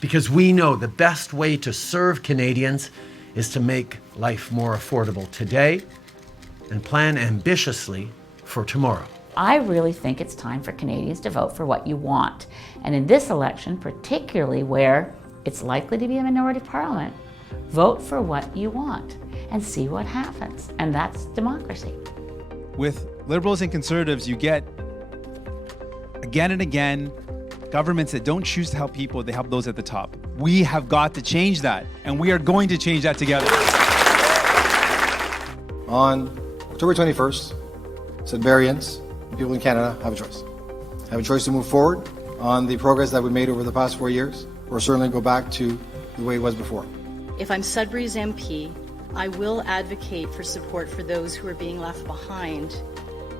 because we know the best way to serve Canadians is to make life more affordable today and plan ambitiously for tomorrow. I really think it's time for Canadians to vote for what you want. And in this election, particularly where it's likely to be a minority parliament, vote for what you want and see what happens. And that's democracy. With Liberals and Conservatives, you get, again and again, governments that don't choose to help people, they help those at the top. We have got to change that, and we are going to change that together. On October 21st, Sudburyans, people in Canada, have a choice. Have a choice to move forward on the progress that we made over the past 4 years, or certainly go back to the way it was before. If I'm Sudbury's MP, I will advocate for support for those who are being left behind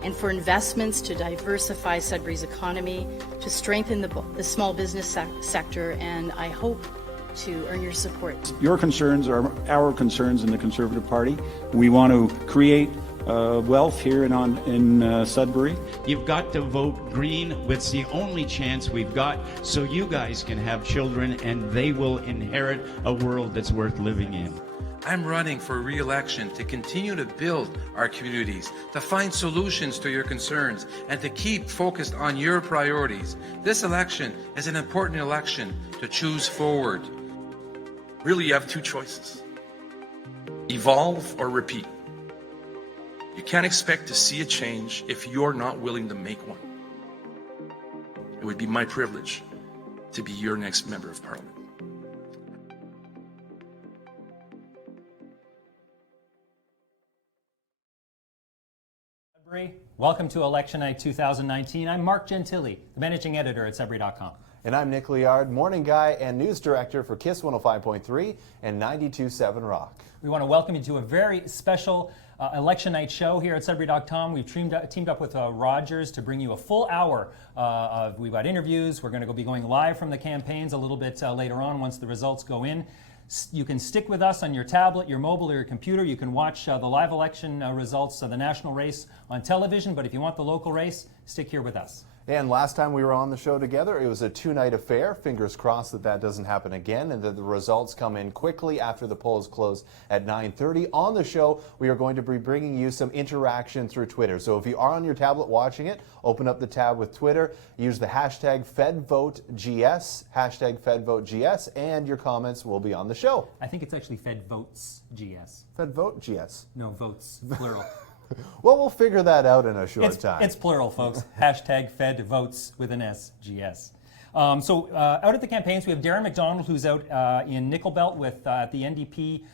and for investments to diversify Sudbury's economy, to strengthen the small business sector, and I hope to earn your support. Your concerns are our concerns in the Conservative Party. We want to create wealth here in Sudbury. You've got to vote green. It's the only chance we've got, so you guys can have children and they will inherit a world that's worth living in. I'm running for re-election to continue to build our communities, to find solutions to your concerns, and to keep focused on your priorities. This election is an important election to choose forward. Really, you have two choices: evolve or repeat. You can't expect to see a change if you're not willing to make one. It would be my privilege to be your next member of Parliament. Welcome to Election Night 2019. I'm Mark Gentili, the managing editor at Sudbury.com. And I'm Nick Liard, morning guy and news director for KISS 105.3 and 92.7 Rock. We want to welcome you to a very special Election Night show here at Sudbury.com. We've teamed up with Rogers to bring you a full hour we've got interviews. We're going to be going live from the campaigns a little bit later on once the results go in. You can stick with us on your tablet, your mobile, or your computer. You can watch the live election results of the national race on television, but if you want the local race, stick here with us. And last time we were on the show together, it was a two-night affair. Fingers crossed that that doesn't happen again and that the results come in quickly after the polls close at 9:30. On the show, we are going to be bringing you some interaction through Twitter. So if you are on your tablet watching it, open up the tab with Twitter, use the hashtag FedVoteGS, hashtag FedVoteGS, and your comments will be on the show. I think it's actually FedVotesGS. FedVoteGS? No, votes, plural. Well, we'll figure that out in a short time. It's plural, folks. Hashtag Fed Votes with an S, GS. So out at the campaigns, we have Darren McDonald, who's out in Nickel Belt with the NDP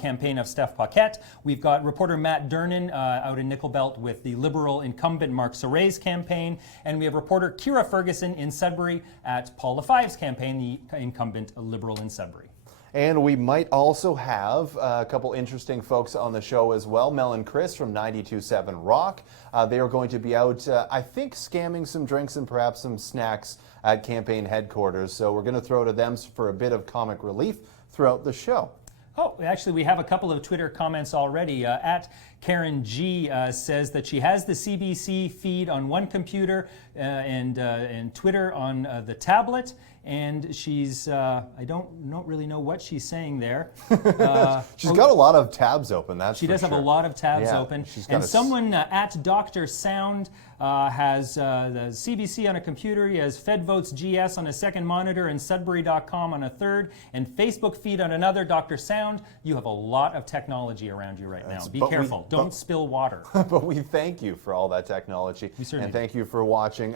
campaign of Steph Paquette. We've got reporter Matt Durnan out in Nickel Belt with the Liberal incumbent Mark Sore's campaign. And we have reporter Kira Ferguson in Sudbury at Paul Lefebvre's campaign, the incumbent Liberal in Sudbury. And we might also have a couple interesting folks on the show as well. Mel and Chris from 92.7 Rock. They are going to be out, I think, scamming some drinks and perhaps some snacks at campaign headquarters. So we're going to throw to them for a bit of comic relief throughout the show. Oh, actually, we have a couple of Twitter comments already. At Karen G says that she has the CBC feed on one computer and Twitter on the tablet. And she's, I don't really know what she's saying there. She's got a lot of tabs open, that's She does have a lot of tabs open. And someone at Dr. Sound has the CBC on a computer. He has FedVotesGS on a second monitor and Sudbury.com on a third and Facebook feed on another. Dr. Sound, you have a lot of technology around you right now. Be careful. Don't spill water. But we thank you for all that technology. And thank you for watching.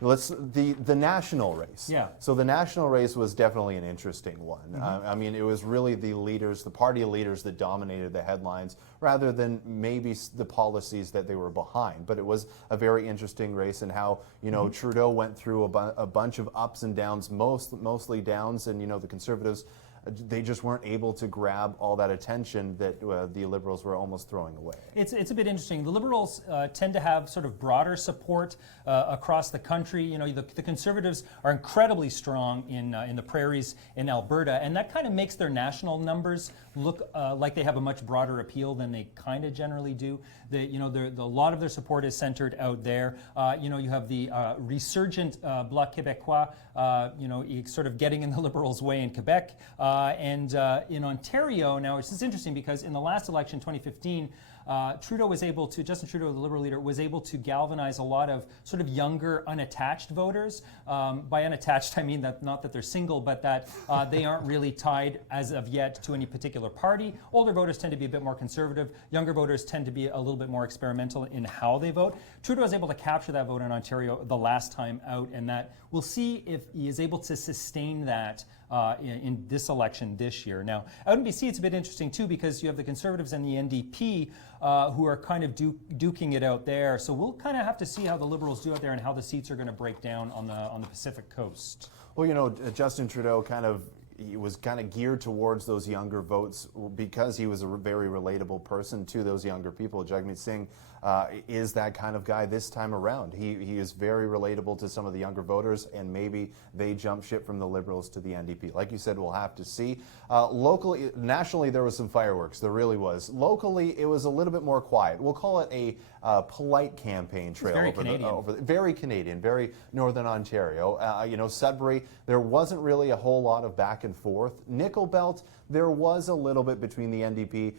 The national race. Yeah. So the national race was definitely an interesting one. I mean, it was really the leaders, the party leaders that dominated the headlines rather than maybe the policies that they were behind. But it was a very interesting race and how, you know, Trudeau went through a bunch of ups and downs, mostly downs, and, you know, the Conservatives they just weren't able to grab all that attention that the Liberals were almost throwing away. It's a bit interesting. The Liberals tend to have sort of broader support across the country. You know, the Conservatives are incredibly strong in the prairies in Alberta, and that kind of makes their national numbers look like they have a much broader appeal than they kind of generally do. A lot of their support is centered out there. You have the resurgent Bloc Québécois, sort of getting in the Liberals' way in Quebec. And in Ontario, now, which is interesting because in the last election, 2015, Justin Trudeau, the Liberal leader, was able to galvanize a lot of sort of younger, unattached voters. By unattached, I mean that not that they're single, but that they aren't really tied as of yet to any particular party. Older voters tend to be a bit more conservative. Younger voters tend to be a little bit more experimental in how they vote. Trudeau was able to capture that vote in Ontario the last time out, and that we'll see if he is able to sustain that in this election this year. Now, out in BC, it's a bit interesting too because you have the Conservatives and the NDP who are kind of duking it out there. So we'll kind of have to see how the Liberals do out there and how the seats are going to break down on the Pacific Coast. Well, Justin Trudeau he was kind of geared towards those younger votes because he was a very relatable person to those younger people. Jagmeet Singh is that kind of guy this time around. He is very relatable to some of the younger voters, and maybe they jump ship from the Liberals to the NDP. Like you said, we'll have to see. Nationally, there was some fireworks. There really was. Locally, it was a little bit more quiet. We'll call it a polite campaign trail. Very Canadian. Very Canadian, very Northern Ontario. Sudbury, there wasn't really a whole lot of back and forth. Nickel Belt, there was a little bit between the NDP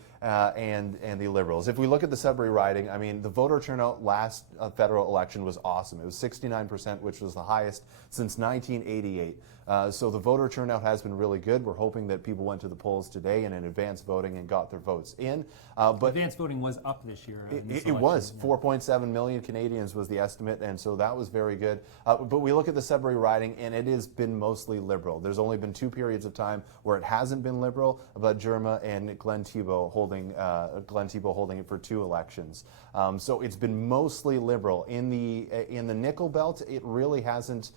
and the Liberals. If we look at the Sudbury riding, I mean, the voter turnout last federal election was awesome. It was 69%, which was the highest since 1988. So the voter turnout has been really good. We're hoping that people went to the polls today and in advance voting and got their votes in. But advance voting was up this year. It was. 4.7 million Canadians was the estimate, and so that was very good. But we look at the Sudbury riding, and it has been mostly Liberal. There's only been 2 periods of time where it hasn't been Liberal, but Germa and Glenn Thibault holding it for 2 elections. So it's been mostly Liberal. In the Nickel Belt, it really hasn't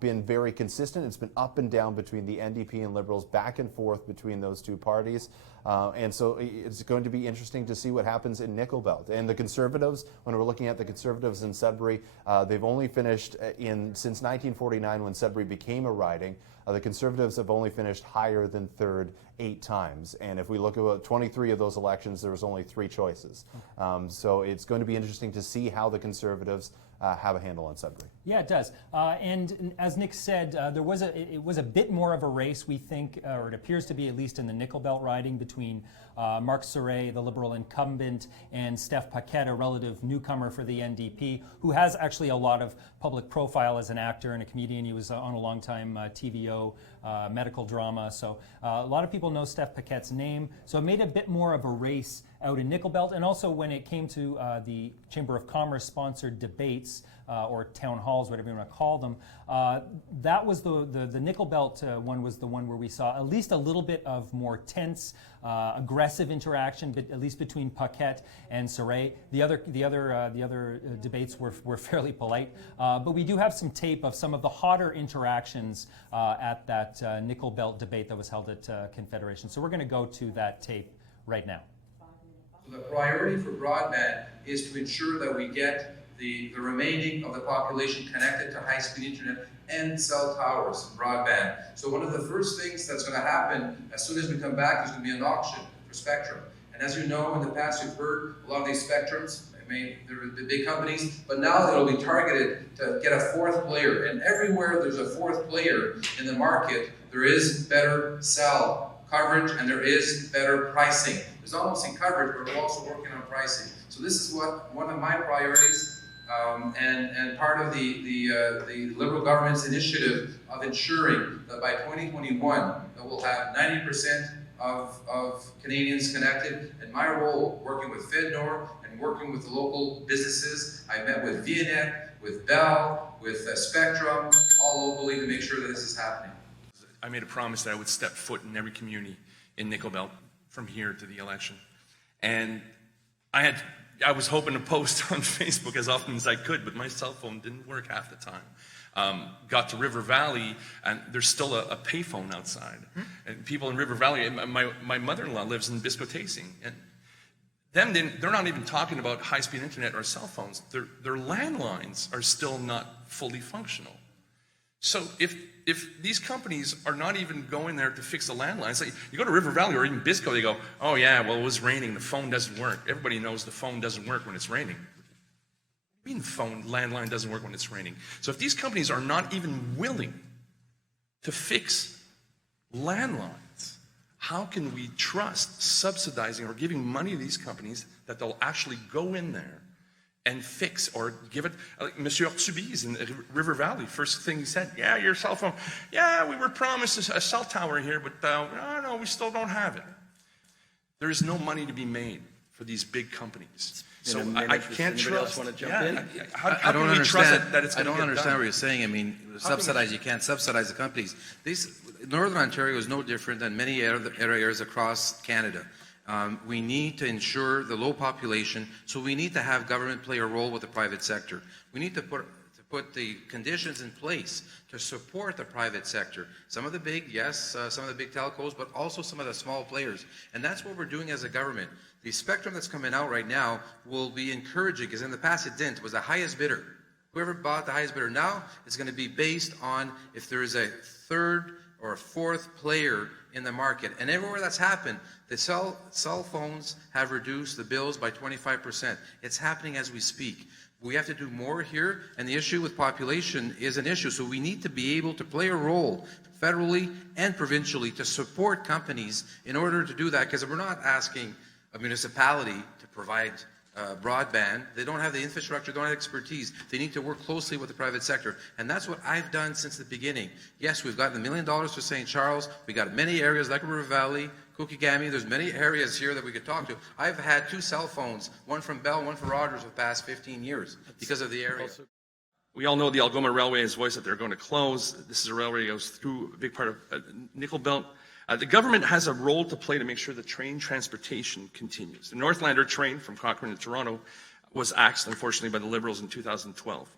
been very consistent. It's been up and down between the NDP and Liberals, back and forth between those 2 parties. And so it's going to be interesting to see what happens in Nickel Belt. And the Conservatives, when we're looking at the Conservatives in Sudbury, they've only finished since 1949 when Sudbury became a riding. The Conservatives have only finished higher than third 8 times. And if we look at 23 of those elections, there was only 3 choices. So it's going to be interesting to see how the Conservatives have a handle on Sudbury. Yeah, it does. And as Nick said, it was a bit more of a race, we think, or it appears to be at least in the Nickel Belt riding between Mark Gentili, the Liberal incumbent, and Steph Paquette, a relative newcomer for the NDP, who has actually a lot of public profile as an actor and a comedian. He was on a long-time TVO medical drama. So a lot of people know Steph Paquette's name. So it made a bit more of a race out in Nickel Belt. And also when it came to the Chamber of Commerce sponsored debates or town halls, whatever you want to call them, that was the Nickel Belt one was the one where we saw at least a little bit of more tense, aggressive interaction, but at least between Paquette and Saray. The other debates were fairly polite, but we do have some tape of some of the hotter interactions at that Nickel Belt debate that was held at Confederation. So we're going to go to that tape right now. The priority for broadband is to ensure that we get the remaining of the population connected to high-speed internet and cell towers and broadband. So one of the first things that's going to happen as soon as we come back is going to be an auction for spectrum. And as you know, in the past you've heard a lot of these spectrums, they're the big companies, but now it'll be targeted to get a 4th player. And everywhere there's a 4th player in the market, there is better cell coverage and there is better pricing. There's almost in coverage, but we're also working on pricing. So this is one of my priorities, and part of the Liberal government's initiative of ensuring that by 2021 that we'll have 90% of Canadians connected. And my role, working with FedNor and working with the local businesses, I met with Vianet, with Bell, with Spectrum, all locally to make sure that this is happening. I made a promise that I would step foot in every community in Nickel Belt from here to the election. And I was hoping to post on Facebook as often as I could, but my cell phone didn't work half the time. Got to River Valley, and there's still a payphone outside. And people in River Valley, my mother-in-law lives in Bispo-Tasing, and they're not even talking about high-speed internet or cell phones. Their landlines are still not fully functional. So if these companies are not even going there to fix the landlines, like you go to River Valley or even Bisco, they go, oh yeah, well, it was raining, the phone doesn't work. Everybody knows the phone doesn't work when it's raining. What do you mean the landline doesn't work when it's raining? So if these companies are not even willing to fix landlines, how can we trust subsidizing or giving money to these companies that they'll actually go in there and fix or give it? Like Monsieur Arthubies in River Valley, first thing he said, yeah, your cell phone, yeah, we were promised a cell tower here, but no, we still don't have it. There is no money to be made for these big companies. So I can't trust. Want to jump in? How can we trust that it's going to get done? I don't understand what you're saying. I mean, you can't subsidize the companies. Northern Ontario is no different than many other areas across Canada. We need to ensure the low population, so we need to have government play a role with the private sector. We need to put the conditions in place to support the private sector. Some of the big, some of the big telcos, but also some of the small players. And that's what we're doing as a government. The spectrum that's coming out right now will be encouraging, because in the past it didn't. It was the highest bidder. Whoever bought the highest bidder. Now it's going to be based on if there is a third or a fourth player in the market. And everywhere that's happened, the cell phones have reduced the bills by 25%. It's happening as we speak. We have to do more here, and the issue with population is an issue. So we need to be able to play a role federally and provincially to support companies in order to do that, because we're not asking a municipality to provide broadband. They don't have the infrastructure, don't have expertise. They need to work closely with the private sector. And that's what I've done since the beginning. Yes, we've gotten $1 million for St. Charles. We got many areas like River Valley, Cookigami. There's many areas here that we could talk to. I've had 2 cell phones, one from Bell, one from Rogers, for the past 15 years because of the area. We all know the Algoma Railway has voiced that they're going to close. This is a railway that goes through a big part of Nickel Belt. The government has a role to play to make sure the train transportation continues. The Northlander train from Cochrane to Toronto was axed, unfortunately, by the Liberals in 2012.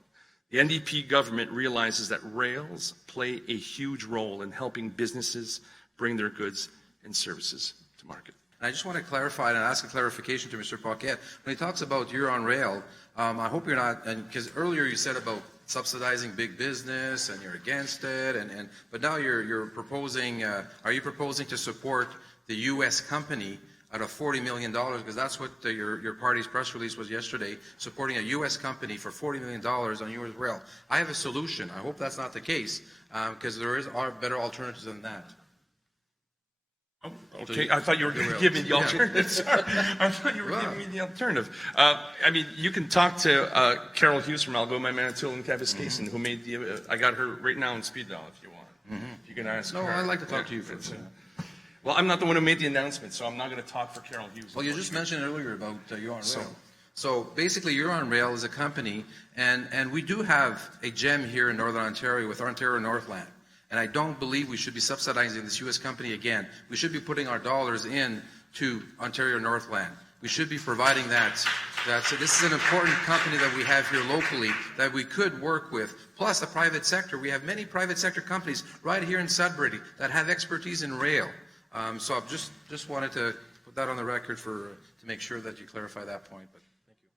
The NDP government realizes that rails play a huge role in helping businesses bring their goods and services to market. I just want to clarify and ask a clarification to Mr. Paquette. When he talks about you're on rail, I hope you're not, because earlier you said about subsidizing big business and you're against it, but now you're proposing, are you proposing to support the U.S. company at a $40 million, because that's what your party's press release was yesterday, supporting a U.S. company for $40 million on U.S. rail. I have a solution. I hope that's not the case, because there are better alternatives than that. Okay, I thought you were going to give me the alternative. Sorry. I thought you were giving me the alternative. I mean, you can talk to Carol Hughes from Algoma, Manitoulin, and Kapuskasing, who made the. I got her right now on speed dial if you want. You can ask her. No, I'd like to talk to you first. Well, I'm not the one who made the announcement, so I'm not going to talk for Carol Hughes. Well, you just mentioned earlier about You're on Rail. So basically, You're on Rail is a company, and we do have a gem here in Northern Ontario with Ontario Northland. And I don't believe we should be subsidizing this U.S. company again. We should be putting our dollars in to Ontario Northland. We should be providing that. So this is an important company that we have here locally that we could work with. Plus the private sector. We have many private sector companies right here in Sudbury that have expertise in rail. So I just wanted to put that on the record to make sure that you clarify that point. But thank you.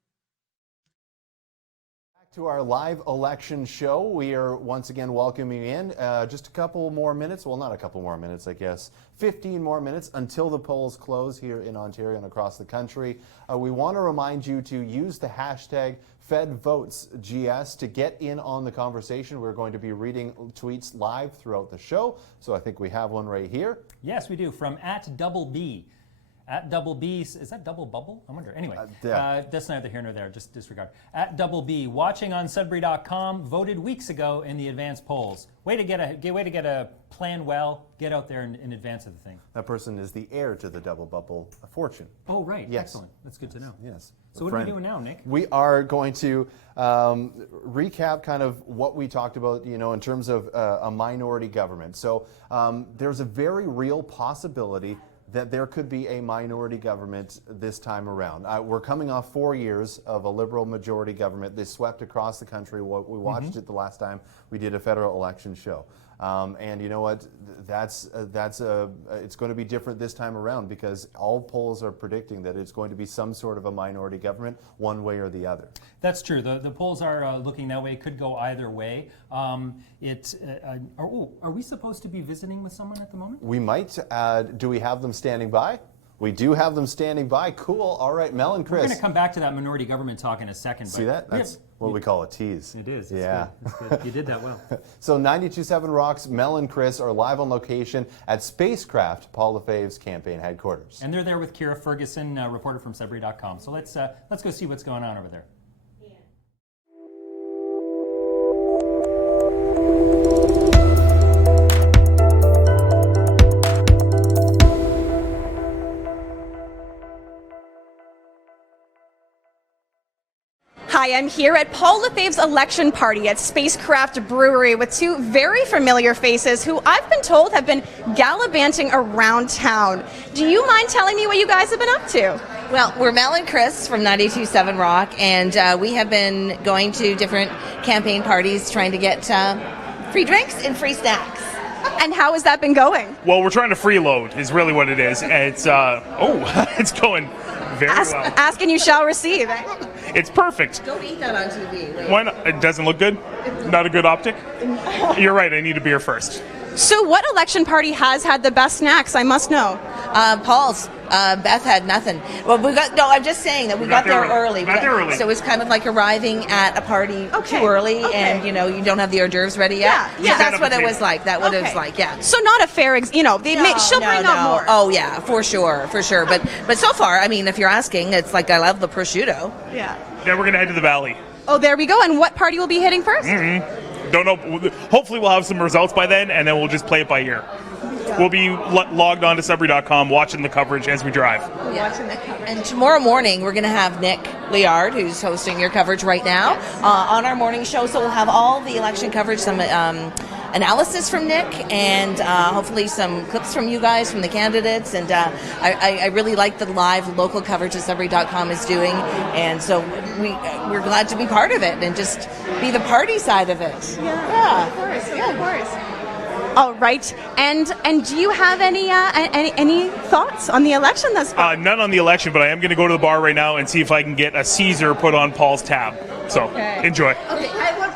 To our live election show, we are once again welcoming in just a couple more minutes, well, not a couple more minutes, I guess, 15 more minutes until the polls close here in Ontario and across the country. We want to remind you to use the hashtag FedVotesGS to get in on the conversation. We're going to be reading tweets live throughout the show, so I think we have one right here. Yes, we do, from @double_B. @double_B, is that double bubble? I wonder. Anyway, that's neither here nor there, just disregard. @double_B, watching on Sudbury.com, voted weeks ago in the advance polls. Way to get a plan well, get out there in advance of the thing. That person is the heir to the double bubble fortune. Oh, right. Yes. Excellent. That's good to know. Yes. So what are we doing now, Nick? We are going to recap kind of what we talked about, in terms of a minority government. So there's a very real possibility that there could be a minority government this time around. We're coming off 4 years of a Liberal majority government. They swept across the country. We watched it the last time we did a federal election show. And you know what? It's going to be different this time around because all polls are predicting that it's going to be some sort of a minority government, one way or the other. That's true. The polls are looking that way. It could go either way. Are we supposed to be visiting with someone at the moment? We might. Do we have them standing by? We do have them standing by. Cool. All right, Mel and Chris. We're going to come back to that minority government talk in a second. See that? That's what we call a tease. It is. Yeah. It's good. You did that well. So 92.7 Rocks, Mel and Chris are live on location at Spacecraft, Paul Lefebvre's campaign headquarters. And they're there with Kira Ferguson, reporter from Sudbury.com. So let's go see what's going on over there. Hi, I'm here at Paul Lefebvre's election party at Spacecraft Brewery with two very familiar faces who I've been told have been gallivanting around town. Do you mind telling me what you guys have been up to? Well, we're Mel and Chris from 92.7 Rock, and we have been going to different campaign parties trying to get free drinks and free snacks. And how has that been going? Well, we're trying to freeload is really what it is. It's it's going very well. Ask and you shall receive. Eh? It's perfect. Don't eat that on TV. Why not? It doesn't look good? Not a good optic? You're right, I need a beer first. So what election party has had the best snacks, I must know? Paul's. Beth had nothing. Well, I'm just saying that we got there early. So it was kind of like arriving at a party too early, and you don't have the hors d'oeuvres ready yet. Yeah. So that's what it was like. That what it was like. Yeah. So not a fair, she'll bring out more. Oh yeah, for sure. But so far, I mean, if you're asking, it's like I love the prosciutto. Yeah. Then we're gonna head to the valley. Oh, there we go. And what party will be hitting first? Don't know. Hopefully, we'll have some results by then, and then we'll just play it by ear. We'll be logged on to Sudbury.com watching the coverage as we drive. And tomorrow morning, we're going to have Nick Liard, who's hosting your coverage right now, on our morning show. So we'll have all the election coverage, some analysis from Nick, and hopefully some clips from you guys, from the candidates. And I really like the live local coverage that Sudbury.com is doing. And so we're glad to be part of it and just be the party side of it. Yeah. Of course. All right, and do you have any thoughts on the election thus far? None on the election, but I am going to go to the bar right now and see if I can get a Caesar put on Paul's tab. So enjoy.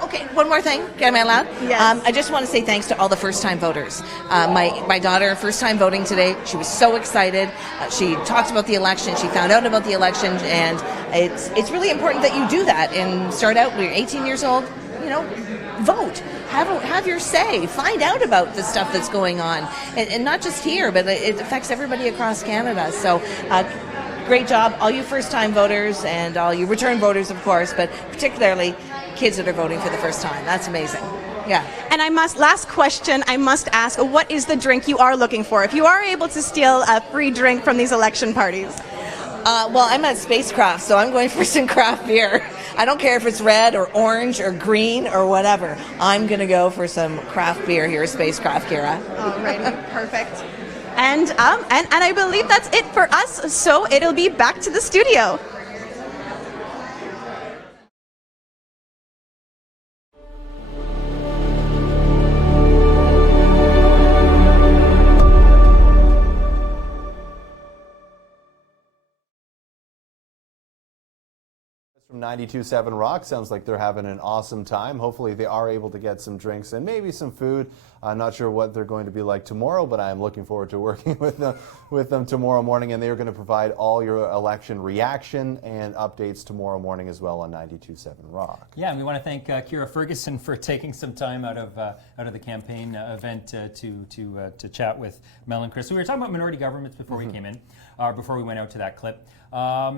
Okay, one more thing. Am I allowed? Yes. I just want to say thanks to all the first-time voters. My daughter, first time voting today, she was so excited. She talked about the election. She found out about the election, and it's really important that you do that and start out when you're 18 years old. Vote. Have your say. Find out about the stuff that's going on, and not just here, but it affects everybody across Canada. So, great job, all you first-time voters and all you return voters, of course, but particularly kids that are voting for the first time. That's amazing. Yeah. And last question, I must ask, what is the drink you are looking for? If you are able to steal a free drink from these election parties. Well, I'm at Spacecraft, so I'm going for some craft beer. I don't care if it's red or orange or green or whatever. I'm going to go for some craft beer here at Spacecraft, Kira. Alrighty, perfect. And I believe that's it for us, so it'll be back to the studio. From 92.7 Rock, sounds like they're having an awesome time. Hopefully they are able to get some drinks and maybe some food. I'm not sure what they're going to be like tomorrow, but I'm looking forward to working with them tomorrow morning, and they are going to provide all your election reaction and updates tomorrow morning as well on 92.7 Rock. Yeah, and we want to thank Kira Ferguson for taking some time out of the campaign event to chat with Mel and Chris. So we were talking about minority governments before we came in, before we went out to that clip.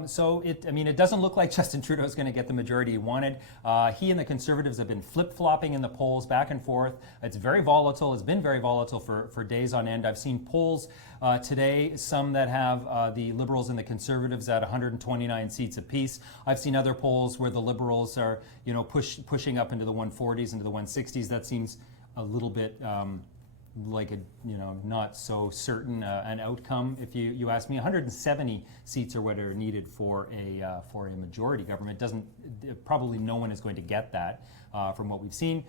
So it doesn't look like Justin Trudeau is going to get the majority he wanted. He and the Conservatives have been flip-flopping in the polls back and forth. It's very volatile. It's been very volatile for days on end. I've seen polls today, some that have the Liberals and the Conservatives at 129 seats apiece. I've seen other polls where the Liberals are, pushing up into the 140s, into the 160s. That seems a little bit like a not so certain an outcome. If you ask me, 170 seats are what are needed for a majority government. Probably no one is going to get that from what we've seen.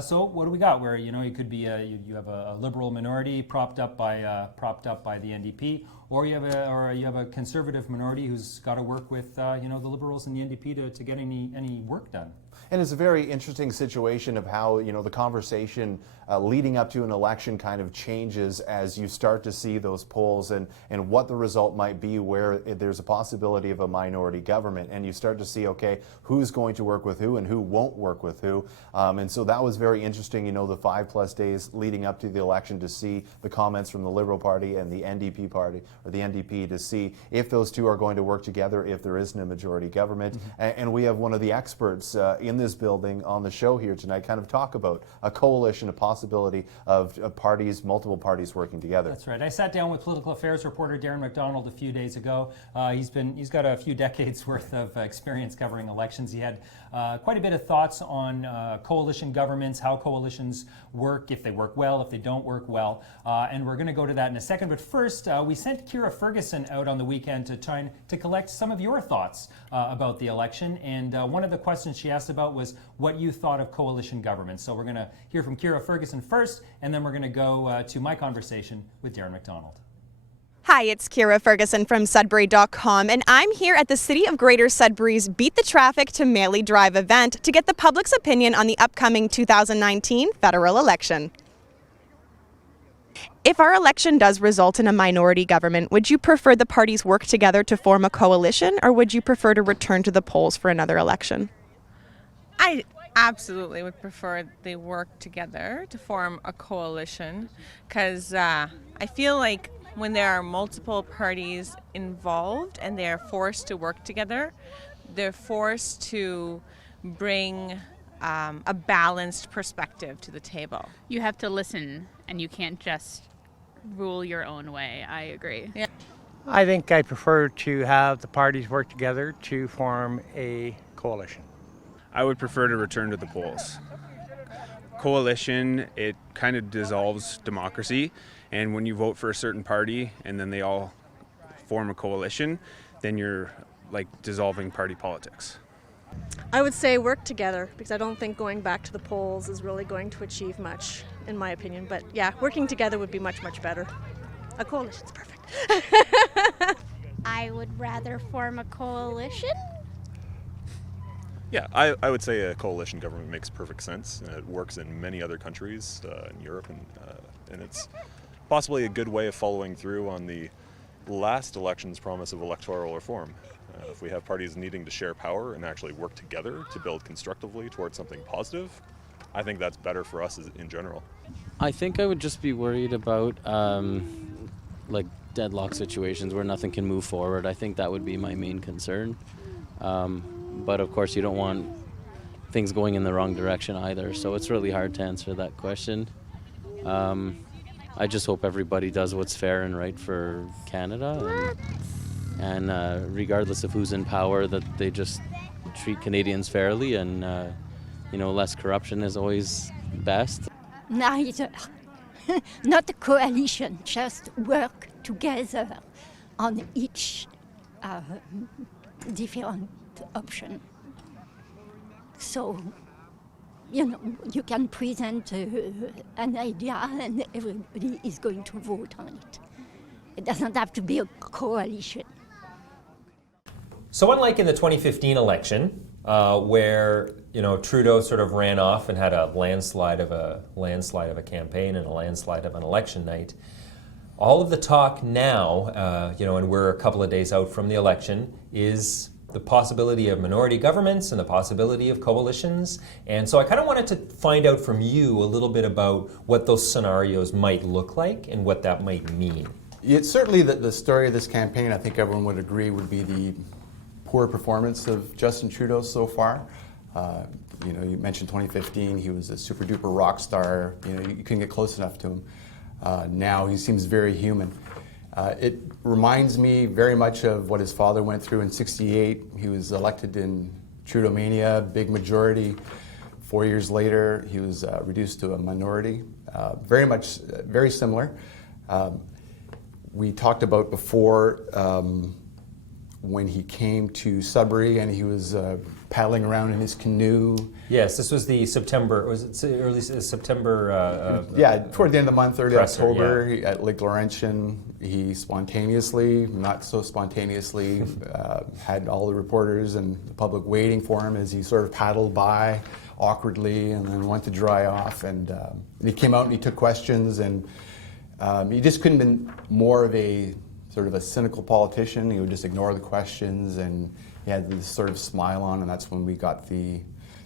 So what do we got? Where you could be you have a Liberal minority propped up by the NDP, or you have a Conservative minority who's got to work with the Liberals and the NDP to get any work done. And it's a very interesting situation of how, the conversation leading up to an election kind of changes as you start to see those polls and what the result might be where there's a possibility of a minority government. And you start to see, okay, who's going to work with who and who won't work with who. And so that was very interesting, the 5+ days leading up to the election to see the comments from the Liberal Party and the NDP Party, or the NDP, to see if those two are going to work together, if there isn't a majority government. Mm-hmm. And we have one of the experts in this building on the show here tonight kind of talk about a coalition, a possibility of multiple parties working together. That's right. I sat down with political affairs reporter Darren McDonald a few days ago. He's got a few decades worth of experience covering elections. He had quite a bit of thoughts on coalition governments, how coalitions work, if they work well, if they don't work well, and we're going to go to that in a second. But first, we sent Kira Ferguson out on the weekend to try to collect some of your thoughts about the election, and one of the questions she asked about was what you thought of coalition governments. So we're going to hear from Kira Ferguson first, and then we're going to go to my conversation with Darren McDonald. Hi, it's Kira Ferguson from Sudbury.com, and I'm here at the City of Greater Sudbury's Beat the Traffic to Maley Drive event to get the public's opinion on the upcoming 2019 federal election. If our election does result in a minority government, would you prefer the parties work together to form a coalition, or would you prefer to return to the polls for another election? I absolutely would prefer they work together to form a coalition, because I feel like when there are multiple parties involved and they are forced to work together, they're forced to bring a balanced perspective to the table. You have to listen, and you can't just rule your own way. I agree. Yeah. I think I prefer to have the parties work together to form a coalition. I would prefer to return to the polls. Coalition, it kind of dissolves democracy, and when you vote for a certain party and then they all form a coalition, then you're like dissolving party politics. I would say work together, because I don't think going back to the polls is really going to achieve much, in my opinion. But yeah, working together would be much, much better. A coalition's perfect. I would rather form a coalition. Yeah, I would say a coalition government makes perfect sense. It works in many other countries in Europe, and it's possibly a good way of following through on the last election's promise of electoral reform. If we have parties needing to share power and actually work together to build constructively towards something positive, I think that's better for us in general. I think I would just be worried about like deadlock situations where nothing can move forward. I think that would be my main concern. But of course you don't want things going in the wrong direction either, so it's really hard to answer that question. I just hope everybody does what's fair and right for Canada, and regardless of who's in power, that they just treat Canadians fairly, and less corruption is always best. Neither. Not a coalition, just work together on each different option. So, you can present an idea and everybody is going to vote on it. It doesn't have to be a coalition. So unlike in the 2015 election, where Trudeau sort of ran off and had a landslide of a campaign and a landslide of an election night, all of the talk now, and we're a couple of days out from the election, is the possibility of minority governments and the possibility of coalitions. And so I kind of wanted to find out from you a little bit about what those scenarios might look like and what that might mean. It's certainly the story of this campaign, I think everyone would agree, would be the poor performance of Justin Trudeau so far. You mentioned 2015, he was a super duper rock star. You couldn't get close enough to him. Now he seems very human. It reminds me very much of what his father went through in '68. He was elected in Trudeau-mania, big majority, 4 years later, he was reduced to a minority. Very similar. We talked about before when he came to Sudbury and he was paddling around in his canoe. Yes, this was the September, was it early September? Yeah, toward the end of the month, early presser, October, yeah. at Lake Laurentian, he spontaneously, not so spontaneously, had all the reporters and the public waiting for him as he sort of paddled by awkwardly and then went to dry off. And he came out and he took questions, and he just couldn't have been more of a sort of a cynical politician. He would just ignore the questions, and he had this sort of smile on, and that's when we got the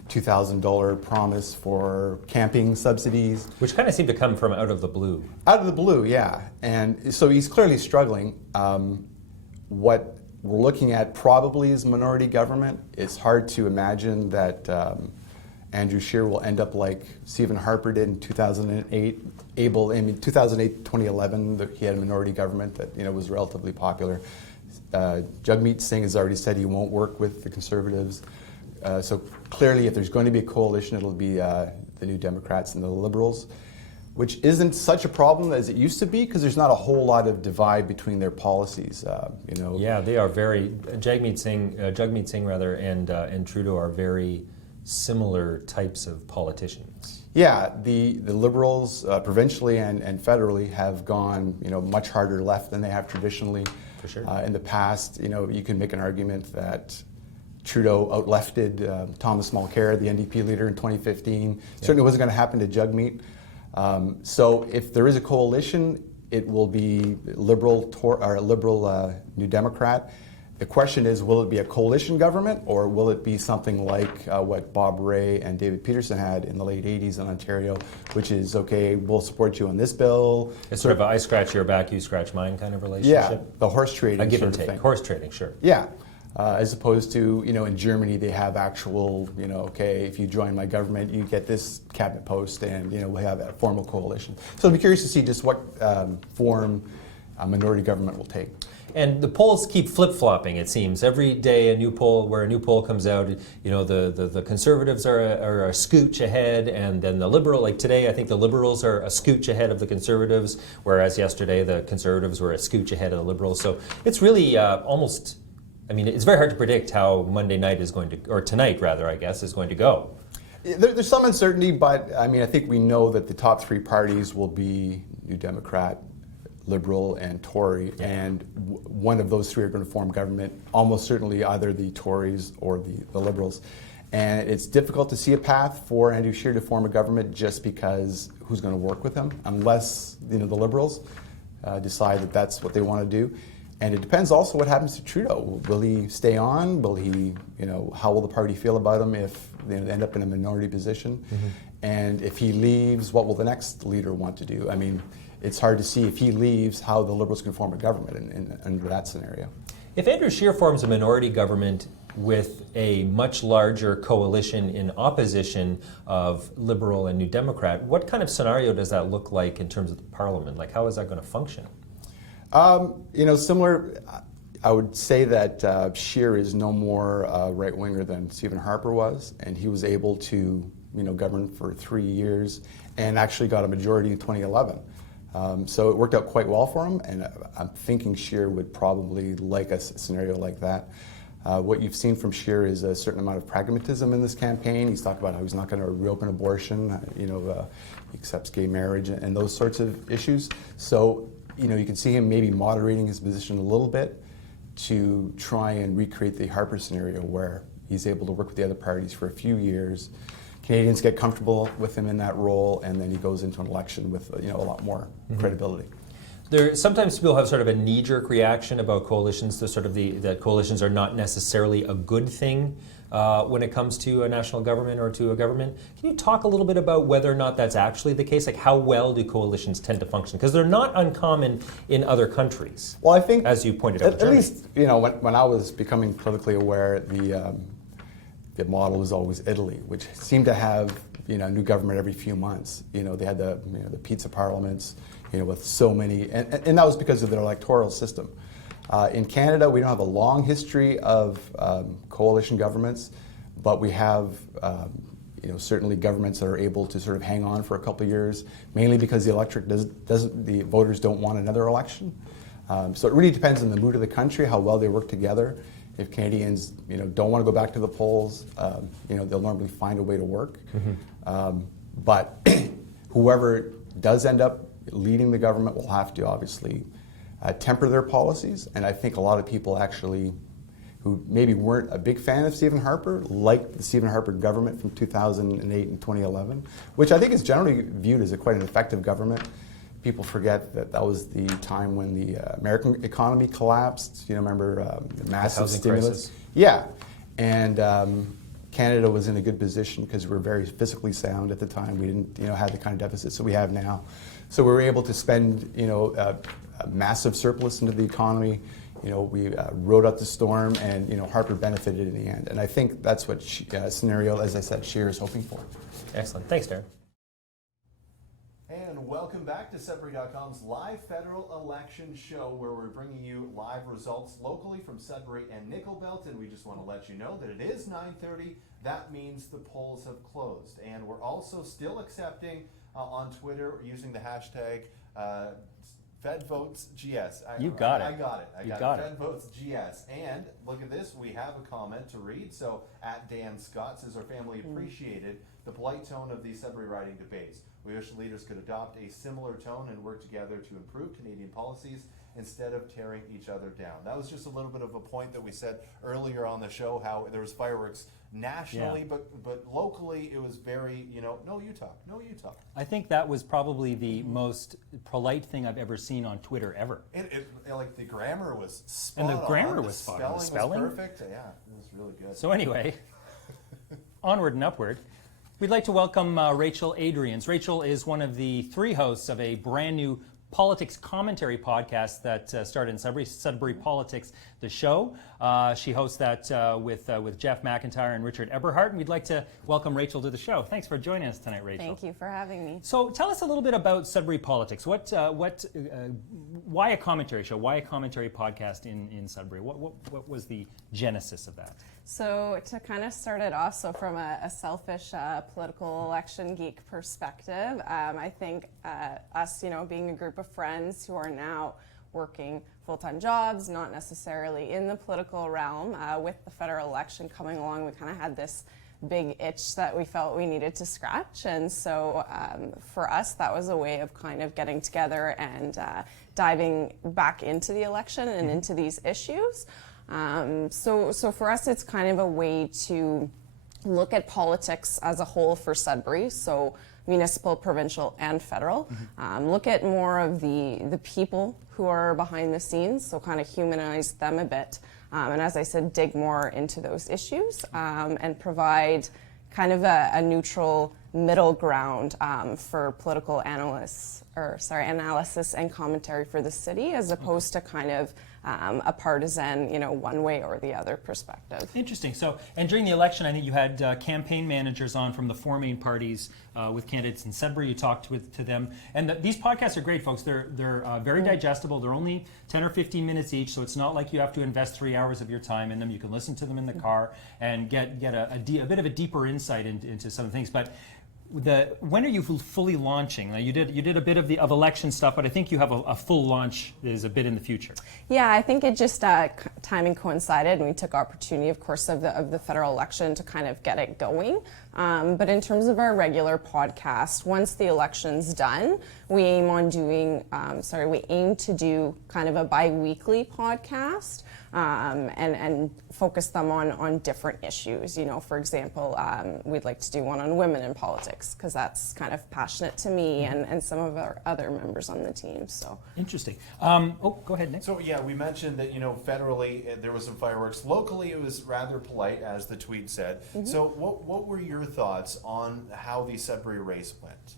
$2,000 promise for camping subsidies. Which kind of seemed to come from out of the blue. Out of the blue, yeah. And so he's clearly struggling. What we're looking at probably is minority government. It's hard to imagine that Andrew Scheer will end up like Stephen Harper did in 2008. In 2008, 2011, he had a minority government that was relatively popular. Jagmeet Singh has already said he won't work with the Conservatives. So clearly, if there's going to be a coalition, it'll be the New Democrats and the Liberals, which isn't such a problem as it used to be because there's not a whole lot of divide between their policies. Yeah, they are very Jagmeet Singh rather, and Trudeau are very similar types of politicians. Yeah, the Liberals, provincially and federally, have gone much harder left than they have traditionally. For sure. In the past, you can make an argument that Trudeau outlefted Thomas Mulcair, the NDP leader, in 2015. Certainly wasn't going to happen to Jagmeet. So if there is a coalition, it will be Liberal New Democrat. The question is, will it be a coalition government, or will it be something like what Bob Rae and David Peterson had in the late 80s in Ontario, which is, okay, we'll support you on this bill. It's sort of a I scratch your back, you scratch mine kind of relationship? Yeah, the horse trading a give and sort of take. thing. Horse trading, sure. Yeah. As opposed to, in Germany, they have actual, okay, if you join my government, you get this cabinet post, and, we'll have a formal coalition. So I'd be curious to see just what form a minority government will take. And the polls keep flip-flopping, it seems. Every day a new poll comes out, the Conservatives are a scooch ahead, and then the Liberal, like today, I think the Liberals are a scooch ahead of the Conservatives, whereas yesterday the Conservatives were a scooch ahead of the Liberals. So it's really it's very hard to predict how Monday night is going to, or tonight rather, I guess, is going to go. There's some uncertainty, but I think we know that the top three parties will be New Democrat, Liberal, and Tory, and one of those three are going to form government, almost certainly either the Tories or the Liberals. And it's difficult to see a path for Andrew Scheer to form a government just because who's going to work with him, unless the Liberals decide that that's what they want to do. And it depends also what happens to Trudeau. Will he stay on? Will he, how will the party feel about him if they end up in a minority position? Mm-hmm. And if he leaves, what will the next leader want to do? It's hard to see if he leaves how the Liberals can form a government under that scenario. If Andrew Scheer forms a minority government with a much larger coalition in opposition of Liberal and New Democrat, what kind of scenario does that look like in terms of the Parliament? Like, how is that going to function? Similar. I would say that Scheer is no more right-winger than Stephen Harper was, and he was able to, govern for 3 years and actually got a majority in 2011. So it worked out quite well for him, and I'm thinking Scheer would probably like a scenario like that. What you've seen from Scheer is a certain amount of pragmatism in this campaign. He's talked about how he's not going to reopen abortion, he accepts gay marriage and those sorts of issues. So, you can see him maybe moderating his position a little bit to try and recreate the Harper scenario where he's able to work with the other parties for a few years. Canadians get comfortable with him in that role, and then he goes into an election with a lot more credibility. Sometimes people have sort of a knee-jerk reaction about coalitions, that coalitions are not necessarily a good thing when it comes to a national government or to a government. Can you talk a little bit about whether or not that's actually the case? Like, how well do coalitions tend to function? Because they're not uncommon in other countries. Well, I think, as you pointed out, at least when I was becoming politically aware, the model was always Italy, which seemed to have new government every few months. They had the pizza parliaments, with so many, and that was because of their electoral system. In Canada, we don't have a long history of coalition governments, but we have certainly governments that are able to sort of hang on for a couple of years, mainly because the the voters don't want another election. So it really depends on the mood of the country, how well they work together. If Canadians, don't want to go back to the polls, they'll normally find a way to work. But whoever does end up leading the government will have to obviously temper their policies. And I think a lot of people actually who maybe weren't a big fan of Stephen Harper liked the Stephen Harper government from 2008 and 2011, which I think is generally viewed as quite an effective government. People forget that that was the time when the American economy collapsed. Remember the massive stimulus? Crisis. Yeah, and Canada was in a good position because we were very fiscally sound at the time. We didn't, have the kind of deficits that we have now. So we were able to spend, a massive surplus into the economy. We rode out the storm, and Harper benefited in the end. And I think that's what scenario, as I said, Scheer is hoping for. Excellent. Thanks, Darren. And welcome back to Sudbury.com's live federal election show, where we're bringing you live results locally from Sudbury and Nickel Belt. And we just want to let you know that it is 9:30. That means the polls have closed. And we're also still accepting on Twitter using the hashtag FedVotesGS. You got it. I got it. You got it. FedVotesGS. And look at this. We have a comment to read. So at Dan Scott says, our family appreciated the polite tone of the Sudbury riding debates. We wish leaders could adopt a similar tone and work together to improve Canadian policies instead of tearing each other down. That was just a little bit of a point that we said earlier on the show, how there was fireworks nationally, but locally it was very, no, you talk, no, you talk. I think that was probably the most polite thing I've ever seen on Twitter ever. It like the grammar was spot on. And the grammar was spot on. The spelling was perfect. Yeah, it was really good. So anyway, onward and upward. We'd like to welcome Rachel Adrians. Rachel is one of the 3 hosts of a brand new politics commentary podcast that started in Sudbury Politics, the show. She hosts that with Jeff McIntyre and Richard Eberhardt, and we'd like to welcome Rachel to the show. Thanks for joining us tonight, Rachel. Thank you for having me. So tell us a little bit about Sudbury Politics. Why a commentary show? Why a commentary podcast in Sudbury? What was the genesis of that? So to kind of start it off, so from a selfish political election geek perspective, I think us, being a group of friends who are now working full-time jobs, not necessarily in the political realm, with the federal election coming along, we kind of had this big itch that we felt we needed to scratch. And so for us, that was a way of kind of getting together and diving back into the election and into these issues. So for us, it's kind of a way to look at politics as a whole for Sudbury, so municipal, provincial, and federal. Look at more of the people who are behind the scenes, so kind of humanize them a bit. And as I said, dig more into those issues and provide kind of a neutral middle ground for political analysis and commentary for the city, as opposed to kind of a partisan, one way or the other perspective. Interesting. So, and during the election, I think you had campaign managers on from the 4 main parties with candidates in Sudbury. You talked to them, and these podcasts are great, folks. They're very digestible. They're only 10 or 15 minutes each, so it's not like you have to invest 3 hours of your time in them. You can listen to them in the car and get a bit of a deeper insight into some things. But when are you fully launching? Now, you did a bit of election stuff, but I think you have a full launch is a bit in the future. Yeah, I think it just timing coincided, and we took opportunity, of course, of the federal election to kind of get it going. But in terms of our regular podcast, once the election's done, we aim to do kind of a bi-weekly podcast and focus them on different issues. For example, we'd like to do one on women in politics, because that's kind of passionate to me and some of our other members on the team. So interesting. Go ahead, Nick. So yeah, we mentioned that federally there was some fireworks. Locally, it was rather polite, as the tweet said. So what were your thoughts on how the Sudbury race went?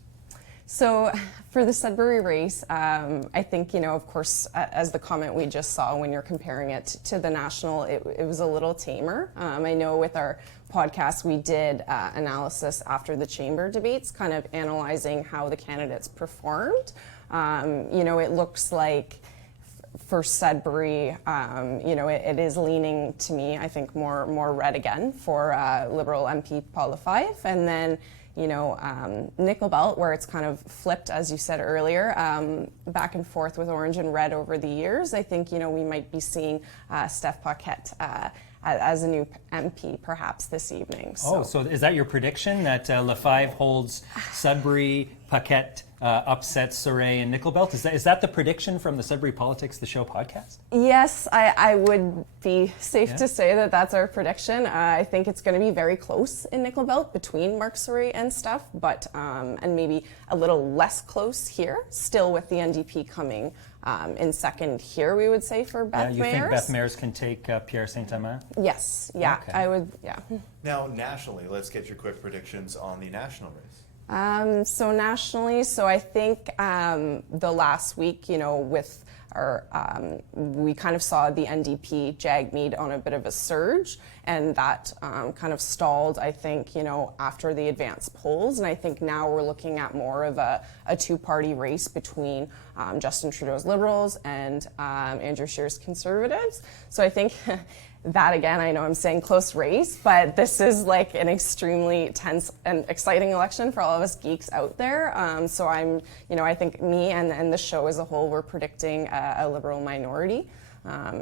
So for the Sudbury race, I think, of course, as the comment we just saw when you're comparing it to the national, it was a little tamer. I know with our podcast, we did analysis after the chamber debates, kind of analyzing how the candidates performed. It looks like for Sudbury, it is leaning to me, I think, more red again for Liberal MP Paula Fife. And then, Nickel Belt, where it's kind of flipped, as you said earlier, back and forth with orange and red over the years. I think, we might be seeing Steph Paquette as a new MP perhaps this evening. So is that your prediction, that Lefebvre holds Sudbury, Paquette upsets Surrey and Nickel Belt? Is that the prediction from the Sudbury Politics, the Show podcast? Yes, I would be safe to say that that's our prediction. I think it's going to be very close in Nickel Belt between Mark Surrey and Steph, but and maybe a little less close here, still with the NDP coming in second here, we would say, for Beth Mayers. You think Beth Mayers can take Pierre Saint-Amand? Yes, yeah, okay. I would, yeah. Now, nationally, let's get your quick predictions on the national race. So nationally, I think the last week, with our, we kind of saw the NDP Jagmeet on a bit of a surge, and that kind of stalled, I think, after the advanced polls. And I think now we're looking at more of a two-party race between Justin Trudeau's Liberals and Andrew Scheer's Conservatives. So I think that, again, I know I'm saying close race, but this is like an extremely tense and exciting election for all of us geeks out there. So I'm, I think me and the show as a whole, we're predicting a Liberal minority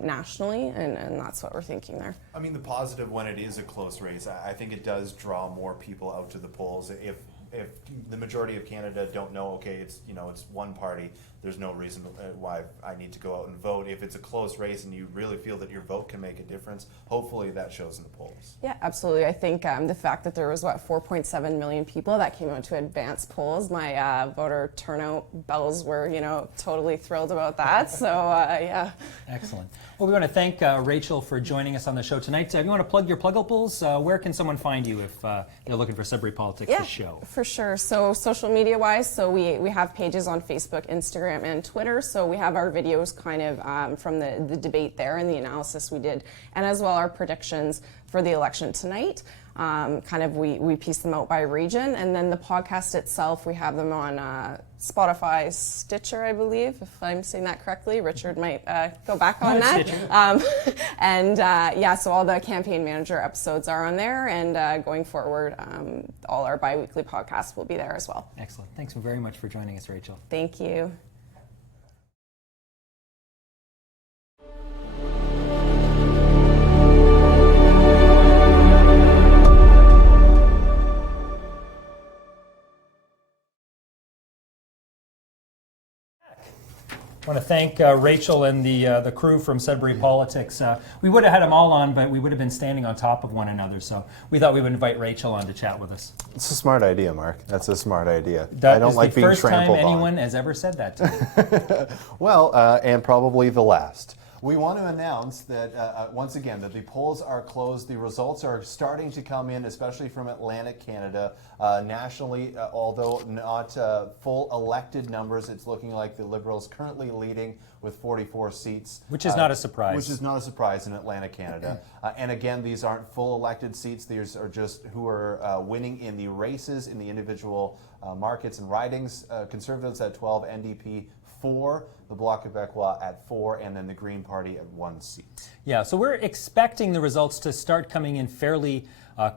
nationally, and that's what we're thinking there. I mean, the positive when it is a close race, I think it does draw more people out to the polls. If the majority of Canada don't know, okay, it's one party, there's no reason why I need to go out and vote. If it's a close race and you really feel that your vote can make a difference, hopefully that shows in the polls. Yeah, absolutely. I think the fact that there was 4.7 million people that came out to advance polls, my voter turnout bells were totally thrilled about that. So yeah. Excellent. Well, we want to thank Rachel for joining us on the show tonight. If you want to plug your pluggables, where can someone find you if they're looking for Sudbury Politics, the show? For sure. So social media wise, we have pages on Facebook, Instagram, and Twitter. So we have our videos kind of from the debate there and the analysis we did, and as well our predictions for the election tonight. Kind of we piece them out by region, and then the podcast itself, we have them on Spotify, Stitcher, I believe, if I'm saying that correctly. Richard might go back on that. So all the campaign manager episodes are on there, and going forward, all our bi-weekly podcasts will be there as well. Excellent. Thanks very much for joining us, Rachel. Thank you. I want to thank Rachel and the crew from Sudbury Politics. We would have had them all on, but we would have been standing on top of one another. So we thought we would invite Rachel on to chat with us. It's a smart idea, Mark. That's a smart idea. That I don't like being trampled on. That is the first time anyone has ever said that to me. Well, and probably the last. We want to announce that, once again, that the polls are closed. The results are starting to come in, especially from Atlantic Canada. Nationally, although not full elected numbers, it's looking like the Liberals currently leading with 44 seats. Which is not a surprise. Which is not a surprise in Atlantic Canada. And again, these aren't full elected seats. These are just who are winning in the races, in the individual markets and ridings. Conservatives at 12, NDP 4, the Bloc Québécois at 4, and then the Green Party at 1 seat. Yeah, so we're expecting the results to start coming in fairly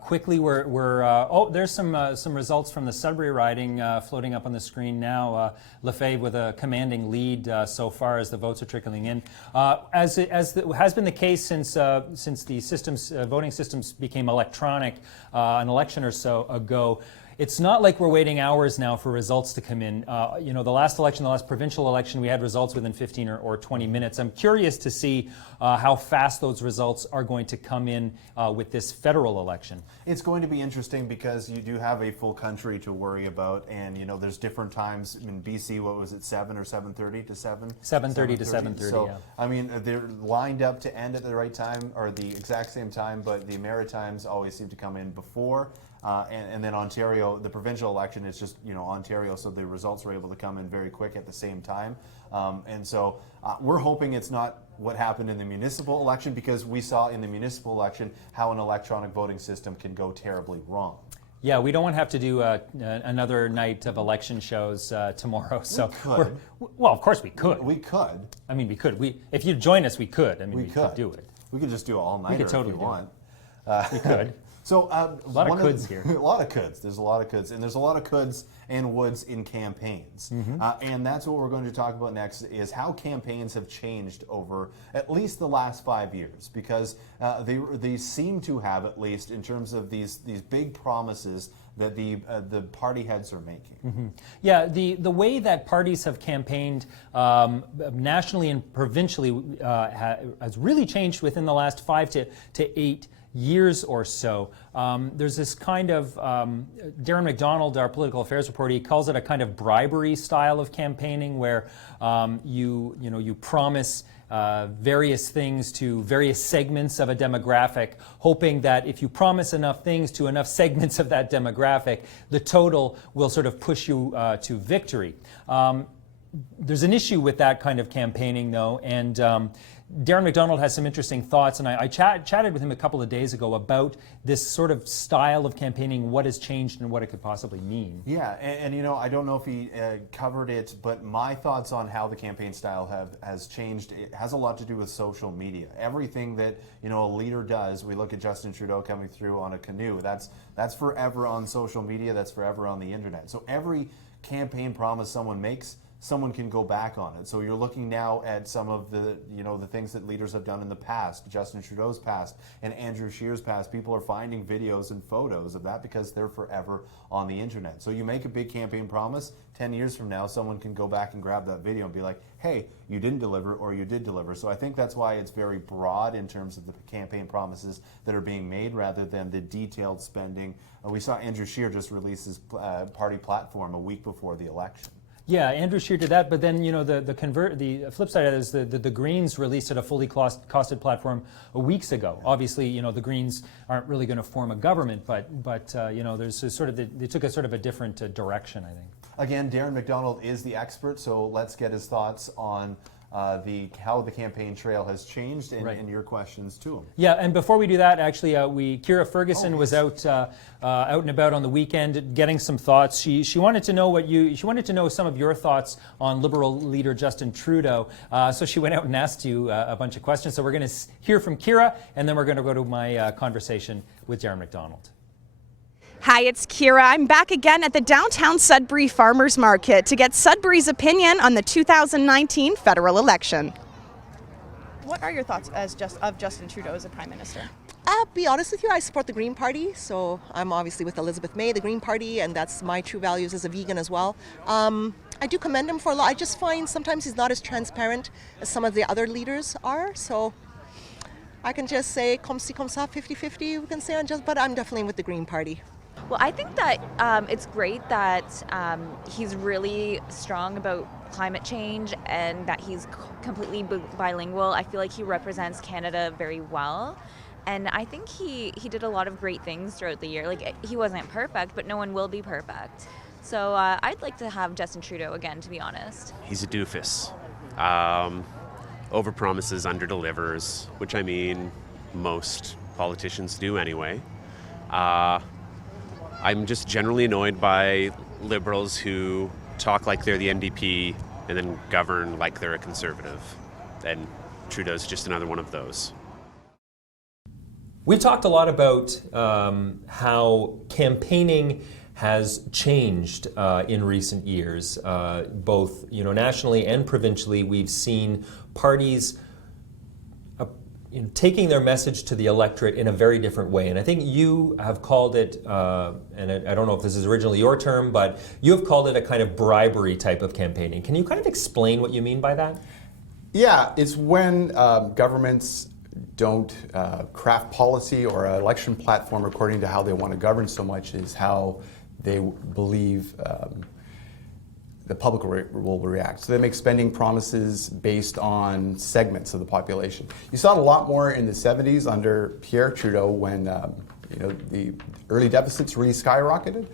quickly. There's some results from the Sudbury riding floating up on the screen now. Lefebvre with a commanding lead so far as the votes are trickling in. As has been the case since the voting systems became electronic an election or so ago. It's not like we're waiting hours now for results to come in. The last election, the last provincial election, we had results within 15 or 20 minutes. I'm curious to see how fast those results are going to come in with this federal election. It's going to be interesting because you do have a full country to worry about, and there's different times. In BC, what was it, 7 or 7:30 to 7? 7:30 to 7:30. So, yeah. I mean, they're lined up to end at the right time or the exact same time, but the Maritimes always seem to come in before. And then Ontario, the provincial election is just, Ontario, so the results were able to come in very quick at the same time. And so we're hoping it's not what happened in the municipal election, because we saw in the municipal election how an electronic voting system can go terribly wrong. Yeah, we don't want to have to do another night of election shows tomorrow. So could. Well, of course we could. We could. I mean, we could. If you'd join us, we could. I mean, we could could do it. We could just do it all night. We could totally if do you want. We could. So a lot of coulds here. A lot of coulds. There's a lot of coulds, and there's a lot of coulds and woulds in campaigns. And that's what we're going to talk about next, is how campaigns have changed over at least the last 5 years, because they seem to have, at least in terms of these big promises that the party heads are making. Yeah, the way that parties have campaigned nationally and provincially has really changed within the last 5 to 8 years or so. There's this kind of, Darren McDonald, our political affairs reporter, he calls it a kind of bribery style of campaigning, where you promise various things to various segments of a demographic, hoping that if you promise enough things to enough segments of that demographic, the total will sort of push you to victory. There's an issue with that kind of campaigning, though, and Darren McDonald has some interesting thoughts, and I chatted with him a couple of days ago about this sort of style of campaigning, what has changed and what it could possibly mean. Yeah, and you know, I don't know if he covered it, but my thoughts on how the campaign style has changed, it has a lot to do with social media. Everything that, you know, a leader does, we look at Justin Trudeau coming through on a canoe, that's forever on social media, that's forever on the internet. So every campaign promise someone makes, someone can go back on it. So you're looking now at some of the, you know, the things that leaders have done in the past, Justin Trudeau's past and Andrew Scheer's past. People are finding videos and photos of that because they're forever on the internet. So you make a big campaign promise, 10 years from now, someone can go back and grab that video and be like, hey, you didn't deliver or you did deliver. So I think that's why it's very broad in terms of the campaign promises that are being made rather than the detailed spending. We saw Andrew Scheer just release his party platform a week before the election. Yeah, Andrew Scheer did that, but then, you know, the flip side of it is the Greens released a fully costed platform weeks ago. Obviously, you know, the Greens aren't really going to form a government, but you know, there's a sort of they took a sort of a different direction, I think. Again, Darren McDonald is the expert, so let's get his thoughts on how the campaign trail has changed and your questions to him. Yeah, and before we do that, actually, Kira Ferguson was out and about on the weekend getting some thoughts. She wanted to know some of your thoughts on Liberal leader Justin Trudeau. So she went out and asked you a bunch of questions. So we're going to hear from Kira, and then we're going to go to my conversation with Darren McDonald. Hi, it's Kira. I'm back again at the downtown Sudbury Farmers Market to get Sudbury's opinion on the 2019 federal election. What are your thoughts of Justin Trudeau as a Prime Minister? I'll be honest with you, I support the Green Party, so I'm obviously with Elizabeth May, the Green Party, and that's my true values as a vegan as well. I do commend him for a lot. I just find sometimes he's not as transparent as some of the other leaders are, so I can just say, comme ci, comme ça, 50-50, we can say, but I'm definitely with the Green Party. Well, I think that it's great that he's really strong about climate change and that he's completely bilingual. I feel like he represents Canada very well. And I think he did a lot of great things throughout the year. Like, he wasn't perfect, but no one will be perfect. So I'd like to have Justin Trudeau again, to be honest. He's a doofus. Overpromises, underdelivers, which I mean, most politicians do anyway. I'm just generally annoyed by Liberals who talk like they're the NDP and then govern like they're a Conservative. And Trudeau's just another one of those. We talked a lot about how campaigning has changed in recent years, both nationally and provincially. We've seen parties taking their message to the electorate in a very different way. And I think you have called it, and I don't know if this is originally your term, but you have called it a kind of bribery type of campaigning. Can you kind of explain what you mean by that? Yeah, it's when governments don't craft policy or an election platform according to how they want to govern so much as how they believe the public will react. So they make spending promises based on segments of the population. You saw it a lot more in the 70s under Pierre Trudeau when the early deficits really skyrocketed.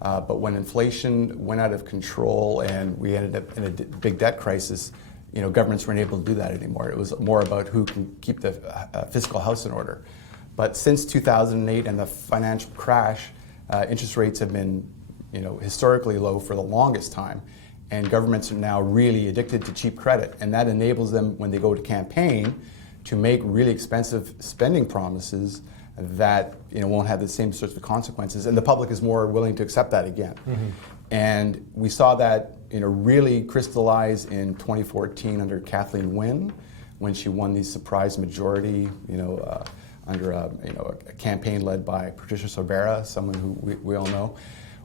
But when inflation went out of control and we ended up in a big debt crisis, governments weren't able to do that anymore. It was more about who can keep the fiscal house in order. But since 2008 and the financial crash, Interest rates have been, historically low for the longest time, and governments are now really addicted to cheap credit, and that enables them, when they go to campaign, to make really expensive spending promises that won't have the same sorts of consequences, and the public is more willing to accept that again. And we saw that really crystallize in 2014 under Kathleen Wynne, when she won the surprise majority, under a campaign led by Patricia Sobera, someone who we all know,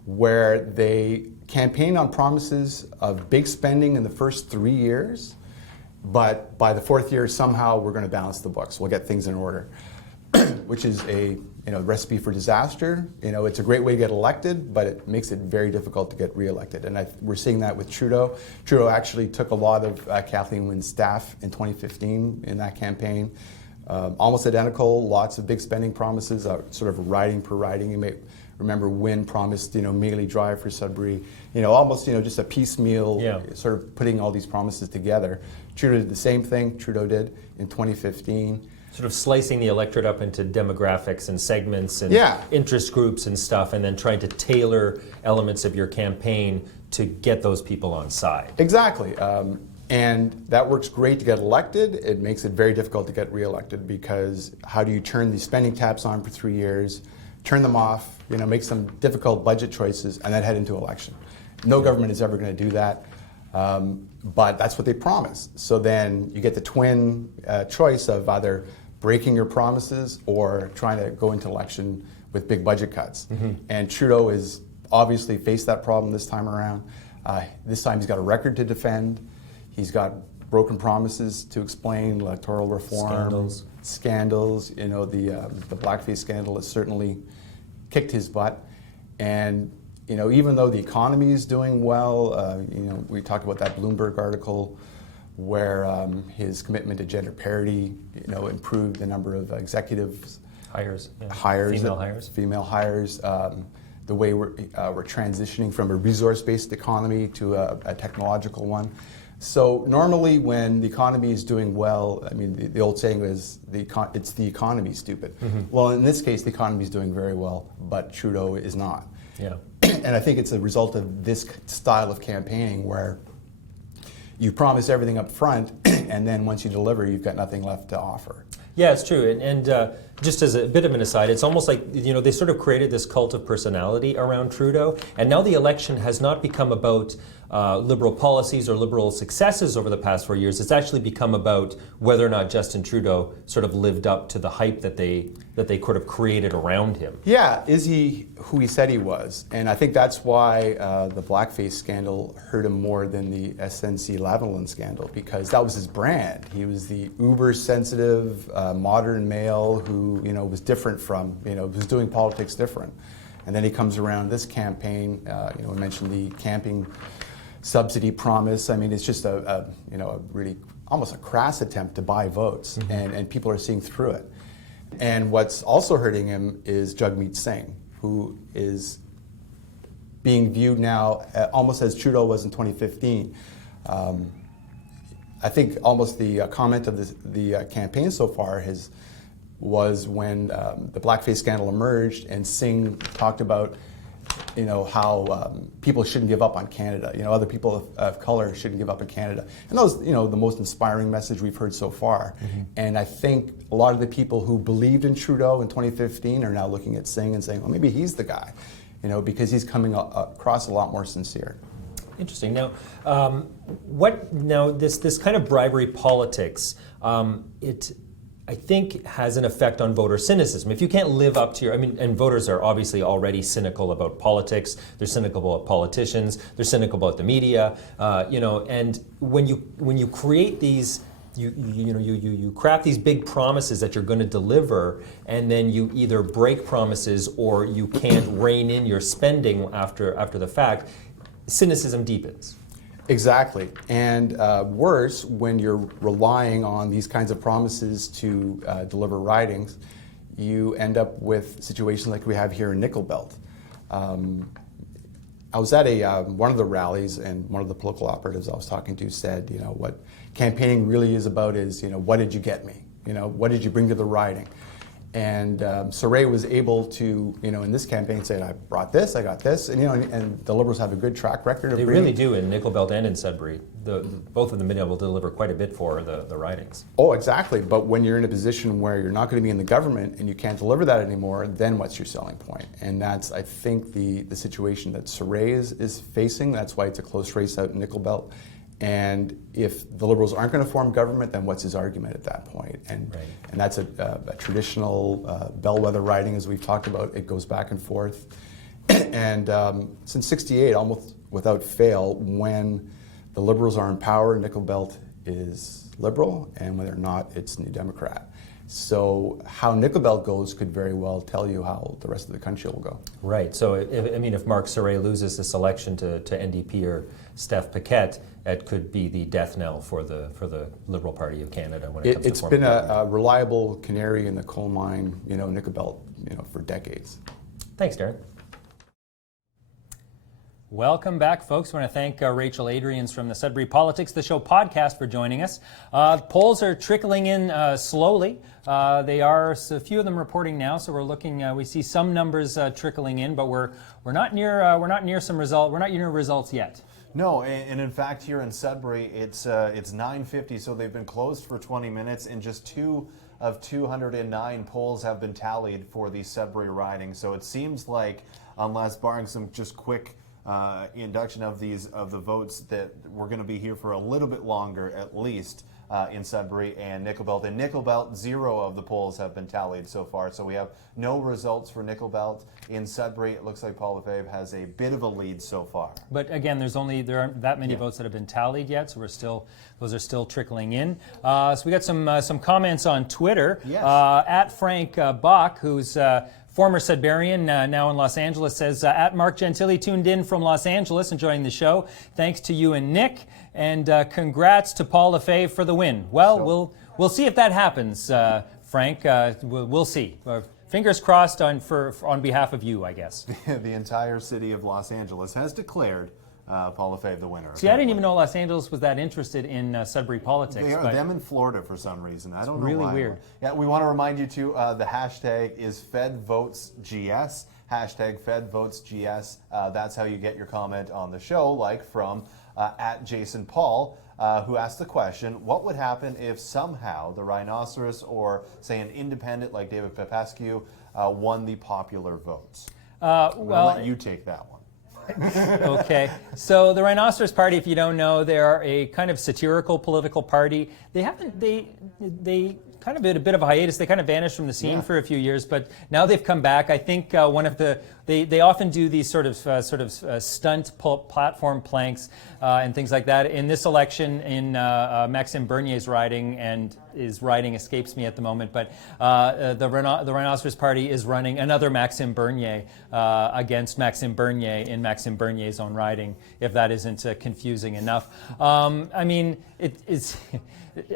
where they campaigned on promises of big spending in the first 3 years, but by the fourth year, somehow we're going to balance the books. We'll get things in order, which is a recipe for disaster. It's a great way to get elected, but it makes it very difficult to get reelected. And we're seeing that with Trudeau. Trudeau actually took a lot of Kathleen Wynne's staff in 2015 in that campaign. Almost identical, lots of big spending promises, sort of riding per riding. You may remember Wynne promised, Mealy Drive for Sudbury, almost, just a piecemeal, sort of putting all these promises together. Trudeau did the same thing, Trudeau did in 2015. Sort of slicing the electorate up into demographics and segments and interest groups and stuff, and then trying to tailor elements of your campaign to get those people on side. Exactly. And that works great to get elected. It makes it very difficult to get reelected, because how do you turn these spending taps on for 3 years, turn them off, make some difficult budget choices, and then head into election? No government is ever going to do that, but that's what they promise. So then you get the twin choice of either breaking your promises or trying to go into election with big budget cuts. And Trudeau has obviously faced that problem this time around. This time he's got a record to defend. He's got broken promises to explain, electoral reform, scandals. The blackface scandal has certainly kicked his butt. And even though the economy is doing well, we talked about that Bloomberg article where his commitment to gender parity, improved the number of executives female hires. The way we're transitioning from a resource-based economy to a technological one. So normally when the economy is doing well, the old saying is it's the economy, stupid. Well, in this case, the economy is doing very well, but Trudeau is not. And I think it's a result of this style of campaigning where you promise everything up front, and then once you deliver, you've got nothing left to offer. Yeah, it's true. And just as a bit of an aside, it's almost like, they sort of created this cult of personality around Trudeau, and now the election has not become about liberal policies or liberal successes over the past 4 years. It's actually become about whether or not Justin Trudeau sort of lived up to the hype that they could have created around him. Yeah, is he who he said he was? And I think that's why the blackface scandal hurt him more than the SNC-Lavalin scandal, because that was his brand. He was the uber-sensitive, modern male who, was different from, was doing politics different. And then he comes around this campaign, we mentioned the camping subsidy promise. It's just a really almost a crass attempt to buy votes, and people are seeing through it. And what's also hurting him is Jagmeet Singh, who is being viewed now almost as Trudeau was in 2015. I think almost the comment of the campaign so far was when the blackface scandal emerged, and Singh talked about how people shouldn't give up on Canada. Other people of color shouldn't give up on Canada. And that was, the most inspiring message we've heard so far. And I think a lot of the people who believed in Trudeau in 2015 are now looking at Singh and saying, well, maybe he's the guy, because he's coming across a lot more sincere. Interesting. Now, this kind of bribery politics, I think has an effect on voter cynicism. If you can't live up to and voters are obviously already cynical about politics. They're cynical about politicians. They're cynical about the media. And when you create these, you craft these big promises that you're going to deliver, and then you either break promises or you can't rein in your spending after the fact, cynicism deepens. Exactly. And worse, when you're relying on these kinds of promises to deliver ridings, you end up with situations like we have here in Nickel Belt. I was at one of the rallies, and one of the political operatives I was talking to said, what campaigning really is about is, what did you get me? What did you bring to the riding? And Saray was able to, in this campaign say, I brought this, I got this, and and the Liberals have a good track record of They bringing. really do in Nickel Belt and in Sudbury. Both of them been able to deliver quite a bit for the ridings. Oh, exactly. But when you're in a position where you're not going to be in the government and you can't deliver that anymore, then what's your selling point? And that's, I think, the situation that Saray is facing. That's why it's a close race out in Nickel Belt. And if the Liberals aren't going to form government, then what's his argument at that point? And that's a traditional bellwether riding, as we've talked about. It goes back and forth. And since '68, almost without fail, when the Liberals are in power, Nickel Belt is Liberal, and when they're not, it's New Democrat. So how Nickel Belt goes could very well tell you how the rest of the country will go. Right. So if Mark Saray loses this election to NDP or Steph Paquette, it could be the death knell for the Liberal Party of Canada when it comes to forming government. It's been a reliable canary in the coal mine, Nickel Belt, for decades. Thanks, Darren. Welcome back, folks. I want to thank Rachel Adrians from the Sudbury Politics, the show podcast, for joining us. Polls are trickling in slowly. They are a few of them reporting now, so we're looking. We see some numbers trickling in, but we're not near some result. We're not near results yet. No, and in fact, here in Sudbury, it's 9:50, so they've been closed for 20 minutes, and just 2 of 209 polls have been tallied for the Sudbury riding. So it seems like, unless barring some just quick induction of the votes, that we're going to be here for a little bit longer at least in Sudbury and Nickel Belt. In Nickel Belt, 0 of the polls have been tallied so far, so we have no results for Nickel Belt. In Sudbury, it looks like Paul Lefebvre has a bit of a lead so far. But again, there aren't that many votes that have been tallied yet, so those are still trickling in. So we got some comments on Twitter. Yes. At Frank Bach, who's former Sudburian, now in Los Angeles, says, at Mark Gentili, tuned in from Los Angeles, enjoying the show. Thanks to you and Nick, and congrats to Paul Lefebvre for the win. Well, we'll see if that happens, Frank. We'll see. Fingers crossed on behalf of you, I guess. The entire city of Los Angeles has declared Paul Lefebvre the winner. See, I didn't even know Los Angeles was that interested in Sudbury politics. They are, them in Florida for some reason. I don't know really why. Weird. Yeah, we want to remind you too, the hashtag is FedVotesGS. Hashtag FedVotesGS. That's how you get your comment on the show, like from at Jason Paul, who asked the question, what would happen if somehow the Rhinoceros or, say, an independent like David Popescu won the popular votes? I'll let you take that one. Okay, so the Rhinoceros Party, if you don't know, they are a kind of satirical political party. They kind of did a bit of a hiatus. They kind of vanished from the scene for a few years, but now they've come back. I think they often do these sort of stunt platform planks and things like that. In this election, in Maxime Bernier's riding, and his riding escapes me at the moment, but the Rhinoceros Party is running another Maxime Bernier against Maxime Bernier in Maxime Bernier's own riding, if that isn't confusing enough. I mean, it's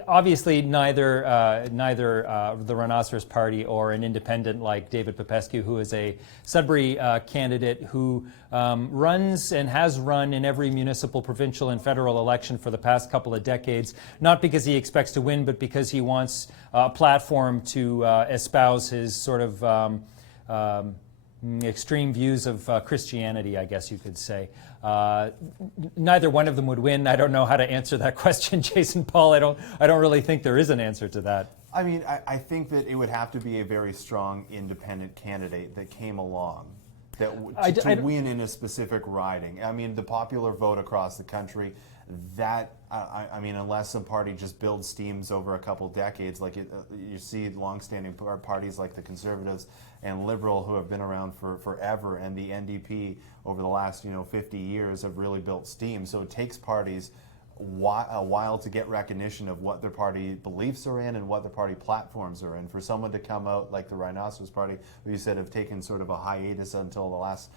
obviously neither the Rhinoceros Party or an independent like David Popescu, who is a Sudbury candidate who runs and has run in every municipal, provincial, and federal election for the past couple of decades, not because he expects to win, but because he wants a platform to espouse his sort of extreme views of Christianity, I guess you could say. Neither one of them would win. I don't know how to answer that question, Jason Paul. I don't really think there is an answer to that. I mean, I think that it would have to be a very strong independent candidate that came along to win in a specific riding. I mean, the popular vote across the country, that, I mean, unless some party just builds steams over a couple decades, like you see longstanding parties like the Conservatives and Liberal who have been around for forever, and the NDP over the last 50 years have really built steam. So it takes parties a while to get recognition of what their party beliefs are in and what their party platforms are in. For someone to come out like the Rhinoceros Party, who you said have taken sort of a hiatus until the last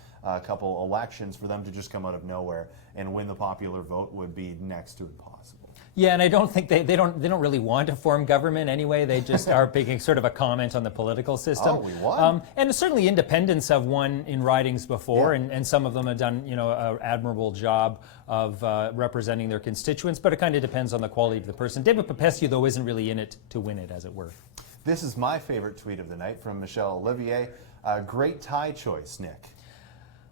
couple elections, for them to just come out of nowhere and win the popular vote would be next to impossible. Yeah, and I don't think they don't really want to form government anyway. They just are making sort of a comment on the political system. Oh, we won. And certainly independents have won in ridings before, and some of them have done an admirable job of representing their constituents. But it kind of depends on the quality of the person. David Popescu, though, isn't really in it to win it, as it were. This is my favorite tweet of the night from Michelle Olivier. Great tie choice, Nick.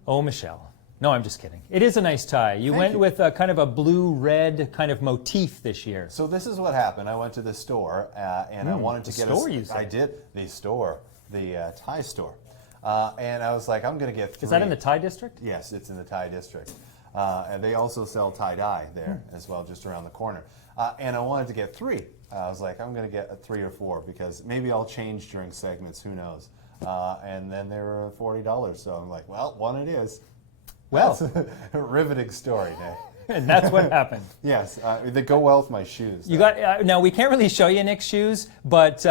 Oh, Michelle. No, I'm just kidding. It is a nice tie. You Thank went you. with a kind of a blue-red kind of motif this year. So this is what happened. I went to the store and I wanted to get store, you said. I did. The store. The tie store. And I was like, I'm going to get 3. Is that in the tie district? Yes, it's in the tie district. And they also sell tie-dye there as well, just around the corner. And I wanted to get 3. I was like, I'm going to get a 3 or 4 because maybe I'll change during segments. Who knows? And then they were $40. So I'm like, well, one it is. Well, that's a riveting story, Nick. And that's what happened. Yes, they go well with my shoes. You got now. We can't really show you Nick's shoes, but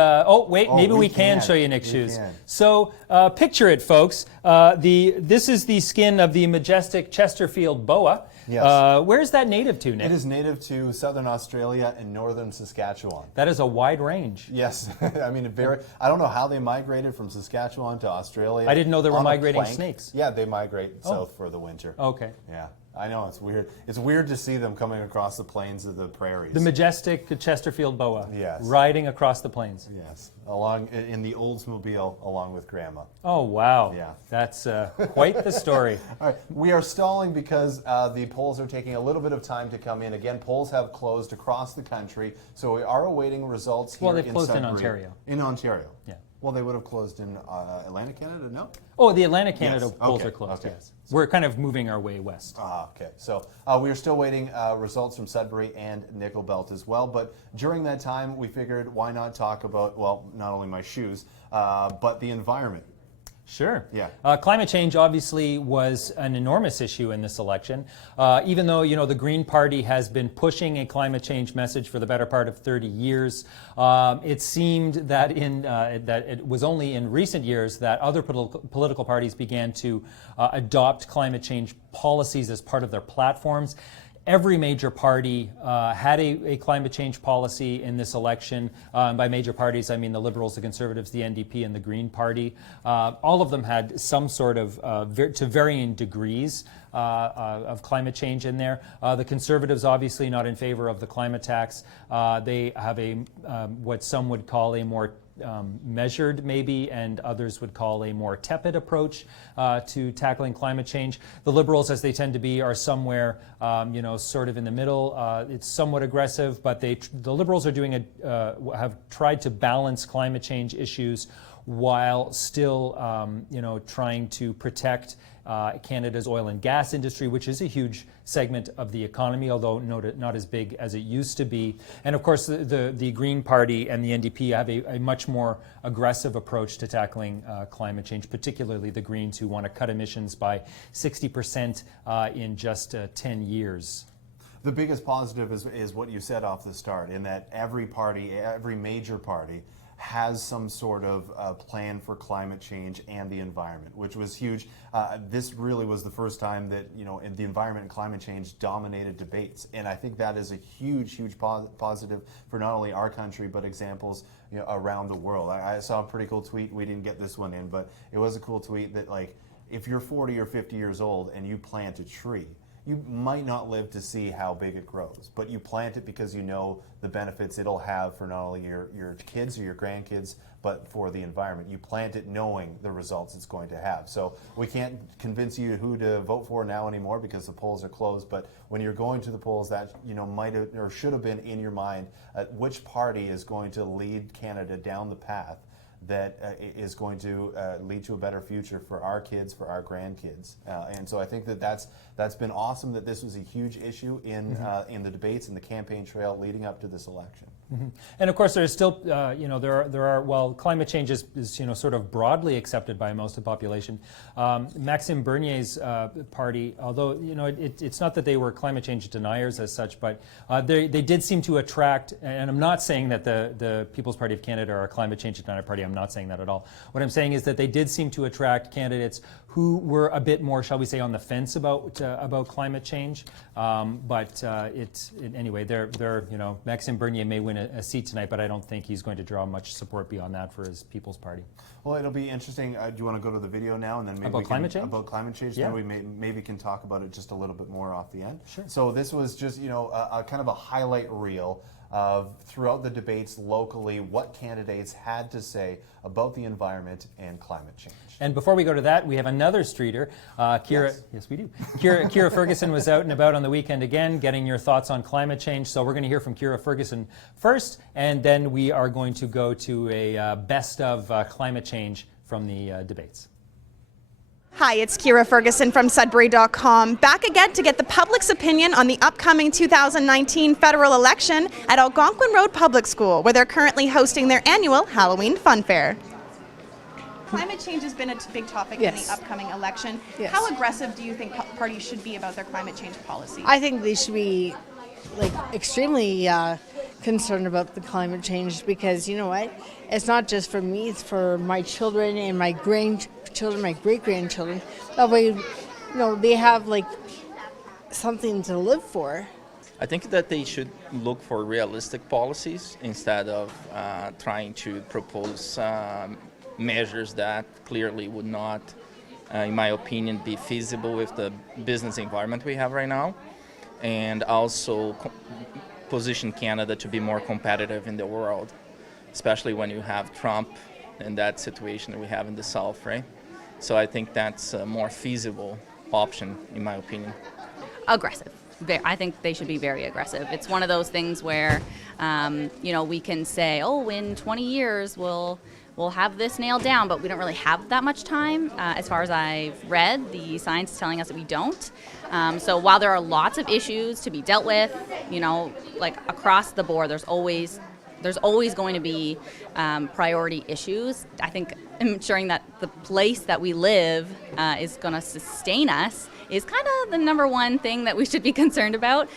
maybe we can show you Nick's shoes. can. So picture it, folks. This is the skin of the majestic Chesterfield boa. Yes. Where's that native to, Nick? It is native to southern Australia and northern Saskatchewan. That is a wide range. Yes, I mean I don't know how they migrated from Saskatchewan to Australia. I didn't know there were on a migrating plank. snakes. Yeah, they migrate south for the winter. Okay. Yeah, I know it's weird. It's weird to see them coming across the plains of the prairies. The majestic Chesterfield boa. Yes. Riding across the plains. Yes, along in the Oldsmobile along with Grandma. Oh wow. Yeah. That's quite the story. All right, we are stalling because the polls are taking a little bit of time to come in. Again, polls have closed across the country, so we are awaiting results here. Well, they've closed in Sudbury. Ontario. In Ontario. Yeah. Well, they would have closed in Atlantic Canada, no? Oh, the Atlantic Canada Yes. polls Okay. are closed, Okay. yes. We're kind of moving our way west. Okay. So we are still waiting results from Sudbury and Nickel Belt as well. But during that time, we figured why not talk about, well, not only my shoes, but the environment. Sure. Yeah. Climate change obviously was an enormous issue in this election. Even though, the Green Party has been pushing a climate change message for the better part of 30 years, it seemed that that it was only in recent years that other political parties began to adopt climate change policies as part of their platforms. Every major party had a climate change policy in this election. By major parties, I mean the Liberals, the Conservatives, the NDP, and the Green Party. All of them had some sort of, to varying degrees, of climate change in there. The Conservatives obviously not in favor of the climate tax. They have what some would call a more measured maybe, and others would call a more tepid approach to tackling climate change. The Liberals, as they tend to be, are somewhere, sort of in the middle. It's somewhat aggressive, but the Liberals are have tried to balance climate change issues while still, trying to protect Canada's oil and gas industry, which is a huge segment of the economy, although not as big as it used to be. And of course, the Green Party and the NDP have a much more aggressive approach to tackling climate change, particularly the Greens, who want to cut emissions by 60% in just 10 years. The biggest positive is what you said off the start, in that every party, every major party, has some sort of plan for climate change and the environment, which was huge. This really was the first time that the environment and climate change dominated debates, and I think that is a huge positive for not only our country but examples around the world. I saw a pretty cool tweet. We didn't get this one in, but it was a cool tweet that, like, if you're 40 or 50 years old and you plant a tree, you might not live to see how big it grows, but you plant it because you know the benefits it'll have for not only your kids or your grandkids, but for the environment. You plant it knowing the results it's going to have. So we can't convince you who to vote for now anymore because the polls are closed, but when you're going to the polls, that might have or should have been in your mind, which party is going to lead Canada down the path that is going to lead to a better future for our kids, for our grandkids. And so I think that's been awesome, that this was a huge issue in the debates and the campaign trail leading up to this election. Mm-hmm. And of course, there's still, while climate change is sort of broadly accepted by most of the population, Maxime Bernier's party, although it's not that they were climate change deniers as such, but they did seem to attract. And I'm not saying that the People's Party of Canada are a climate change denier party. I'm not saying that at all. What I'm saying is that they did seem to attract candidates who were a bit more, shall we say, on the fence about climate change. Anyway, they're Maxime Bernier may win a seat tonight, but I don't think he's going to draw much support beyond that for his People's Party. Well, it'll be interesting. Do you want to go to the video now, and then maybe climate change? About climate change? Yeah. Then we maybe can talk about it just a little bit more off the end. Sure. So this was just a kind of a highlight reel of throughout the debates locally what candidates had to say about the environment and climate change. And before we go to that, we have another streeter, Kira. Yes, we do. Kira Ferguson was out and about on the weekend again, getting your thoughts on climate change. So we're going to hear from Kira Ferguson first, and then we are going to go to a best of climate change from the debates. Hi, it's Kira Ferguson from Sudbury.com, back again to get the public's opinion on the upcoming 2019 federal election at Algonquin Road Public School, where they're currently hosting their annual Halloween Fun Fair. Climate change has been a big topic in the upcoming election. Yes. How aggressive do you think parties should be about their climate change policy? I think they should be extremely concerned about the climate change, because you know what? It's not just for me, it's for my children and my grandchildren, my great-grandchildren. That way, they have something to live for. I think that they should look for realistic policies instead of trying to propose measures that clearly would not, in my opinion, be feasible with the business environment we have right now, and also position Canada to be more competitive in the world, especially when you have Trump and that situation that we have in the South, right? So I think that's a more feasible option, in my opinion. Aggressive. I think they should be very aggressive. It's one of those things where, we can say, oh, in 20 years we'll have this nailed down, but we don't really have that much time. As far as I've read, the science is telling us that we don't. So while there are lots of issues to be dealt with, across the board, there's always going to be priority issues. I think ensuring that the place that we live is going to sustain us is kind of the number one thing that we should be concerned about,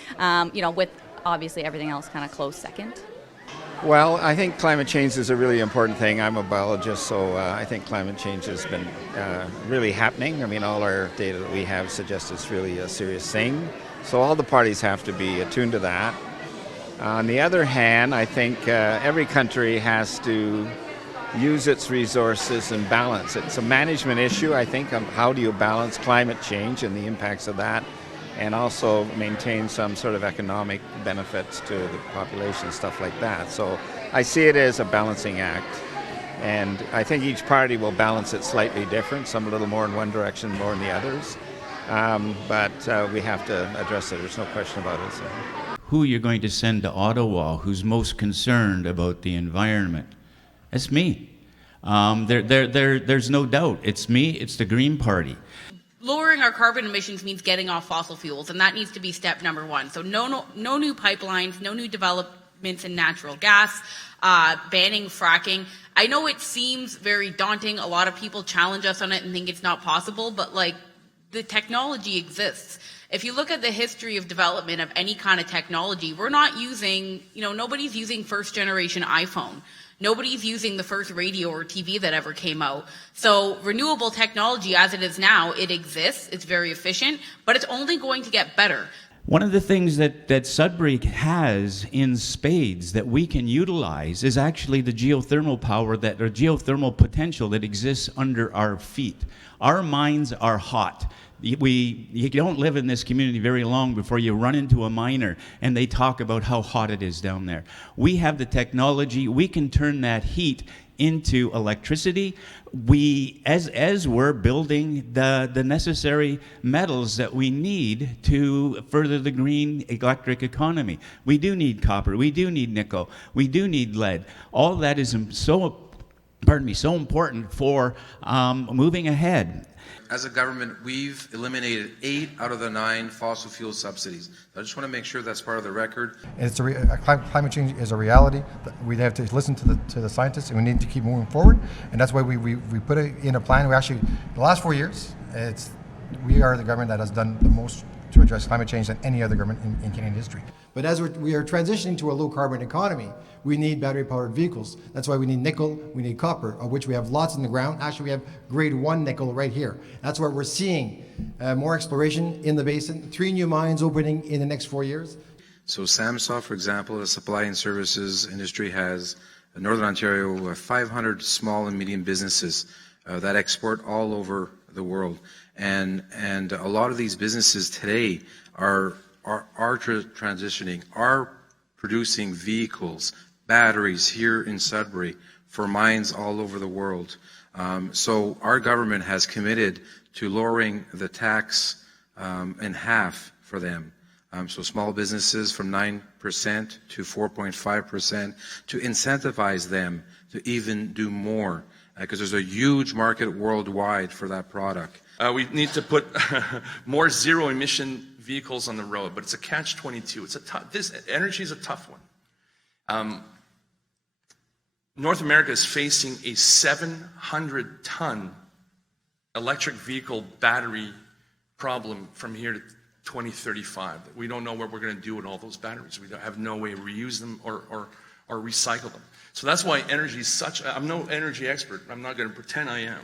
with obviously everything else kind of close second. Well, I think climate change is a really important thing. I'm a biologist, so I think climate change has been really happening. I mean, all our data that we have suggests it's really a serious thing. So all the parties have to be attuned to that. On the other hand, I think every country has to use its resources and balance. It's a management issue, I think, of how do you balance climate change and the impacts of that, and also maintain some sort of economic benefits to the population, stuff like that. So I see it as a balancing act. And I think each party will balance it slightly different, some a little more in one direction, more in the others. But we have to address it, there's no question about it. So. Who you're going to send to Ottawa who's most concerned about the environment? It's me. There's no doubt. It's me, it's the Green Party. Lowering our carbon emissions means getting off fossil fuels, and that needs to be step number one. So no new pipelines, no new developments in natural gas, banning fracking. I know it seems very daunting. A lot of people challenge us on it and think it's not possible, but the technology exists. If you look at the history of development of any kind of technology, we're not using, nobody's using first generation iPhone. Nobody's using the first radio or TV that ever came out. So renewable technology as it is now, it exists, it's very efficient, but it's only going to get better. One of the things that Sudbury has in spades that we can utilize is actually the geothermal power or geothermal potential that exists under our feet. Our mines are hot. You don't live in this community very long before you run into a miner and they talk about how hot it is down there. We have the technology, we can turn that heat into electricity. As we're building the necessary metals that we need to further the green electric economy. We do need copper, we do need nickel, we do need lead. All that is so important for moving ahead. As a government, we've eliminated 8 out of the 9 fossil fuel subsidies. I just want to make sure that's part of the record. It's climate change is a reality. We have to listen to the scientists, and we need to keep moving forward. And that's why we put it in a plan. We actually, the last 4 years, we are the government that has done the most to address climate change than any other government in Canadian history. But as we are transitioning to a low carbon economy, we need battery powered vehicles. That's why we need nickel, we need copper, of which we have lots in the ground. Actually, we have grade 1 nickel right here. That's where we're seeing more exploration in the basin, 3 new mines opening in the next 4 years. So SAMSOFT, for example, the supply and services industry has in Northern Ontario 500 small and medium businesses that export all over the world. And a lot of these businesses today are transitioning, are producing vehicles, batteries here in Sudbury for mines all over the world. So our government has committed to lowering the tax in half for them. So small businesses from 9% to 4.5% to incentivize them to even do more, because there's a huge market worldwide for that product. We need to put more zero-emission vehicles on the road, but it's a catch-22. It's a tough. This energy is a tough one. North America is facing a 700-ton electric vehicle battery problem from here to 2035. We don't know what we're going to do with all those batteries. We don't have no way to reuse them or recycle them. So that's why energy is such. I'm no energy expert. I'm not going to pretend I am.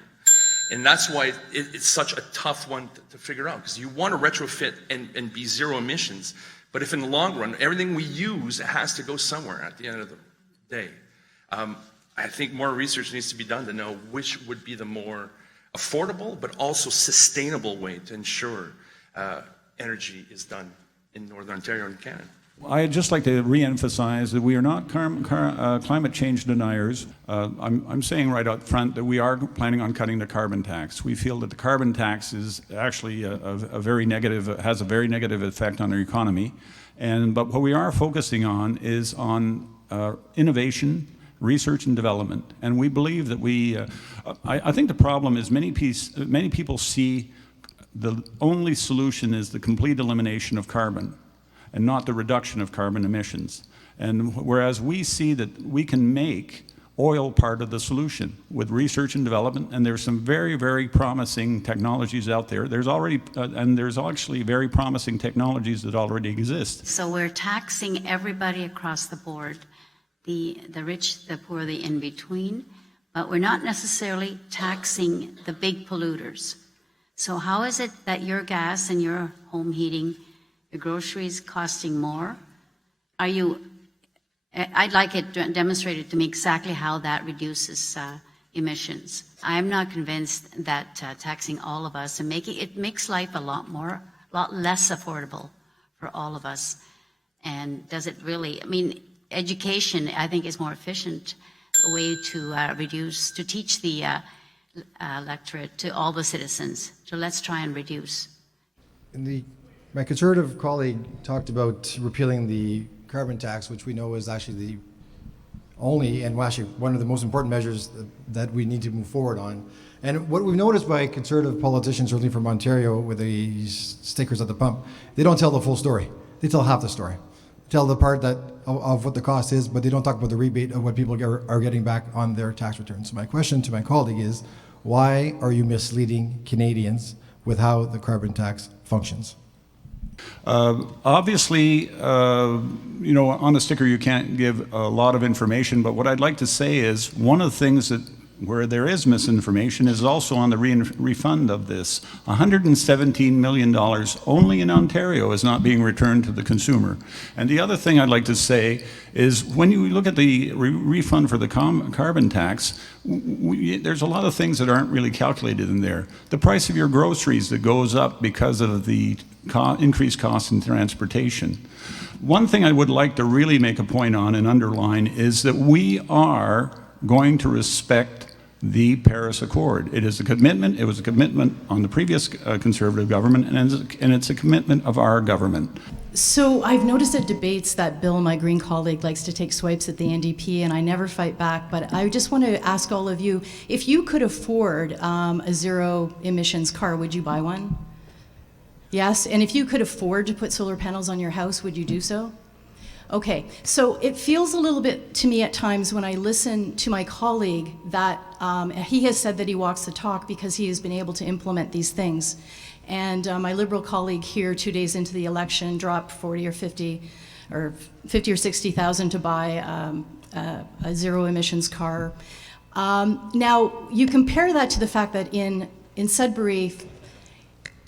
And that's why it's such a tough one to figure out, because you want to retrofit and be zero emissions, but if in the long run, everything we use has to go somewhere at the end of the day. I think more research needs to be done to know which would be the more affordable but also sustainable way to ensure energy is done in Northern Ontario and Canada. I'd just like to re-emphasize that we are not climate change deniers. I'm saying right out front that we are planning on cutting the carbon tax. We feel that the carbon tax is actually has a very negative effect on our economy. But what we are focusing on is on innovation, research and development. And we believe that I think the problem is many people see the only solution is the complete elimination of carbon, and not the reduction of carbon emissions. And whereas we see that we can make oil part of the solution with research and development, and there's some very, very promising technologies out there. There's actually very promising technologies that already exist. So we're taxing everybody across the board, the rich, the poor, the in-between, but we're not necessarily taxing the big polluters. So how is it that your gas and your home heating, your groceries costing more? I'd like it demonstrated to me exactly how that reduces emissions. I'm not convinced that taxing all of us and it makes life a lot less affordable for all of us. And does it really? I mean, education, I think, is more efficient way to teach the electorate, to all the citizens. So let's try and reduce. My Conservative colleague talked about repealing the carbon tax, which we know is actually the only and actually one of the most important measures that we need to move forward on. And what we've noticed by Conservative politicians, certainly from Ontario, with these stickers at the pump, they don't tell the full story. They tell half the story. Tell the part of what the cost is, but they don't talk about the rebate of what people are getting back on their tax returns. So my question to my colleague is, why are you misleading Canadians with how the carbon tax functions? Obviously, on a sticker you can't give a lot of information, but what I'd like to say is one of the things where there is misinformation is also on the refund of this. $117 million only in Ontario is not being returned to the consumer. And the other thing I'd like to say is when you look at the refund for the carbon tax, there's a lot of things that aren't really calculated in there. The price of your groceries that goes up because of the increased costs in transportation. One thing I would like to really make a point on and underline is that we are going to respect the Paris Accord. It is a commitment. It was a commitment on the previous Conservative government, and it's a commitment of our government. So I've noticed at debates that Bill, my Green colleague, likes to take swipes at the NDP, and I never fight back, but I just want to ask all of you, if you could afford a zero emissions car, would you buy one? Yes, and if you could afford to put solar panels on your house, would you do so? Okay, so it feels a little bit to me at times when I listen to my colleague that he has said that he walks the talk because he has been able to implement these things. And my Liberal colleague here 2 days into the election dropped 40 or 50 or 60,000 to buy a zero emissions car. Now, you compare that to the fact that in Sudbury,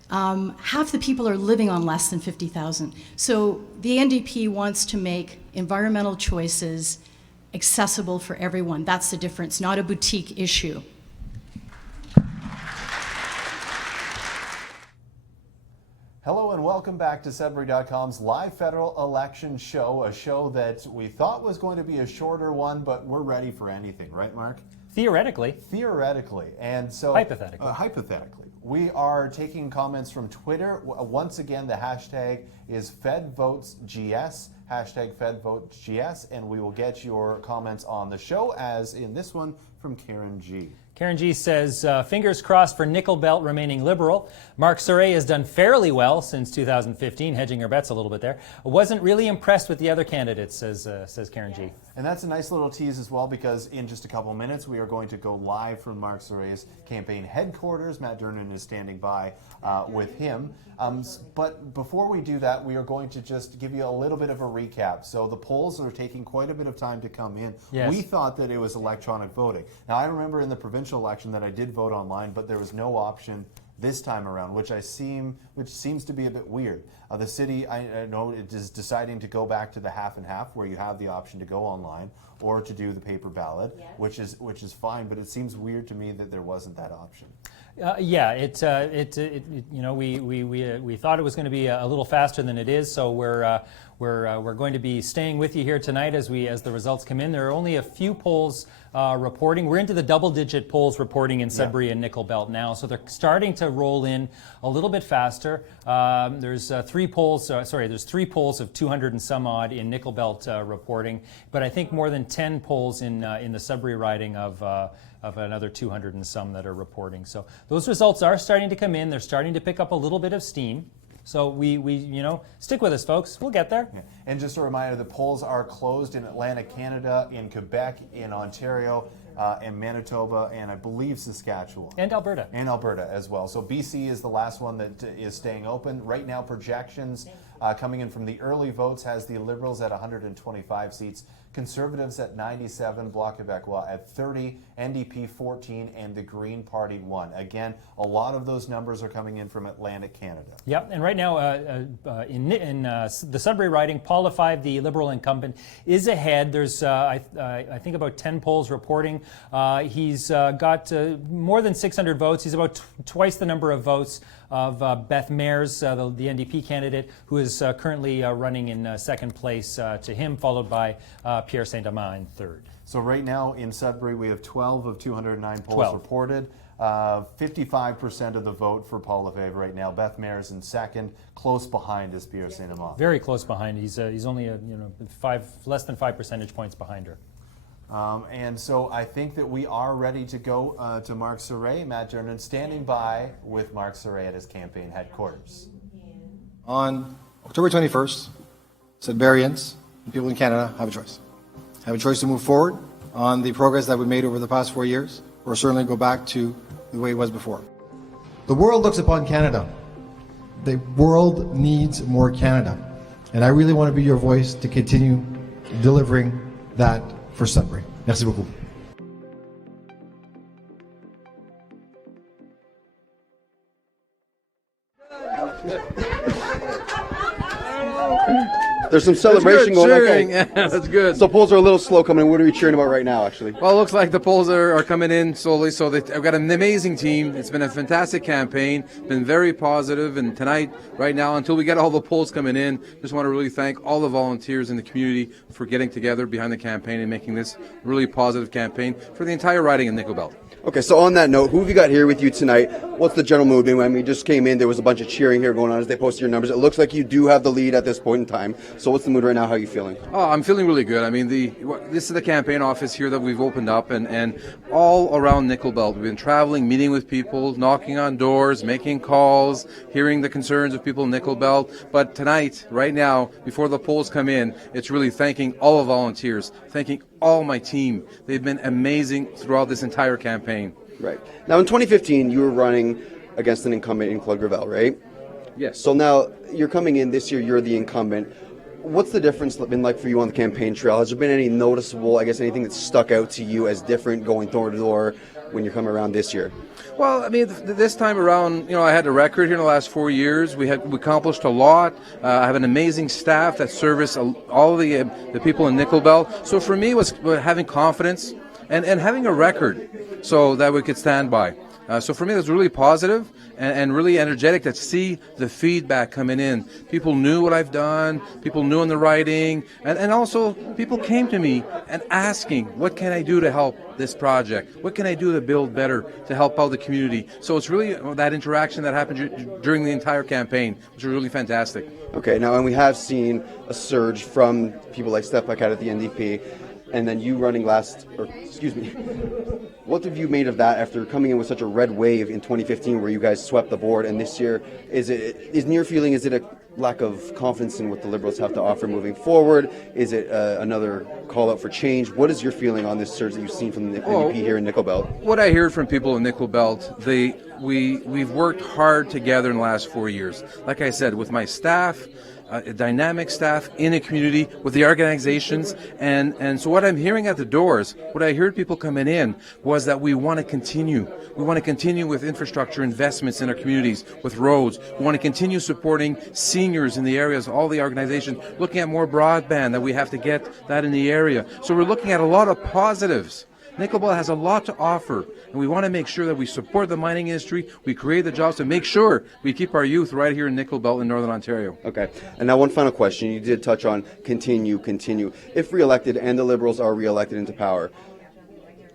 half the people are living on less than 50,000. So the NDP wants to make environmental choices accessible for everyone. That's the difference, not a boutique issue. Hello and welcome back to Sudbury.com's live federal election show, a show that we thought was going to be a shorter one, but we're ready for anything, right, Mark? Theoretically. Theoretically. And so... Hypothetically. Hypothetically. We are taking comments from Twitter. Once again, the hashtag is FedVotesGS, hashtag FedVotesGS, and we will get your comments on the show, as in this one from Karen G. Karen G says, fingers crossed for Nickel Belt remaining liberal. Mark Soray has done fairly well since 2015, hedging her bets a little bit there. Wasn't really impressed with the other candidates, says Karen G. And that's a nice little tease as well, because in just a couple of minutes we are going to go live from Mark Soray's campaign headquarters. Matt Durnan is standing by with him. But before we do that, we are going to just give you a little bit of a recap. So the polls are taking quite a bit of time to come in. Yes. We thought that it was electronic voting. Now, I remember in the provincial election that I did vote online, but there was no option this time around, which seems to be a bit weird. The city, I know, it is deciding to go back to the half and half, where you have the option to go online or to do the paper ballot, which is fine. But it seems weird to me that there wasn't that option. Yeah, you know, we thought it was going to be a little faster than it is, so we're going to be staying with you here tonight as the results come in. There are only a few polls reporting. We're into the double-digit polls reporting in Sudbury and Nickel Belt now, so they're starting to roll in a little bit faster. There's three polls of 200 and some odd in Nickel Belt reporting, but I think more than 10 polls in the Sudbury riding of another 200 and some that are reporting. So those results are starting to come in. They're starting to pick up a little bit of steam. So we you know, stick with us, folks. We'll get there. Yeah. And just a reminder, the polls are closed in Atlantic, Canada, in Quebec, in Ontario, in Manitoba, and I believe Saskatchewan. And Alberta. And Alberta as well. So BC is the last one that is staying open. Right now, projections coming in from the early votes has the Liberals at 125 seats, Conservatives at 97, Bloc Québécois at 30, NDP 14, and the Green Party 1. Again, a lot of those numbers are coming in from Atlantic Canada. Yep, and right now in the Sudbury riding, Paul LaFive, the Liberal incumbent, is ahead. There's, I think, about 10 polls reporting. He's got more than 600 votes. He's about twice the number of votes of Beth Mayers, the NDP candidate, who is currently running in second place to him, followed by Pierre Saint-Amand in third. So right now in Sudbury, we have 12 of 209 polls reported. 55% of the vote for Paul LaFive right now. Beth Mayers in second. Close behind is Pierre Saint-Amand. Very close behind. He's only less than 5 percentage points behind her. And so I think that we are ready to go to Mark Soray. Matt Durnan standing by with Mark Soray at his campaign headquarters. On October 21st, Sudburyans and people in Canada have a choice. Have a choice to move forward on the progress that we made over the past 4 years, or certainly go back to the way it was before. The world looks upon Canada. The world needs more Canada. And I really want to be your voice to continue delivering that for Sudbury. Merci beaucoup. There's some celebration going on. Okay. Yeah, that's good. So polls are a little slow coming in. What are we cheering about right now, actually? Well, it looks like the polls are coming in slowly. So I've got an amazing team. It's been a fantastic campaign. Been very positive. And tonight, right now, until we get all the polls coming in, just want to really thank all the volunteers in the community for getting together behind the campaign and making this really positive campaign for the entire riding in Nickel Belt. Okay, so on that note, who have you got here with you tonight? What's the general mood? When we just came in, there was a bunch of cheering here going on as they posted your numbers. It looks like you do have the lead at this point in time. So what's the mood right now? How are you feeling? Oh, I'm feeling really good. I mean, this is the campaign office here that we've opened up, and all around Nickel Belt. We've been traveling, meeting with people, knocking on doors, making calls, hearing the concerns of people in Nickel Belt. But tonight, right now, before the polls come in, it's really thanking all the volunteers, thanking all my team. They've been amazing throughout this entire campaign. Right. Now, in 2015, you were running against an incumbent in Claude Gravel, right? Yes. So now you're coming in this year, you're the incumbent. What's the difference been like for you on the campaign trail? Has there been any noticeable, anything that stuck out to you as different going door to door when you're coming around this year? Well, I mean, this time around, I had a record here in the last 4 years. We accomplished a lot. I have an amazing staff that service all the people in Nickel Belt. So for me, it was having confidence and having a record so that we could stand by. So for me, it was really positive and really energetic to see the feedback coming in. People knew what I've done, people knew in the writing, and also people came to me and asking, what can I do to help this project? What can I do to build better, to help out the community? So it's really that interaction that happened during the entire campaign, which was really fantastic. Okay, now, and we have seen a surge from people like Steph Paquette at the NDP, and then you running what have you made of that after coming in with such a red wave in 2015 where you guys swept the board, and this year, is your feeling, is it a lack of confidence in what the Liberals have to offer moving forward? Is it another call out for change? What is your feeling on this surge that you've seen from the NDP here in Nickel Belt? What I heard from people in Nickel Belt, we've worked hard together in the last 4 years. Like I said, with my staff, a dynamic staff in a community with the organizations, and so what I'm hearing at the doors, what I heard people coming in was that we want to continue. We want to continue with infrastructure investments in our communities, with roads. We want to continue supporting seniors in the areas, all the organizations, looking at more broadband, that we have to get that in the area. So we're looking at a lot of positives. Nickel Belt has a lot to offer, and we want to make sure that we support the mining industry, we create the jobs to make sure we keep our youth right here in Nickel Belt in Northern Ontario. Okay, and now one final question. You did touch on continue. If re-elected and the Liberals are re-elected into power,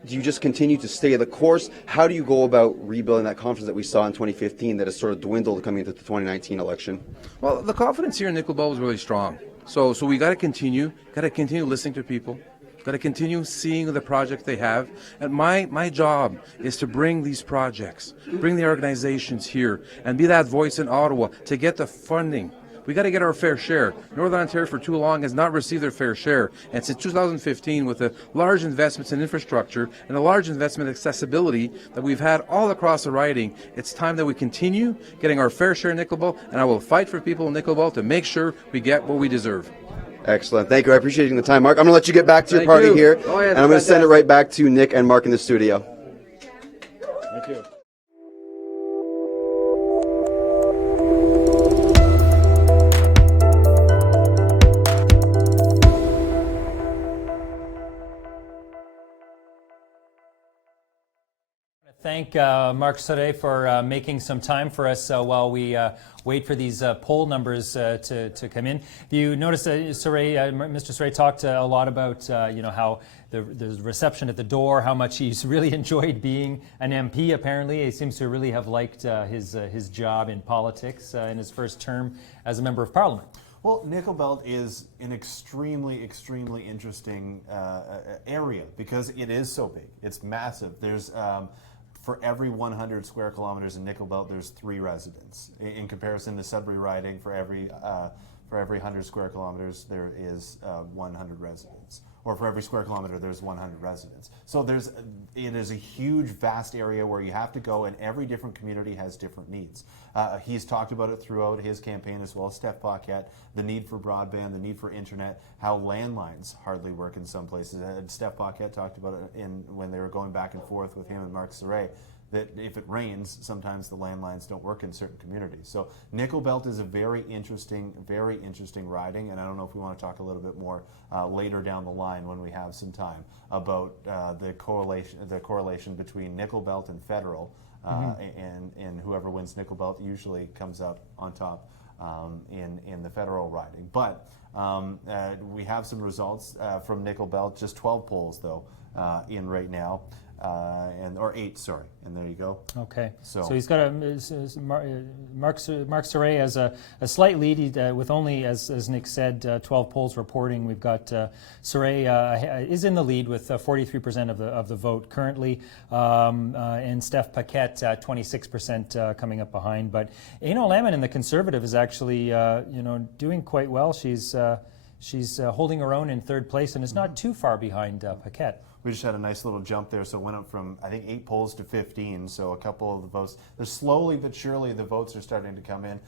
do you just continue to stay the course? How do you go about rebuilding that confidence that we saw in 2015 that has sort of dwindled coming into the 2019 election? Well, the confidence here in Nickel Belt was really strong. So we got to continue listening to people. Got to continue seeing the projects they have. And my job is to bring these projects, bring the organizations here, and be that voice in Ottawa to get the funding. We got to get our fair share. Northern Ontario for too long has not received their fair share. And since 2015, with the large investments in infrastructure and the large investment in accessibility that we've had all across the riding, it's time that we continue getting our fair share in Nickel Belt, and I will fight for people in Nickel Belt to make sure we get what we deserve. Excellent. Thank you. I appreciate the time, Mark. I'm going to let you get back to your party here, and I'm going to send it right back to Nick and Mark in the studio. Thank you. Thank Mark Sauret for making some time for us while we wait for these poll numbers to come in. You notice Mr. Sauret talked a lot about how the reception at the door, how much he's really enjoyed being an MP. Apparently, he seems to really have liked his job in politics in his first term as a member of Parliament. Well, Nickel Belt is an extremely interesting area because it is so big. It's massive. There's for every 100 square kilometers in Nickel Belt, there's 3 residents. In comparison to Sudbury riding, for every 100 square kilometers, there is 100 residents. Or for every square kilometer, there's 100 residents. So it is a huge, vast area where you have to go, and every different community has different needs. He's talked about it throughout his campaign, as well as Steph Paquette, the need for broadband, the need for internet, how landlines hardly work in some places. And Steph Paquette talked about it when they were going back and forth with him and Mark Sauret, that if it rains, sometimes the landlines don't work in certain communities. So Nickel Belt is a very interesting riding, and I don't know if we want to talk a little bit more later down the line when we have some time about the correlation between Nickel Belt and federal, and whoever wins Nickel Belt usually comes up on top in the federal riding. But we have some results from Nickel Belt, just 12 polls though in right now. Or 8, sorry, and there you go. Okay, so he's got Mark Sauret has a slight lead with only, as Nick said, 12 polls reporting. We've got Sauret is in the lead with 43% of the vote currently, and Steph Paquette 26% coming up behind. But Aino Lamon in the Conservative is actually doing quite well. She's holding her own in 3rd place and is not too far behind Paquette. We just had a nice little jump there, so it went up from, I think, 8 polls to 15, so a couple of the votes. Slowly but surely the votes are starting to come in.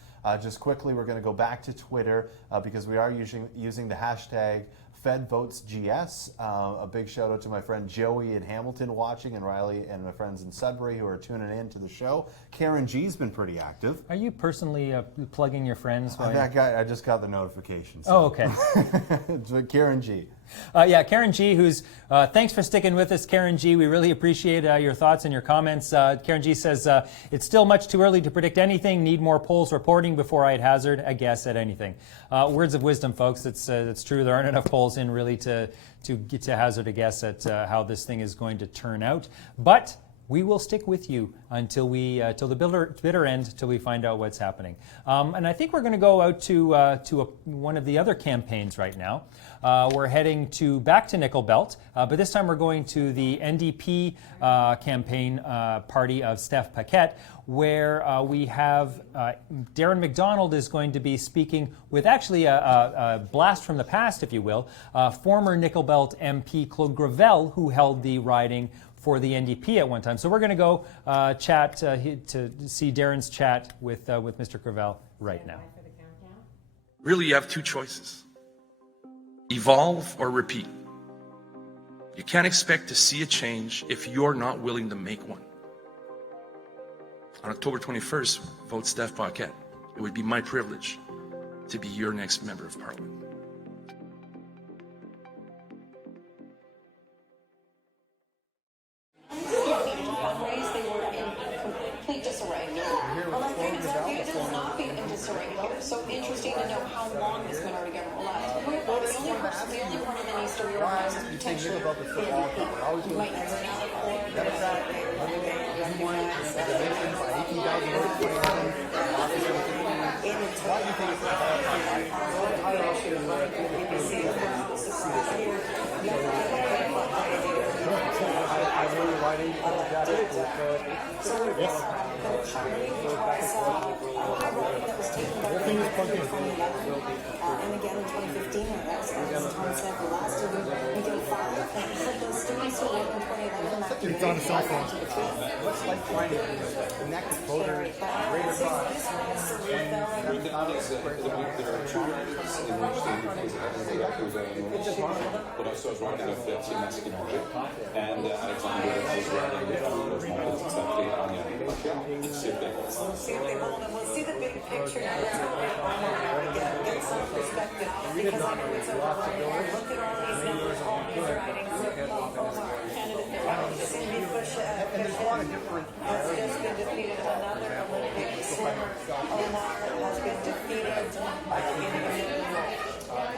Just quickly, we're going to go back to Twitter because we are using the hashtag Fed votes GS. A big shout out to my friend Joey in Hamilton watching, and Riley and my friends in Sudbury who are tuning in to the show. Karen G's been pretty active. Are you personally plugging your friends? That guy, I just got the notification. So. Oh, okay. Karen G. Karen G, who's, thanks for sticking with us, Karen G. We really appreciate your thoughts and your comments. Karen G says, it's still much too early to predict anything. Need more polls reporting before I'd hazard a guess at anything. Words of wisdom, folks. It's true. There aren't enough polls in really to get to hazard a guess at how this thing is going to turn out. But we will stick with you until till the bitter end, till we find out what's happening. And I think we're going to go out to one of the other campaigns right now. We're heading back to Nickel Belt, but this time we're going to the NDP campaign party of Steph Paquette, where we have Darren McDonald is going to be speaking with actually a blast from the past, if you will, former Nickel Belt MP Claude Gravel, who held the riding for the NDP at one time. So we're going to go chat to see Darren's chat with Mr. Gravel right now. Really, you have two choices: evolve or repeat. You can't expect to see a change if you're not willing to make one. On October 21st, vote Steph Paquette. It would be my privilege to be your next member of Parliament. So interesting to know how long this minority government will last. The only one in the needs to realize the potential might not run out of court. And again in 2015, that was Tom Sample last year. We did 5. Those students who went in 2011. It's on a cell phone. What's like trying to connect with voters? There are two records in which they but I was writing with Tim and Alexander was writing with See if they hold them. We'll see the big picture now. Let's go again, get some perspective. Because I know it's a look at all these numbers, all these ridings, Omar, candidate, Cindy Bush, there's a lot of different has just been defeated. Another Olympic swimmer, Omar, has been defeated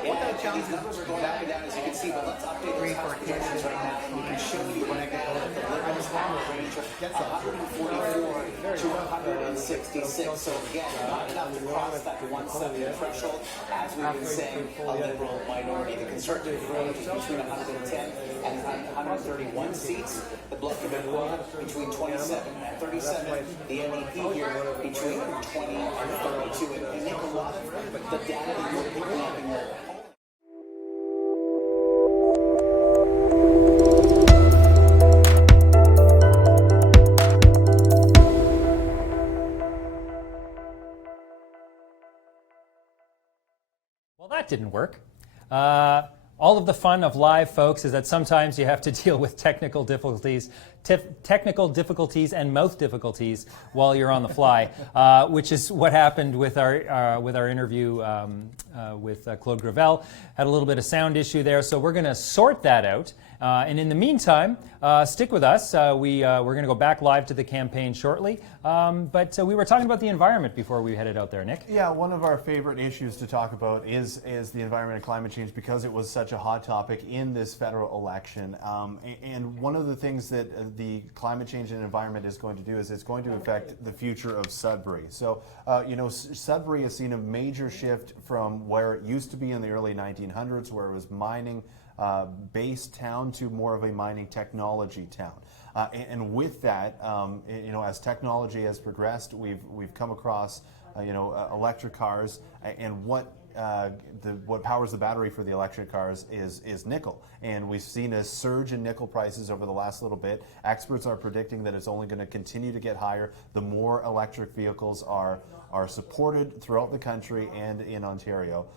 What kind of challenges numbers are going up and down, as you can see, but let's update those house projections right now. We can show you when I get the Liberals have a range of 144 to 166. So again, not enough to cross that 170 threshold. As we've been saying, a Liberal minority. The Conservative range is between 110 and 131 seats. The Bloc Québécois between 27 and 37. The NDP here between 20 and 32. And I think a lot of the data that you're picking up in your Well, that didn't work. All of the fun of live, folks, is that sometimes you have to deal with technical difficulties and mouth difficulties while you're on the fly, which is what happened with our interview with Claude Gravel. Had a little bit of sound issue there, so we're going to sort that out. And in the meantime, stick with us. We're going to go back live to the campaign shortly. But we were talking about the environment before we headed out there, Nick. Yeah, one of our favorite issues to talk about is the environment and climate change, because it was such a hot topic in this federal election. And one of the things that the climate change and environment is going to do is it's going to affect the future of Sudbury. So, Sudbury has seen a major shift from where it used to be in the early 1900s, where it was mining based town, to more of a mining technology town. And with that, as technology has progressed, we've come across electric cars, and what powers the battery for the electric cars is nickel. And we've seen a surge in nickel prices over the last little bit. Experts are predicting that it's only going to continue to get higher the more electric vehicles are are supported throughout the country and in Ontario.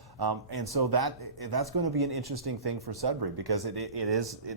And so that's going to be an interesting thing for Sudbury, because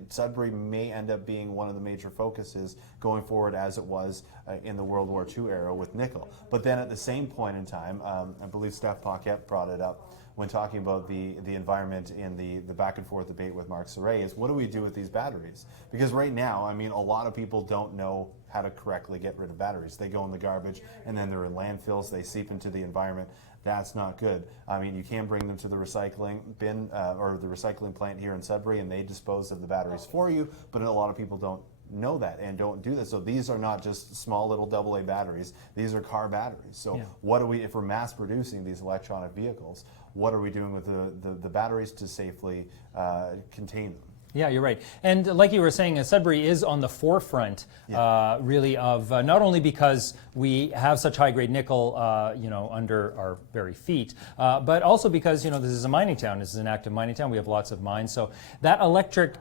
Sudbury may end up being one of the major focuses going forward, as it was in the World War II era with nickel. But then at the same point in time, I believe Steph Paquette brought it up when talking about the environment in the back and forth debate with Mark Gentili, is what do we do with these batteries? Because right now, I mean, a lot of people don't know how to correctly get rid of batteries. They go in the garbage and then they're in landfills, they seep into the environment. That's not good. I mean, you can bring them to the recycling bin or the recycling plant here in Sudbury, and they dispose of the batteries for you, but a lot of people don't know that and don't do that. So these are not just small little AA batteries, these are car batteries. So what do we, if we're mass producing these electronic vehicles, what are we doing with the batteries to safely contain them? Yeah, you're right. And like you were saying, Sudbury is on the forefront, really, of not only because we have such high-grade nickel, under our very feet, but also because, this is a mining town. This is an active mining town. We have lots of mines. So that electric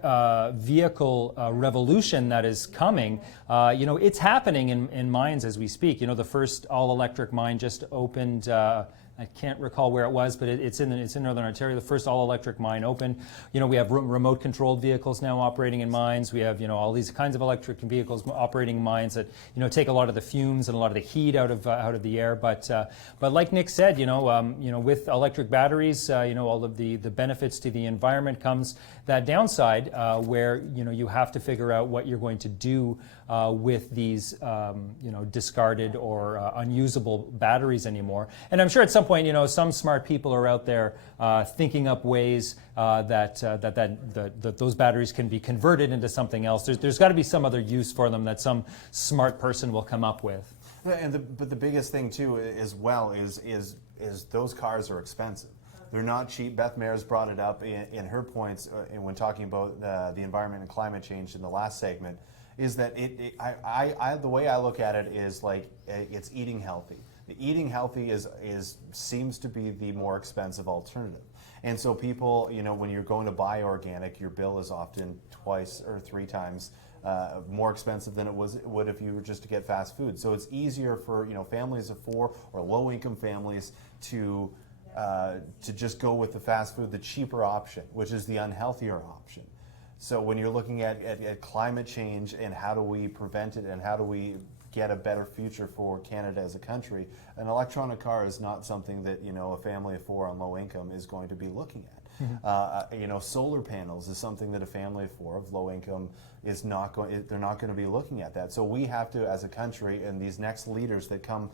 vehicle revolution that is coming, it's happening in mines as we speak. The first all-electric mine just opened. I can't recall where it was, but it's in Northern Ontario. The first all-electric mine opened. We have remote-controlled vehicles now operating in mines. We have all these kinds of electric vehicles operating in mines that take a lot of the fumes and a lot of the heat out of the air. But like Nick said, with electric batteries, all of the benefits to the environment comes that downside where you have to figure out what you're going to do with these discarded or unusable batteries anymore. And I'm sure at some point, some smart people are out there thinking up ways that those batteries can be converted into something else. There's got to be some other use for them that some smart person will come up with. But the biggest thing too, as well, is those cars are expensive. They're not cheap. Beth Mayer's brought it up in her points when talking about the environment and climate change in the last segment. Is that the way I look at it is like it's eating healthy. The eating healthy seems to be the more expensive alternative. And so people, when you're going to buy organic, your bill is often 2 or 3 times more expensive than it would if you were just to get fast food. So it's easier for families of 4 or low-income families to just go with the fast food, the cheaper option, which is the unhealthier option. So when you're looking at climate change and how do we prevent it and how do we get a better future for Canada as a country, an electronic car is not something that a family of 4 on low income is going to be looking at. Mm-hmm. Solar panels is something that a family of 4 of low income is not going. They're not going to be looking at that. So we have to, as a country, and these next leaders that come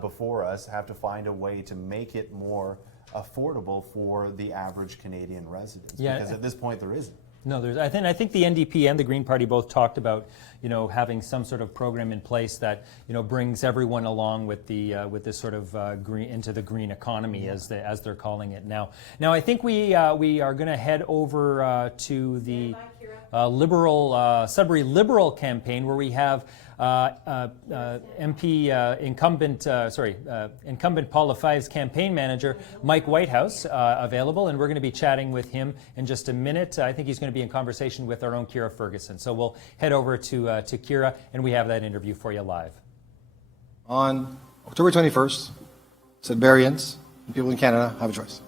before us, have to find a way to make it more affordable for the average Canadian resident. Yeah. Because at this point there isn't. No, I think the NDP and the Green Party both talked about, having some sort of program in place that, brings everyone along with this sort of green into the green economy, as they're calling it now. Now, I think we are going to head over to the Sudbury Liberal campaign, where we have incumbent Paul Lefebvre's campaign manager, Mike Whitehouse, available, and we're going to be chatting with him in just a minute. I think he's going to be in conversation with our own Kira Ferguson. So we'll head over to Kira, and we have that interview for you live. On October 21st, Sudburyans and people in Canada have a choice.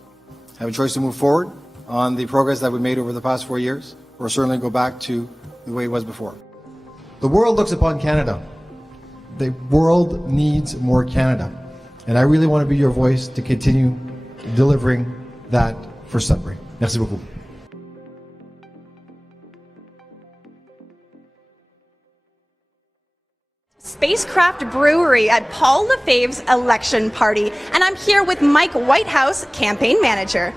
Have a choice to move forward on the progress that we've made over the past 4 years, or certainly go back to the way it was before. The world looks upon Canada. The world needs more Canada. And I really want to be your voice to continue delivering that for Sudbury. Merci beaucoup. Spacecraft Brewery at Paul Lefebvre's election party. And I'm here with Mike Whitehouse, campaign manager.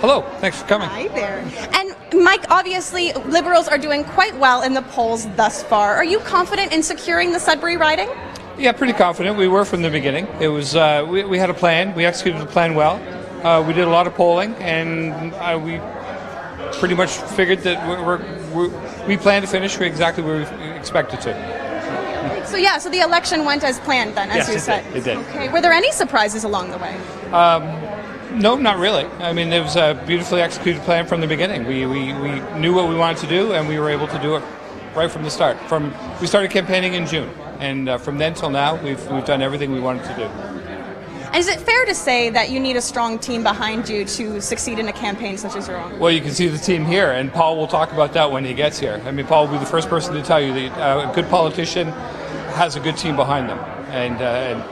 Hello, thanks for coming. Hi there. And Mike, obviously, Liberals are doing quite well in the polls thus far. Are you confident in securing the Sudbury riding? Yeah, pretty confident. We were from the beginning. It was we had a plan. We executed the plan well. We did a lot of polling, and we pretty much figured that we planned to finish exactly where we expected to. So the election went as planned then, as you said. It did. Okay. Were there any surprises along the way? No, not really. I mean, it was a beautifully executed plan from the beginning. We knew what we wanted to do, and we were able to do it right from the start. We started campaigning in June, and from then till now, we've done everything we wanted to do. And is it fair to say that you need a strong team behind you to succeed in a campaign such as your own? Well, you can see the team here, and Paul will talk about that when he gets here. I mean, Paul will be the first person to tell you that a good politician has a good team behind them. And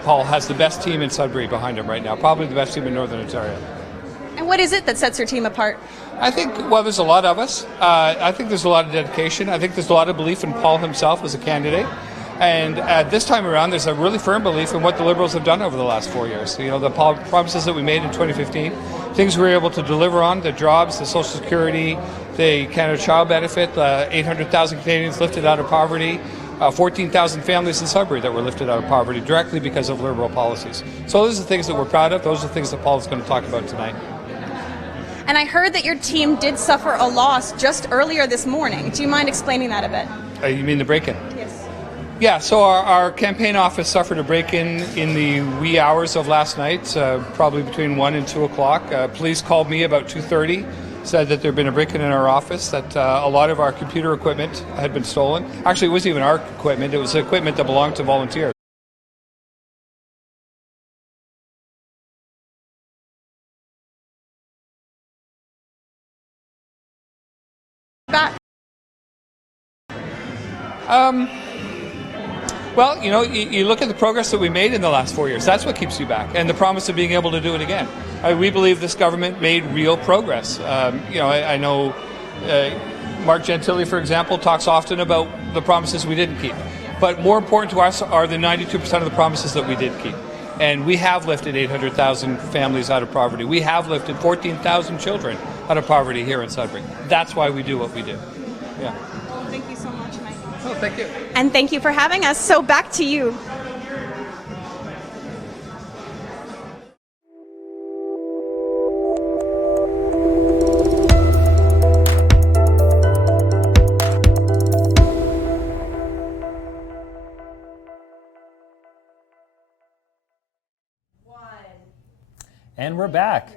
Paul has the best team in Sudbury behind him right now, probably the best team in Northern Ontario. And what is it that sets your team apart? I think, well, there's a lot of us. I think there's a lot of dedication. I think there's a lot of belief in Paul himself as a candidate. And this time around, there's a really firm belief in what the Liberals have done over the last 4 years. You know, the promises that we made in 2015, things we were able to deliver on, the jobs, the Social Security, the Canada Child Benefit, 800,000 Canadians lifted out of poverty, 14,000 families in Sudbury that were lifted out of poverty directly because of Liberal policies. So those are the things that we're proud of. Those are the things that Paul is going to talk about tonight. And I heard that your team did suffer a loss just earlier this morning. Do you mind explaining that a bit? You mean the break-in? Yes. Yeah, so our campaign office suffered a break-in the wee hours of last night, probably between 1 and 2 o'clock. Police called me about 2:30, said that there had been a break-in in our office, that a lot of our computer equipment had been stolen. Actually, it wasn't even our equipment, it was equipment that belonged to volunteers. Back. Well, you know, you look at the progress that we made in the last 4 years. That's what keeps you back, and the promise of being able to do it again. We believe this government made real progress. You know, I know Mark Gentili, for example, talks often about the promises we didn't keep. But more important to us are the 92% of the promises that we did keep. And we have lifted 800,000 families out of poverty. We have lifted 14,000 children out of poverty here in Sudbury. That's why we do what we do. Yeah. Well, thank you so much, Mike. Oh, thank you. And thank you for having us. So back to you. And we're back.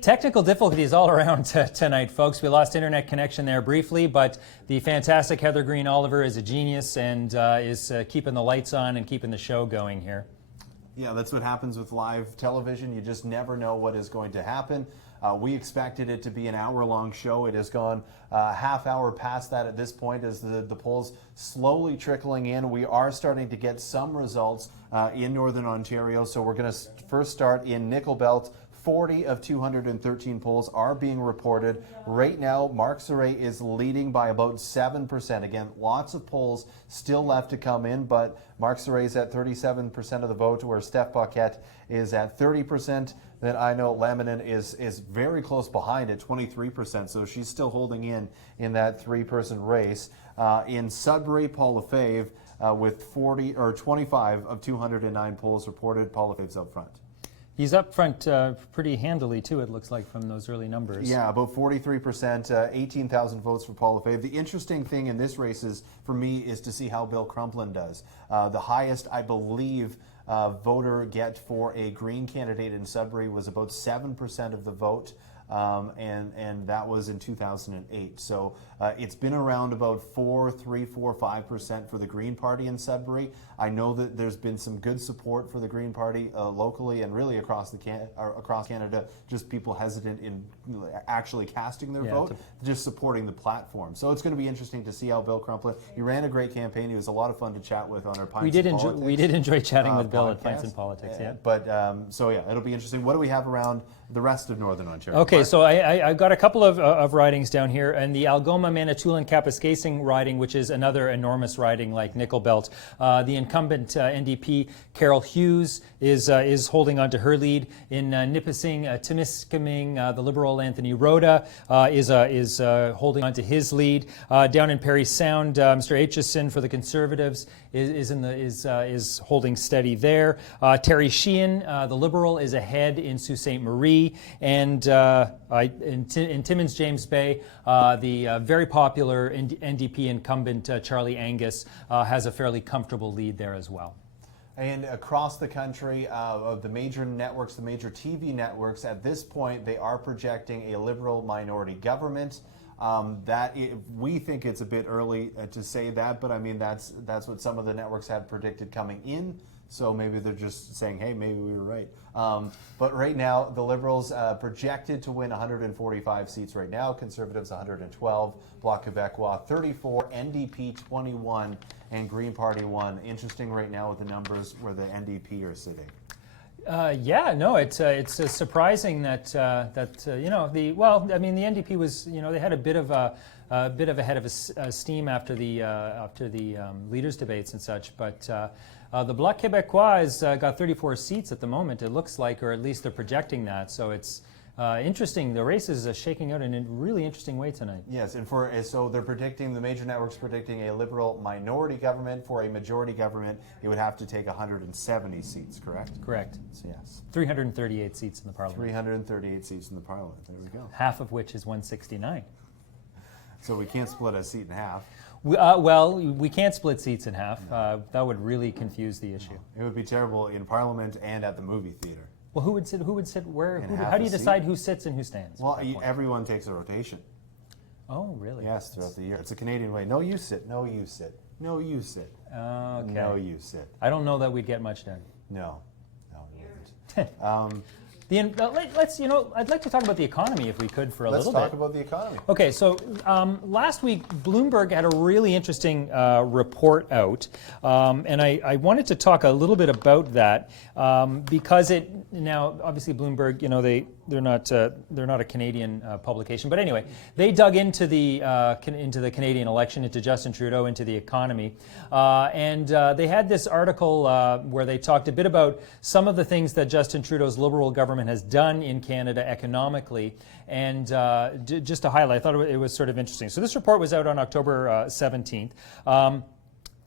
Technical difficulties all around tonight, folks. We lost internet connection there briefly, but the fantastic Heather Green Oliver is a genius and is keeping the lights on and keeping the show going here. Yeah, that's what happens with live television. You just never know what is going to happen. We expected it to be an hour-long show. It has gone half hour past that at this point as the polls slowly trickling in. We are starting to get some results in Northern Ontario. So we're going to first start in Nickel Belt. 40 of 213 polls are being reported. Right now, Mark Gentili is leading by about 7%. Again, lots of polls still left to come in, but Mark Gentili is at 37% of the vote, where Steph Paquette is at 30%. Then I know Laminin is very close behind at 23%, so she's still holding in that three-person race. In Sudbury, Paul Lefebvre with 25 of 209 polls reported. Paul Lefebvre's up front. He's up front pretty handily, too, it looks like, from those early numbers. Yeah, about 43%, 18,000 votes for Paul Lefebvre. The interesting thing in this race for me, is to see how Bill Crumplin does. The highest, I believe, voter get for a Green candidate in Sudbury was about 7% of the vote. And that was in 2008. So it's been around about 5% for the Green Party in Sudbury. I know that there's been some good support for the Green Party locally and really across Canada. Just people hesitant in actually casting their vote, just supporting the platform. So it's going to be interesting to see how Bill Crumplin. He ran a great campaign. He was a lot of fun to chat with on our Pints and Politics. We did enjoy chatting with Bill podcast. at Pints and Politics. Yeah. But so yeah, it'll be interesting. What do we have around the rest of Northern Ontario? Okay, so I've got a couple of ridings down here, and the Algoma, Manitoulin, Kapuskasing riding, which is another enormous riding like Nickel Belt. The incumbent NDP, Carol Hughes, is holding on to her lead. In Nipissing, Timiskaming, the Liberal Anthony Rhoda is holding on to his lead. Down in Parry Sound, Mr. Aitchison for the Conservatives is holding steady there. Terry Sheehan, the Liberal, is ahead in Sault Ste. Marie, and in Timmins James Bay, the very popular NDP incumbent Charlie Angus has a fairly comfortable lead there as well. And across the country, of the major networks, the major TV networks, at this point, they are projecting a Liberal minority government. We think it's a bit early to say that, but I mean that's what some of the networks had predicted coming in. So maybe they're just saying, hey, maybe we were right. But right now, the Liberals projected to win 145 seats right now, Conservatives 112, Bloc Québécois 34, NDP 21, and Green Party 1. Interesting right now with the numbers where the NDP are sitting. It's surprising that the NDP was, they had a bit of a head of steam after the leaders debates and such, but the Bloc Québécois has got 34 seats at the moment, it looks like, or at least they're projecting that. So it's interesting. The race is shaking out in a really interesting way tonight. Yes, and so they're predicting, the major networks predicting a Liberal minority government. For a majority government, it would have to take 170 seats, correct? Correct. So yes. 338 seats in the parliament. 338 seats in the parliament. There we go. Half of which is 169. So we can't split a seat in half. We can't split seats in half. That would really confuse the issue. It would be terrible in Parliament and at the movie theater. Well, who would sit where? How do you decide who sits and who stands? Well, everyone takes a rotation. Oh, really? Yes, throughout the year. It's a Canadian way. No, you sit. No, you sit. No, you sit. Okay. No, you sit. I don't know that we'd get much done. No, we wouldn't. I'd like to talk about the economy if we could for a little bit. Let's talk about the economy. Okay, so last week Bloomberg had a really interesting report out, and I wanted to talk a little bit about that because now obviously Bloomberg, they're not a Canadian publication, but anyway, they dug into the Canadian election, into Justin Trudeau, into the economy, and they had this article where they talked a bit about some of the things that Justin Trudeau's Liberal government has done in Canada economically, and just to highlight, I thought it was sort of interesting. So this report was out on October 17th.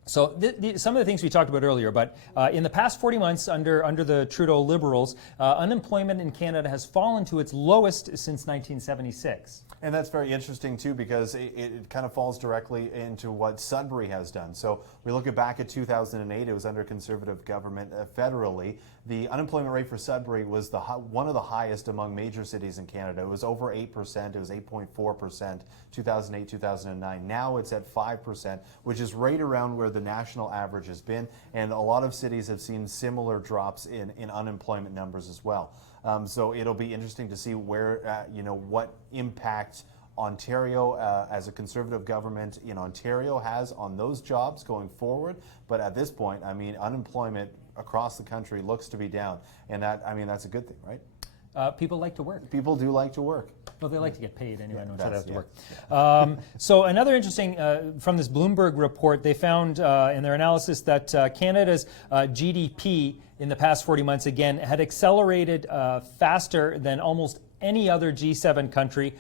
So some of the things we talked about earlier, but in the past 40 months under the Trudeau Liberals, unemployment in Canada has fallen to its lowest since 1976. And that's very interesting, too, because it kind of falls directly into what Sudbury has done. So we look back at 2008, it was under Conservative government federally. The unemployment rate for Sudbury was one of the highest among major cities in Canada. It was over 8%. It was 8.4%, 2008, 2009. Now it's at 5%, which is right around where the national average has been. And a lot of cities have seen similar drops in unemployment numbers as well. So it'll be interesting to see where, what impact Ontario, as a Conservative government in Ontario, has on those jobs going forward. But at this point, unemployment across the country looks to be down, and that's a good thing, right? People like to work. People do like to work. Well, they like to get paid anyway. Yeah, They have to work. Yeah. So another interesting, from this Bloomberg report, they found in their analysis that Canada's GDP in the past 40 months, again, had accelerated faster than almost any other G7 country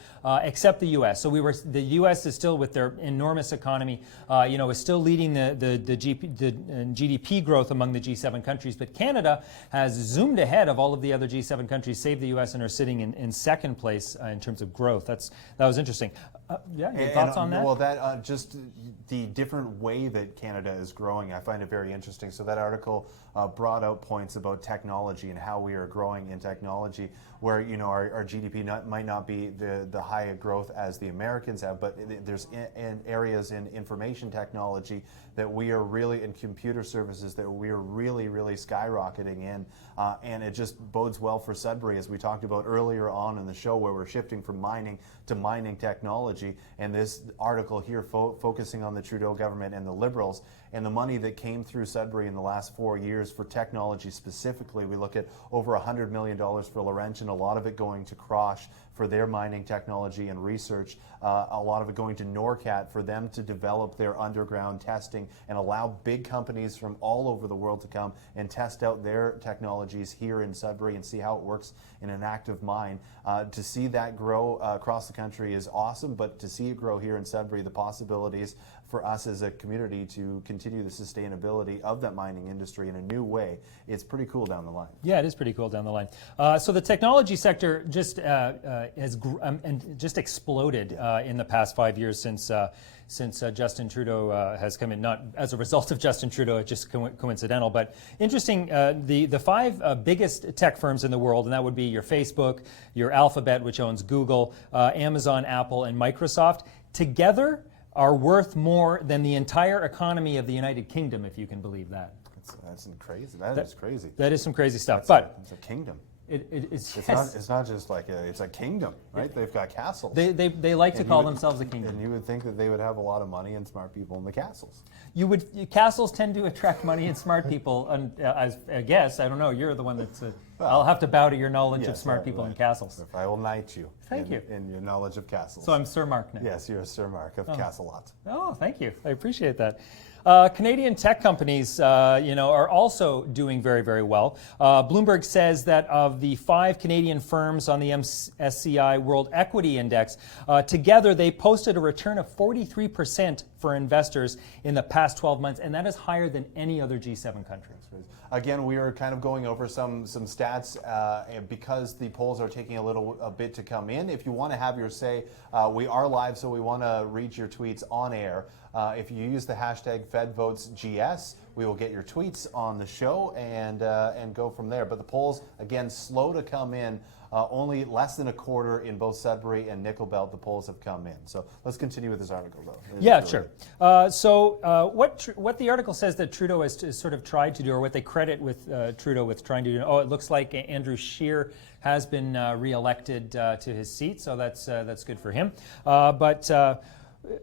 except the U.S. So the U.S. is still, with their enormous economy, is still leading the GDP growth among the G7 countries. But Canada has zoomed ahead of all of the other G7 countries, save the U.S., and are sitting in second place in terms of growth. That was interesting. Your thoughts on that? Well, just the different way that Canada is growing, I find it very interesting. So that article brought out points about technology and how we are growing in technology, where our GDP might not be the high growth as the Americans have, but there's in areas in information technology that we are really, in computer services, that we are really, really skyrocketing in, and it just bodes well for Sudbury, as we talked about earlier on in the show, where we're shifting from mining to mining technology. And this article here focusing on the Trudeau government and the Liberals and the money that came through Sudbury in the last 4 years for technology specifically. We look at over $100 million for Laurentian, a lot of it going to Crosh for their mining technology and research, a lot of it going to NORCAT for them to develop their underground testing and allow big companies from all over the world to come and test out their technologies here in Sudbury and see how it works in an active mine. To see that grow across the country is awesome, but to see it grow here in Sudbury, the possibilities for us as a community to continue the sustainability of that mining industry in a new way, it's pretty cool down the line. Yeah, it is pretty cool down the line. So the technology sector just just exploded in the past 5 years since Justin Trudeau has come in. Not as a result of Justin Trudeau, it's just coincidental. But interesting, the five biggest tech firms in the world, and that would be your Facebook, your Alphabet, which owns Google, Amazon, Apple, and Microsoft, together are worth more than the entire economy of the United Kingdom, if you can believe that. That's crazy. That is crazy. That is some crazy stuff. It's a kingdom. It's not just like it's a kingdom, right? They've got castles. They like to call themselves a kingdom. And you would think that they would have a lot of money and smart people in the castles. Castles tend to attract money and smart people, and I guess I don't know. You're the one that's. I'll have to bow to your knowledge of smart people in castles. I will knight you. Thank you. In your knowledge of castles. So I'm Sir Mark now. Yes, you're Sir Mark of Castlelot. Oh, thank you. I appreciate that. Canadian tech companies, are also doing very, very well. Bloomberg says that of the 5 Canadian firms on the MSCI World Equity Index, together they posted a return of 43% for investors in the past 12 months, and that is higher than any other G7 country. Again, we are kind of going over some stats because the polls are taking a bit to come in. If you want to have your say, we are live, so we want to read your tweets on air. If you use the hashtag FedVotesGS, we will get your tweets on the show and go from there. But the polls, again, slow to come in. Only less than a quarter in both Sudbury and Nickel Belt, the polls have come in. So let's continue with this article, though. Yeah, sure. What the article says that Trudeau has sort of tried to do, or what they credit with Trudeau with trying to do, it looks like Andrew Scheer has been re-elected to his seat, so that's good for him.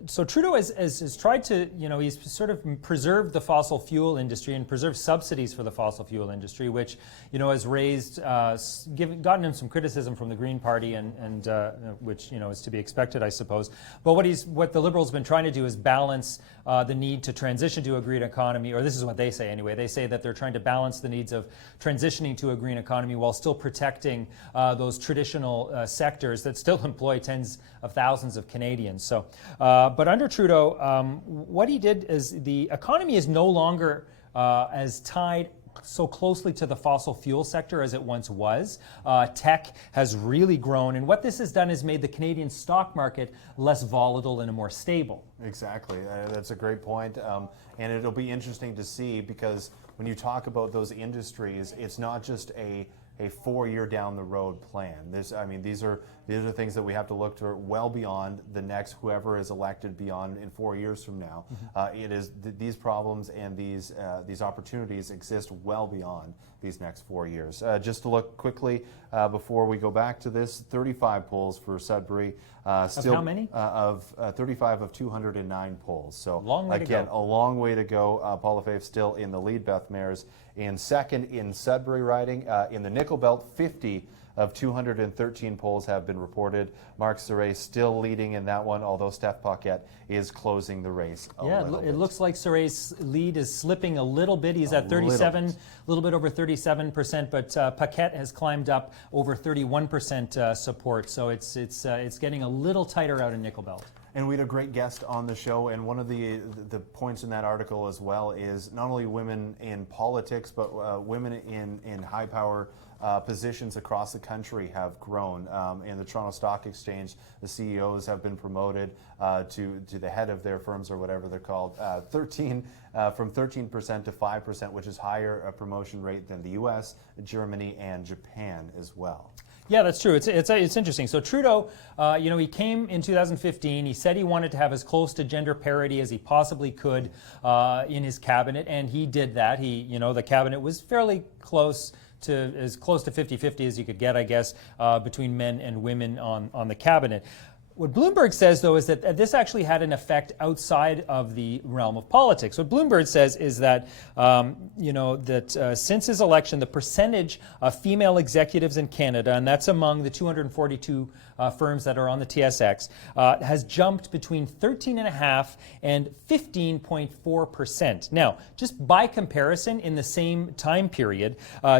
So Trudeau has tried to, he's sort of preserved the fossil fuel industry and preserved subsidies for the fossil fuel industry, which, has raised, gotten him some criticism from the Green Party, and which, is to be expected, I suppose. But what the Liberals have been trying to do is balance the need to transition to a green economy, or this is what they say anyway. They say that they're trying to balance the needs of transitioning to a green economy while still protecting those traditional sectors that still employ tens of thousands of Canadians. So. But under Trudeau, what he did is the economy is no longer as tied so closely to the fossil fuel sector as it once was. Tech has really grown, and what this has done is made the Canadian stock market less volatile and more stable. Exactly. That's a great point. And it'll be interesting to see, because when you talk about those industries, it's not just a 4-year down the road plan. These are things that we have to look to well beyond the next whoever is elected beyond in 4 years from now. It is these problems and these opportunities exist well beyond these next 4 years. Just to look quickly before we go back to this, 35 polls for Sudbury. Still, of how many? Of 35 of 209 polls. So a long way to go. Paul Lefebvre still in the lead. Beth Mayers in second in Sudbury riding. In the Nickel Belt, 50 of 213 polls have been reported. Mark Soray still leading in that one, although Steph Paquette is closing the race a little bit. It looks like Soray's lead is slipping a little bit. He's at 37, a little bit over 37%, but Paquette has climbed up over 31% support. So it's getting a little tighter out in Nickel Belt. And we had a great guest on the show, and one of the points in that article as well is not only women in politics, but women in high power positions across the country have grown. In the Toronto Stock Exchange, the CEOs have been promoted to the head of their firms, or whatever they're called, from 13% to 5%, which is higher a promotion rate than the U.S., Germany, and Japan as well. Yeah, that's true. It's interesting. So Trudeau, he came in 2015. He said he wanted to have as close to gender parity as he possibly could in his cabinet, and he did that. The cabinet was fairly close to as close to 50-50 as you could get, I guess, between men and women on the cabinet. What Bloomberg says, though, is that this actually had an effect outside of the realm of politics. What Bloomberg says is that, since his election, the percentage of female executives in Canada, and that's among the 242 firms that are on the TSX, has jumped between 13.5% and 15.4%. Now, just by comparison, in the same time period,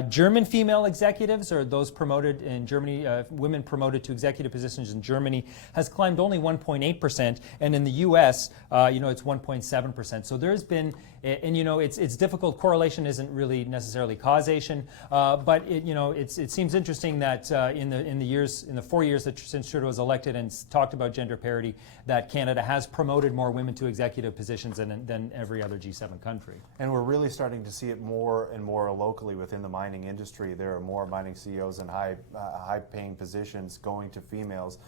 German female executives, or those promoted in Germany, women promoted to executive positions in Germany, has climbed only 1.8%, and in the U.S., it's 1.7%. So there's been, and it's difficult. Correlation isn't really necessarily causation, but it seems interesting that in the 4 years that since Trudeau was elected and talked about gender parity, that Canada has promoted more women to executive positions than every other G7 country. And we're really starting to see it more and more locally within the mining industry. There are more mining CEOs in high-paying positions going to females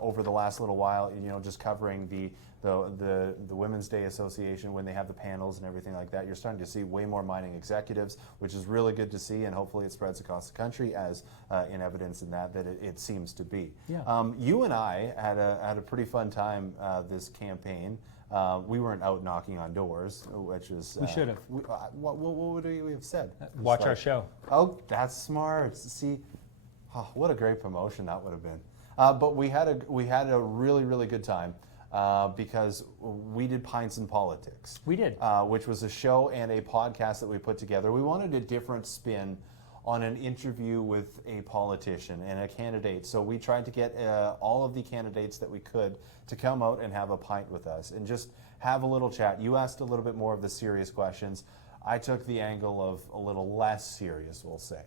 over the last little while. Just covering the the Women's Day Association, when they have the panels and everything like that, you're starting to see way more mining executives, which is really good to see, and hopefully it spreads across the country as in evidence in that it seems to be. Yeah. You and I had a pretty fun time this campaign. We weren't out knocking on doors, which is... We should have. What would we have said? Watch our show. Oh, that's smart. See, what a great promotion that would have been. But we had a really, really good time because we did Pints and Politics. We did. Which was a show and a podcast that we put together. We wanted a different spin on an interview with a politician and a candidate. So we tried to get all of the candidates that we could to come out and have a pint with us and just have a little chat. You asked a little bit more of the serious questions. I took the angle of a little less serious, we'll say.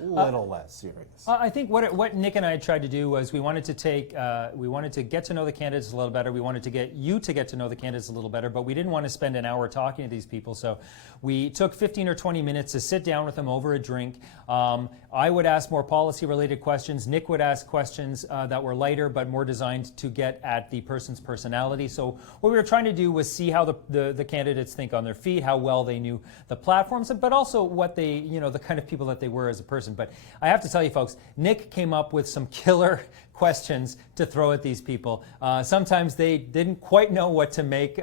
A little less serious. I think what Nick and I tried to do was we wanted to get to know the candidates a little better. We wanted to get you to get to know the candidates a little better, but we didn't want to spend an hour talking to these people. So we took 15 or 20 minutes to sit down with them over a drink. I would ask more policy-related questions. Nick would ask questions that were lighter but more designed to get at the person's personality. So what we were trying to do was see how the candidates think on their feet, how well they knew the platforms, but also what they, the kind of people that they were as a person. But I have to tell you, folks, Nick came up with some killer questions to throw at these people. Sometimes they didn't quite know what to make,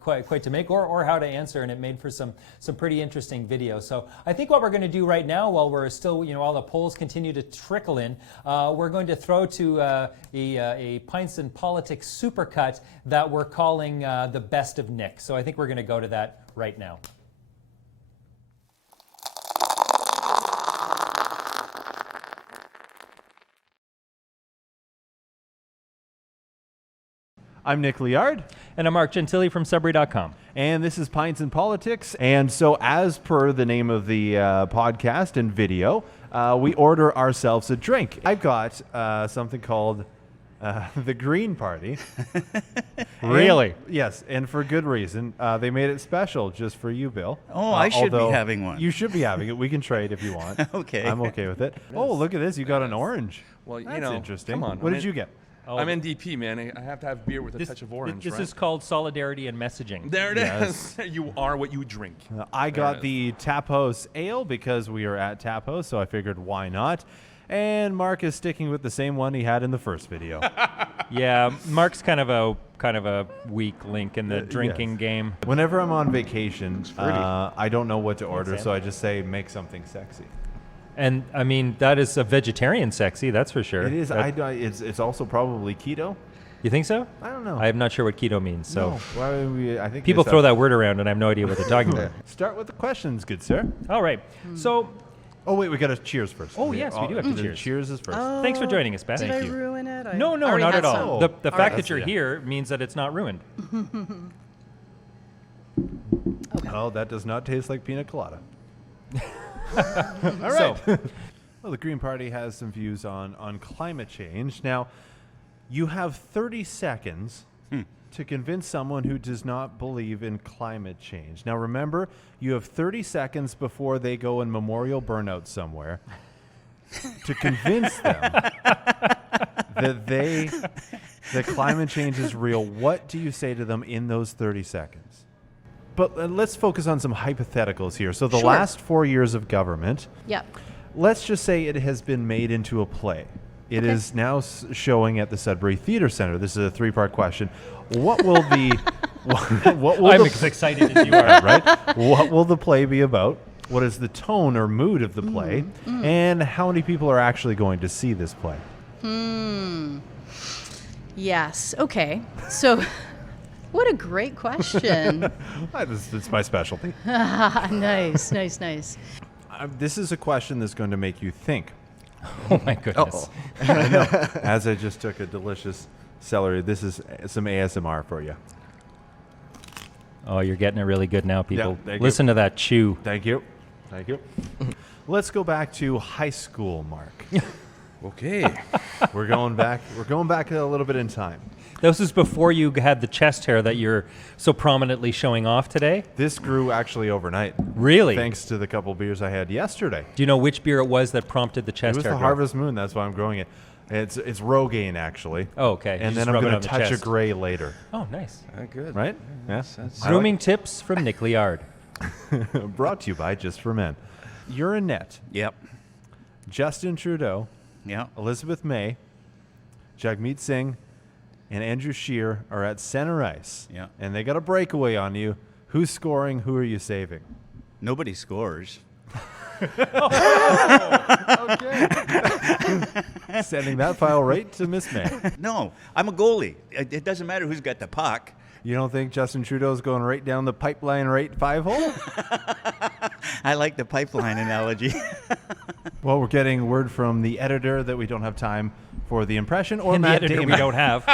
quite to make, or how to answer, and it made for some pretty interesting videos. So I think what we're going to do right now, while we're still, while the polls continue to trickle in, we're going to throw to a Pints and Politics supercut that we're calling the Best of Nick. So I think we're going to go to that right now. I'm Nick Liard. And I'm Mark Gentili from Sudbury.com. And this is Pints and Politics. And so as per the name of the podcast and video, we order ourselves a drink. I've got something called the Green Party. Really? Yes, and for good reason. They made it special just for you, Bill. Oh, I should be having one. You should be having it. We can trade if you want. Okay. I'm okay with it. Oh, look at this. You got an orange. Well, That's interesting. come on. What did you get? I'm NDP, man. I have to have beer with a touch of orange, This right? is called solidarity and messaging. There it Yes. is. You are what you drink. I got the Tap House Ale because we are at Tap House, so I figured why not. And Mark is sticking with the same one he had in the first video. Yeah, Mark's kind of a weak link in the drinking game. Whenever I'm on vacation, I don't know what to order, so I just say make something sexy. And I mean, that is a vegetarian sexy, that's for sure. It is. It's also probably keto. You think so? I don't know. I'm not sure what keto means. So No. I think people throw that word around, and I have no idea what they're talking about. Start with the questions, good sir. All right. So. Oh wait, we got to cheers first. Oh yes, we do have to cheers. Cheers is first. Thanks for joining us, Beth. Did Thank I you. ruin it? No, already not had at all. some. The fact that you're here means that it's not ruined. Oh, that does not taste like pina colada. All right. Well, the Green Party has some views on climate change. Now, you have 30 seconds to convince someone who does not believe in climate change. Now, remember, you have 30 seconds before they go and memorial burnout somewhere to convince them that climate change is real. What do you say to them in those 30 seconds? But let's focus on some hypotheticals here. So the last 4 years of government, let's just say it has been made into a play. It is now showing at the Sudbury Theatre Centre. This is a three-part question. What will the... what will I'm as excited as you are. Right? What will the play be about? What is the tone or mood of the play? And how many people are actually going to see this play? Yes. Okay. So... What a great question. It's my specialty. Nice. This is a question that's going to make you think. Oh, my goodness. I know. As I just took a delicious celery, this is some ASMR for you. Oh, you're getting it really good now, people. Yeah, Listen to that chew. Thank you. Let's go back to high school, Mark. Okay. We're going back a little bit in time. This was before you had the chest hair that you're so prominently showing off today? This grew actually overnight. Really? Thanks to the couple beers I had yesterday. Do you know which beer it was that prompted the chest hair? It was the growth? Harvest Moon. That's why I'm growing it. It's Rogaine, actually. Oh, okay. And You then just I'm rub it going on to the touch a chest. gray later. Oh, nice. Good. Right? Yeah. Grooming tips from Nick Liard. Brought to you by Just for Men. You're Annette. Yep. Justin Trudeau. Yeah. Elizabeth May. Jagmeet Singh. And Andrew Scheer are at center ice. Yeah. And they got a breakaway on you. Who's scoring? Who are you saving? Nobody scores. Okay. Sending that file right to Miss May. No, I'm a goalie. It doesn't matter who's got the puck. You don't think Justin Trudeau's going right down the pipeline right 5-hole? I like the pipeline analogy. Well, we're getting word from the editor that we don't have time for the impression, or And the Matt editor Damon. we don't have.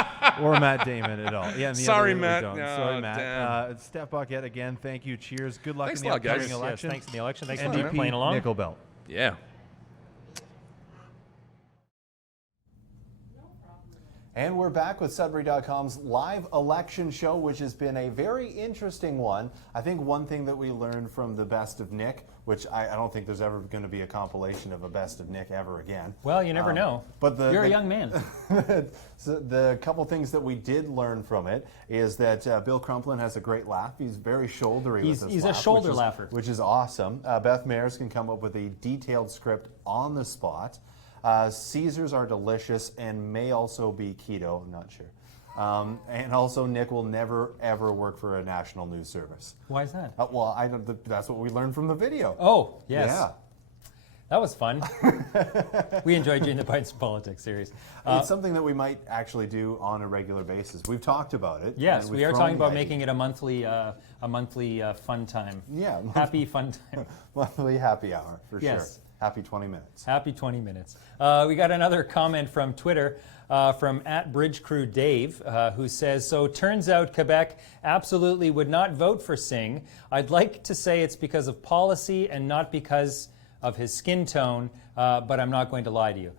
Or Matt Damon at all. Yeah, and the Sorry, editor Matt. We don't. No, Sorry, Matt. damn. Steph Bucket again. Thank you. Cheers. Good luck Thanks in a the lot, guys. upcoming Yes, election. Thanks in the election. Thanks NDP for playing along. Nickel Belt. Yeah. And we're back with Sudbury.com's live election show, which has been a very interesting one. I think one thing that we learned from the Best of Nick, which I don't think there's ever going to be a compilation of a Best of Nick ever again. Well, you never know. But You're a young man. So the couple things that we did learn from it is that Bill Crumplin has a great laugh. He's very shouldery with his He's a laugh, shoulder which is- laugher. which is awesome. Beth Mayers can come up with a detailed script on the spot. Caesars are delicious and may also be keto. I'm not sure. And also, Nick will never ever work for a national news service. Why is that? Well, I don't. That's what we learned from the video. Oh, yes. Yeah. That was fun. We enjoyed doing the Bites Politics series. It's something that we might actually do on a regular basis. We've talked about it. Yes, and we we've are thrown talking the about idea. making it a monthly fun time. Yeah. Happy fun time. Monthly happy hour, for Yes. sure. Happy 20 minutes. Happy 20 minutes. We got another comment from Twitter from @BridgeCrewDave who says, so turns out Quebec absolutely would not vote for Singh. I'd like to say it's because of policy and not because of his skin tone, but I'm not going to lie to you.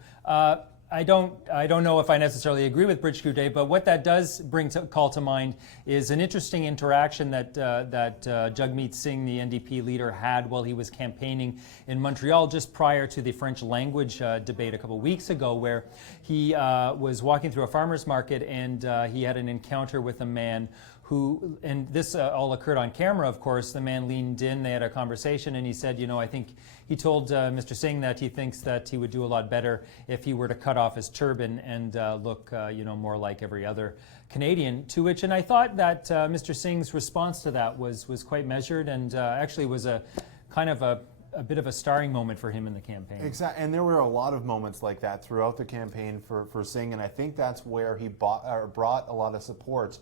I don't know if I necessarily agree with Bridge Crew Dave, but what that does call to mind is an interesting interaction that Jagmeet Singh, the NDP leader, had while he was campaigning in Montreal just prior to the French language debate a couple weeks ago, where he was walking through a farmer's market and he had an encounter with a man who, and this all occurred on camera, of course. The man leaned in, they had a conversation, and he said, I think he told Mr. Singh that he thinks that he would do a lot better if he were to cut off his turban and look, more like every other Canadian. To which, and I thought that Mr. Singh's response to that was quite measured and actually was a kind of a bit of a starring moment for him in the campaign. Exactly, and there were a lot of moments like that throughout the campaign for Singh, and I think that's where he brought a lot of support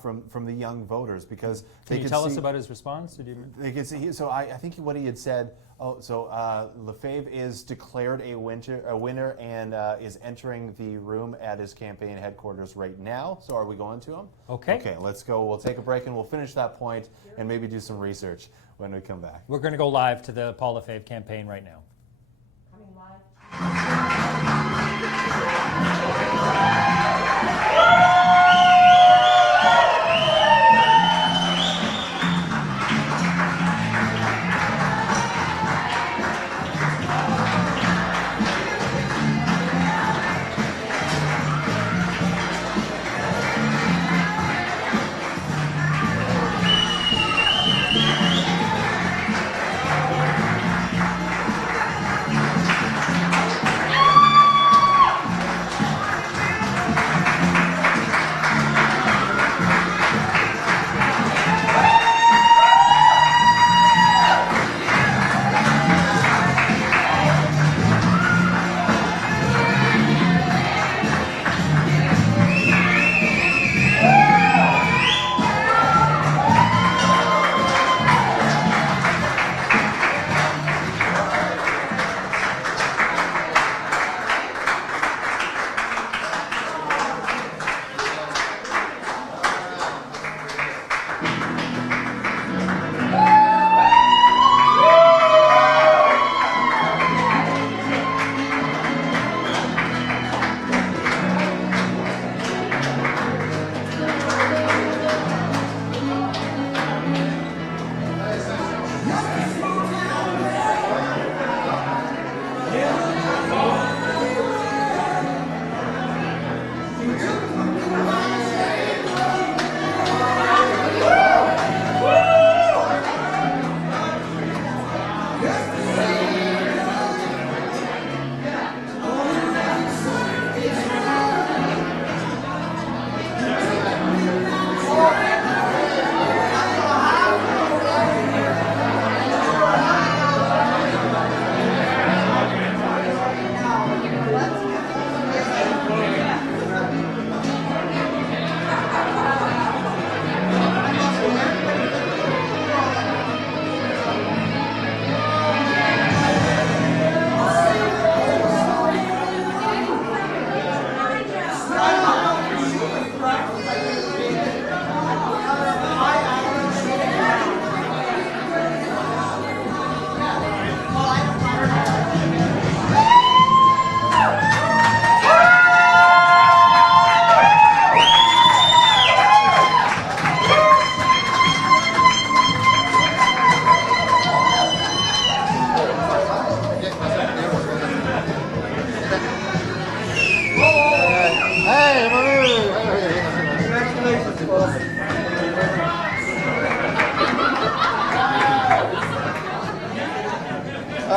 from the young voters, because Can you tell us about his response? They could see. So I think what he had said. Lefebvre is declared a winner and is entering the room at his campaign headquarters right now. So are we going to him? Okay. Okay, let's go. We'll take a break and we'll finish that point and maybe do some research when we come back. We're going to go live to the Paul Lefebvre campaign right now. Coming live.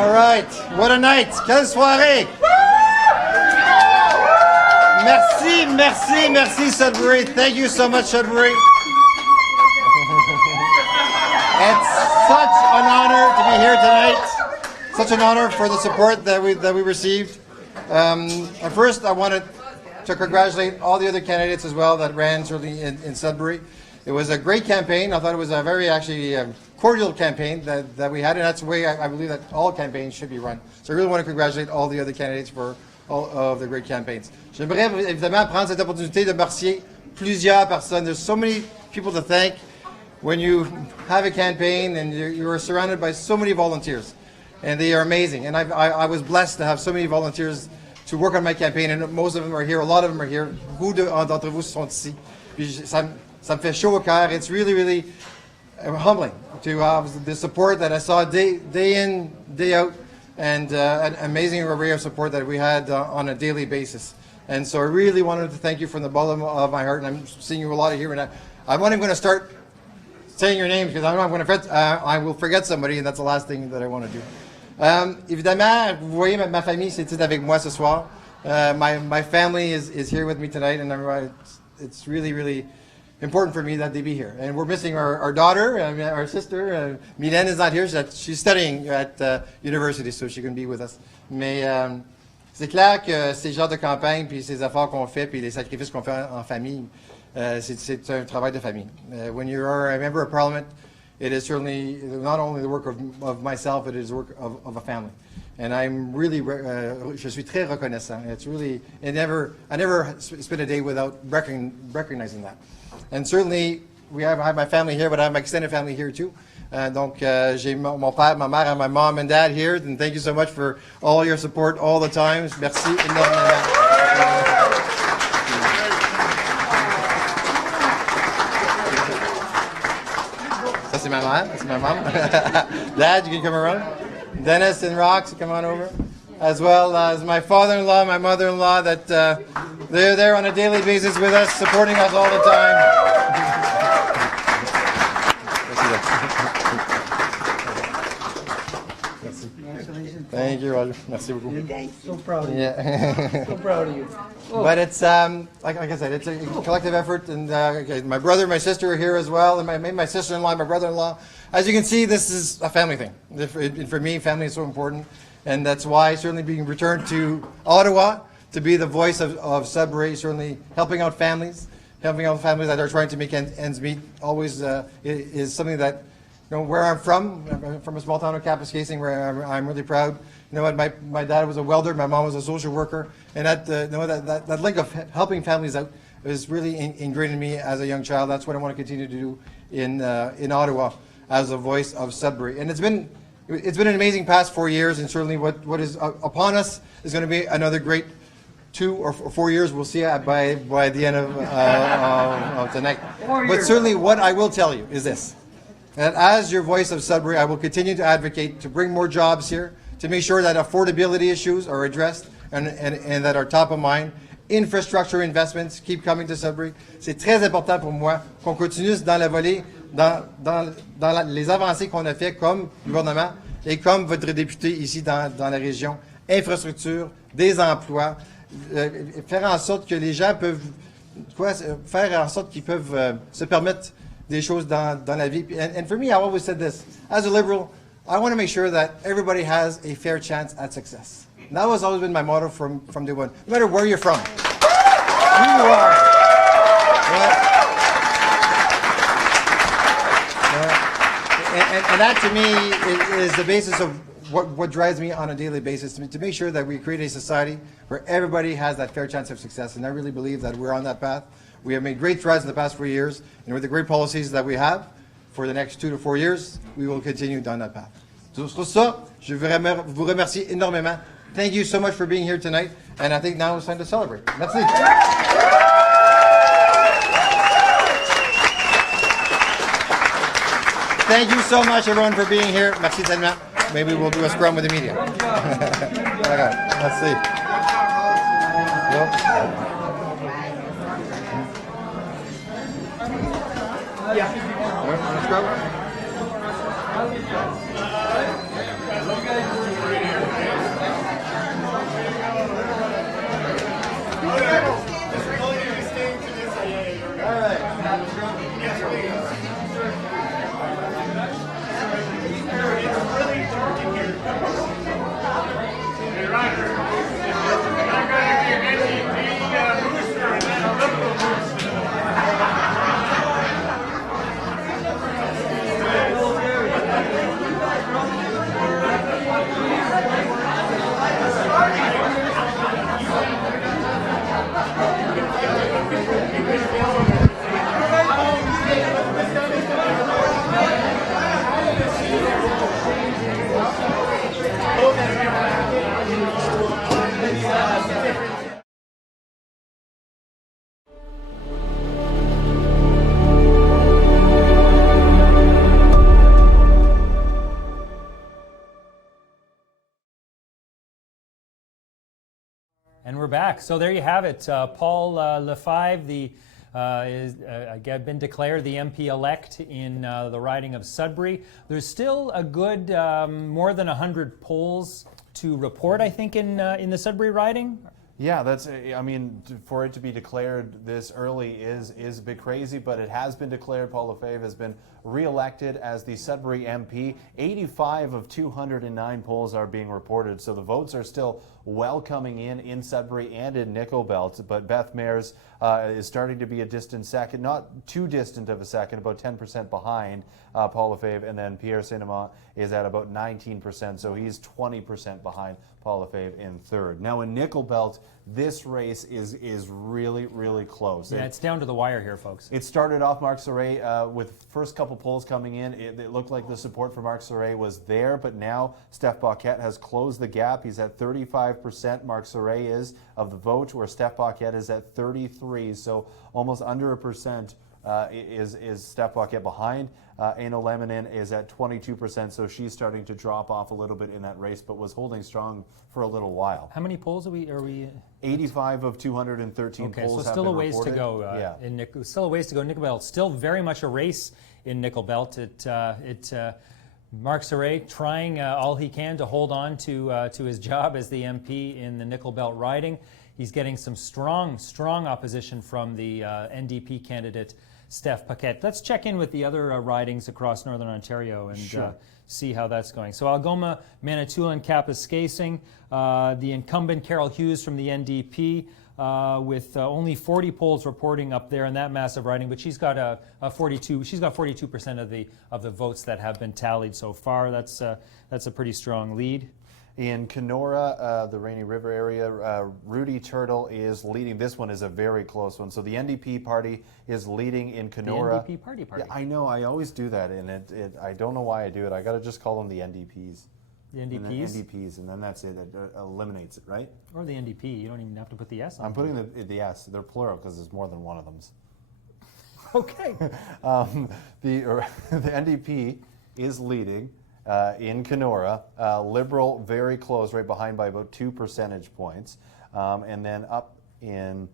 All right. What a night. Quelle soirée. Merci, Sudbury. Thank you so much, Sudbury. It's such an honor to be here tonight. Such an honor for the support that we received. At first, I wanted to congratulate all the other candidates as well that ran certainly in Sudbury. It was a great campaign. I thought it was a very actually cordial campaign that we had, and that's the way I believe that all campaigns should be run. So I really want to congratulate all the other candidates for all of the great campaigns. J'aimerais évidemment prendre cette opportunité de remercier plusieurs personnes. There's so many people to thank when you have a campaign and you are surrounded by so many volunteers, and they are amazing. And I was blessed to have so many volunteers to work on my campaign, and most of them are here. A lot of them are here. Beaucoup d'entre vous sont ici. Puis ça me fait chaud au cœur. It's really, really humbling to have the support that I saw day in, day out, and an amazing array of support that we had on a daily basis. And so I really wanted to thank you from the bottom of my heart, and I'm seeing you a lot of here, and I'm not even going to start saying your names because I will forget somebody, and that's the last thing that I want to do. Évidemment, vous voyez, ma famille c'est avec moi ce soir. My family is here with me tonight, and it's really, really important for me that they be here. And we're missing our daughter, our sister. Mylène is not here. She's studying at university, so she can be with us. Mais c'est clair que ces genres de campagne, puis ces efforts qu'on fait, puis les sacrifices qu'on fait en famille, c'est un travail de famille. When you are a member of parliament, it is certainly not only the work of myself, it is the work of a family. And I'm really, je suis très reconnaissant. It's really, I never spend a day without recognizing that. And certainly, I have my family here, but I have my extended family here too. Donc, j'ai mon père, ma mère, and my mom and dad here. And thank you so much for all your support all the time. Merci énormément. Ça, c'est ma mère. That's my mom. Dad, you can come around. Dennis and Rox, come on over. As well as my father-in-law, my mother-in-law, that they're there on a daily basis with us, supporting us all the time. Thank you, Roger. Merci beaucoup. So proud of you. Yeah. So proud of you. But it's like I said, it's a collective effort, and my brother, my sister are here as well, and my sister-in-law, my brother-in-law. As you can see, this is a family thing. For me, family is so important, and that's why certainly being returned to Ottawa to be the voice of Sudbury, certainly helping out families that are trying to make ends meet, always is something that, you know, where I'm from a small town of Kapuskasing, where I'm really proud. You know what, my dad was a welder, my mom was a social worker, and that link of helping families out is really ingrained in me as a young child. That's what I want to continue to do in Ottawa as a voice of Sudbury. And it's been an amazing past 4 years, and certainly what is upon us is going to be another great 2 or 4 years. We'll see by the end of tonight. But certainly what I will tell you is this. And as your voice of Sudbury, I will continue to advocate to bring more jobs here, to make sure that affordability issues are addressed and that are top of mind. Infrastructure investments keep coming to Sudbury. C'est très important pour moi qu'on continue dans la volée, dans les avancées qu'on a fait comme gouvernement et comme votre député ici dans la région. Infrastructure, des emplois, faire en sorte que les gens peuvent faire en sorte qu'ils peuvent se permettre des choses dans la vie. And for me, I always said this. As a liberal, I want to make sure that everybody has a fair chance at success. And that has always been my motto from day one. No matter where you're from, who you are. And that to me is the basis of what drives me on a daily basis, to make sure that we create a society where everybody has that fair chance of success. And I really believe that we're on that path. We have made great strides in the past 4 years, and with the great policies that we have for the next 2 to 4 years, we will continue down that path. Sur ça, je vous remercie énormément. Thank you so much for being here tonight, and I think now it's time to celebrate. Merci. Thank you so much, everyone, for being here. Merci tellement. Maybe we'll do a scrum with the media. Okay, let's see. Yep. Yeah. And we're back. So there you have it. Paul Lefebvre, has been declared the MP-elect in the riding of Sudbury. There's still a good more than 100 polls to report, I think, in the Sudbury riding. Yeah, that's, I mean, for it to be declared this early is a bit crazy, but it has been declared. Paul Lefebvre has been re-elected as the Sudbury MP. 85 of 209 polls are being reported, so the votes are still well coming in Sudbury and in Nickel Belt, but Beth Mayers is starting to be a distant second, not too distant of a second, about 10% behind Paul Lefebvre, and then Pierre Saint-Amand is at about 19%, so he's 20% behind Paul Lefebvre in third. Now in Nickel Belt, this race is really, really close. Yeah, it's down to the wire here, folks. It started off Mark Sauret with first couple polls coming in. It looked like the support for Mark Sauret was there, but now Steph Paquette has closed the gap. He's at 35%, Mark Sauret is, of the vote, where Steph Paquette is at 33, so almost under a percent is Steph Paquette behind. Aino Lemonin is at 22%, so she's starting to drop off a little bit in that race, but was holding strong for a little while. How many polls are we? 85 of 213 okay, polls so have still been a ways reported. to go. Yeah. Still a ways to go. Nickel Belt, still very much a race in Nickel Belt. Mark Sauret trying all he can to hold on to his job as the MP in the Nickel Belt riding. He's getting some strong opposition from the NDP candidate Steph Paquette. Let's check in with the other ridings across Northern Ontario and see how that's going. So Algoma, Manitoulin, Kapuskasing, the incumbent Carol Hughes from the NDP with only 40 polls reporting up there in that massive riding, but she's got a 42. She's got 42% of the votes that have been tallied so far. That's a pretty strong lead. In Kenora, the Rainy River area, Rudy Turtle is leading. This one is a very close one. So the NDP party is leading in Kenora. The NDP party. Yeah, I know. I always do that, and I don't know why I do it. I got to just call them the NDPs. The NDPs? And then NDPs, and then that's it. It eliminates it, right? Or the NDP. You don't even have to put the S on. I'm putting the S. They're plural because there's more than one of them. Okay. The NDP is leading. In Kenora, Liberal very close, right behind by about 2 percentage points, and then up in.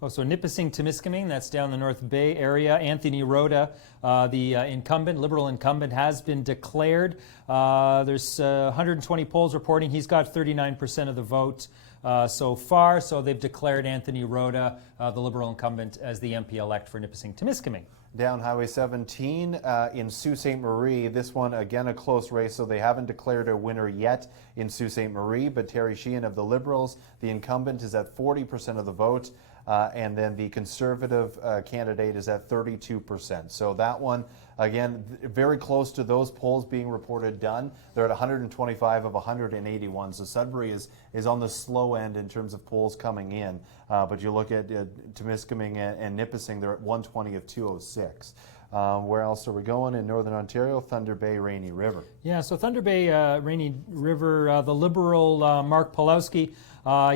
Oh, so Nipissing, Temiskaming, that's down the North Bay area. Anthony Rhoda, the incumbent, Liberal incumbent, has been declared. There's 120 polls reporting. He's got 39% of the vote so far. So they've declared Anthony Rhoda, the Liberal incumbent, as the MP-elect for Nipissing, Temiskaming. Down Highway 17 in Sault Ste. Marie. This one, again, a close race, so they haven't declared a winner yet in Sault Ste. Marie, but Terry Sheehan of the Liberals, the incumbent, is at 40% of the vote, and then the Conservative candidate is at 32%. So that one, again, very close to those polls being reported done. They're at 125 of 181, so Sudbury is on the slow end in terms of polls coming in, but you look at Temiskaming and Nipissing, they're at 120 of 206. Where else are we going? In Northern Ontario, Thunder Bay, Rainy River. Yeah, so Thunder Bay, Rainy River, the Liberal Mark Pawlowski,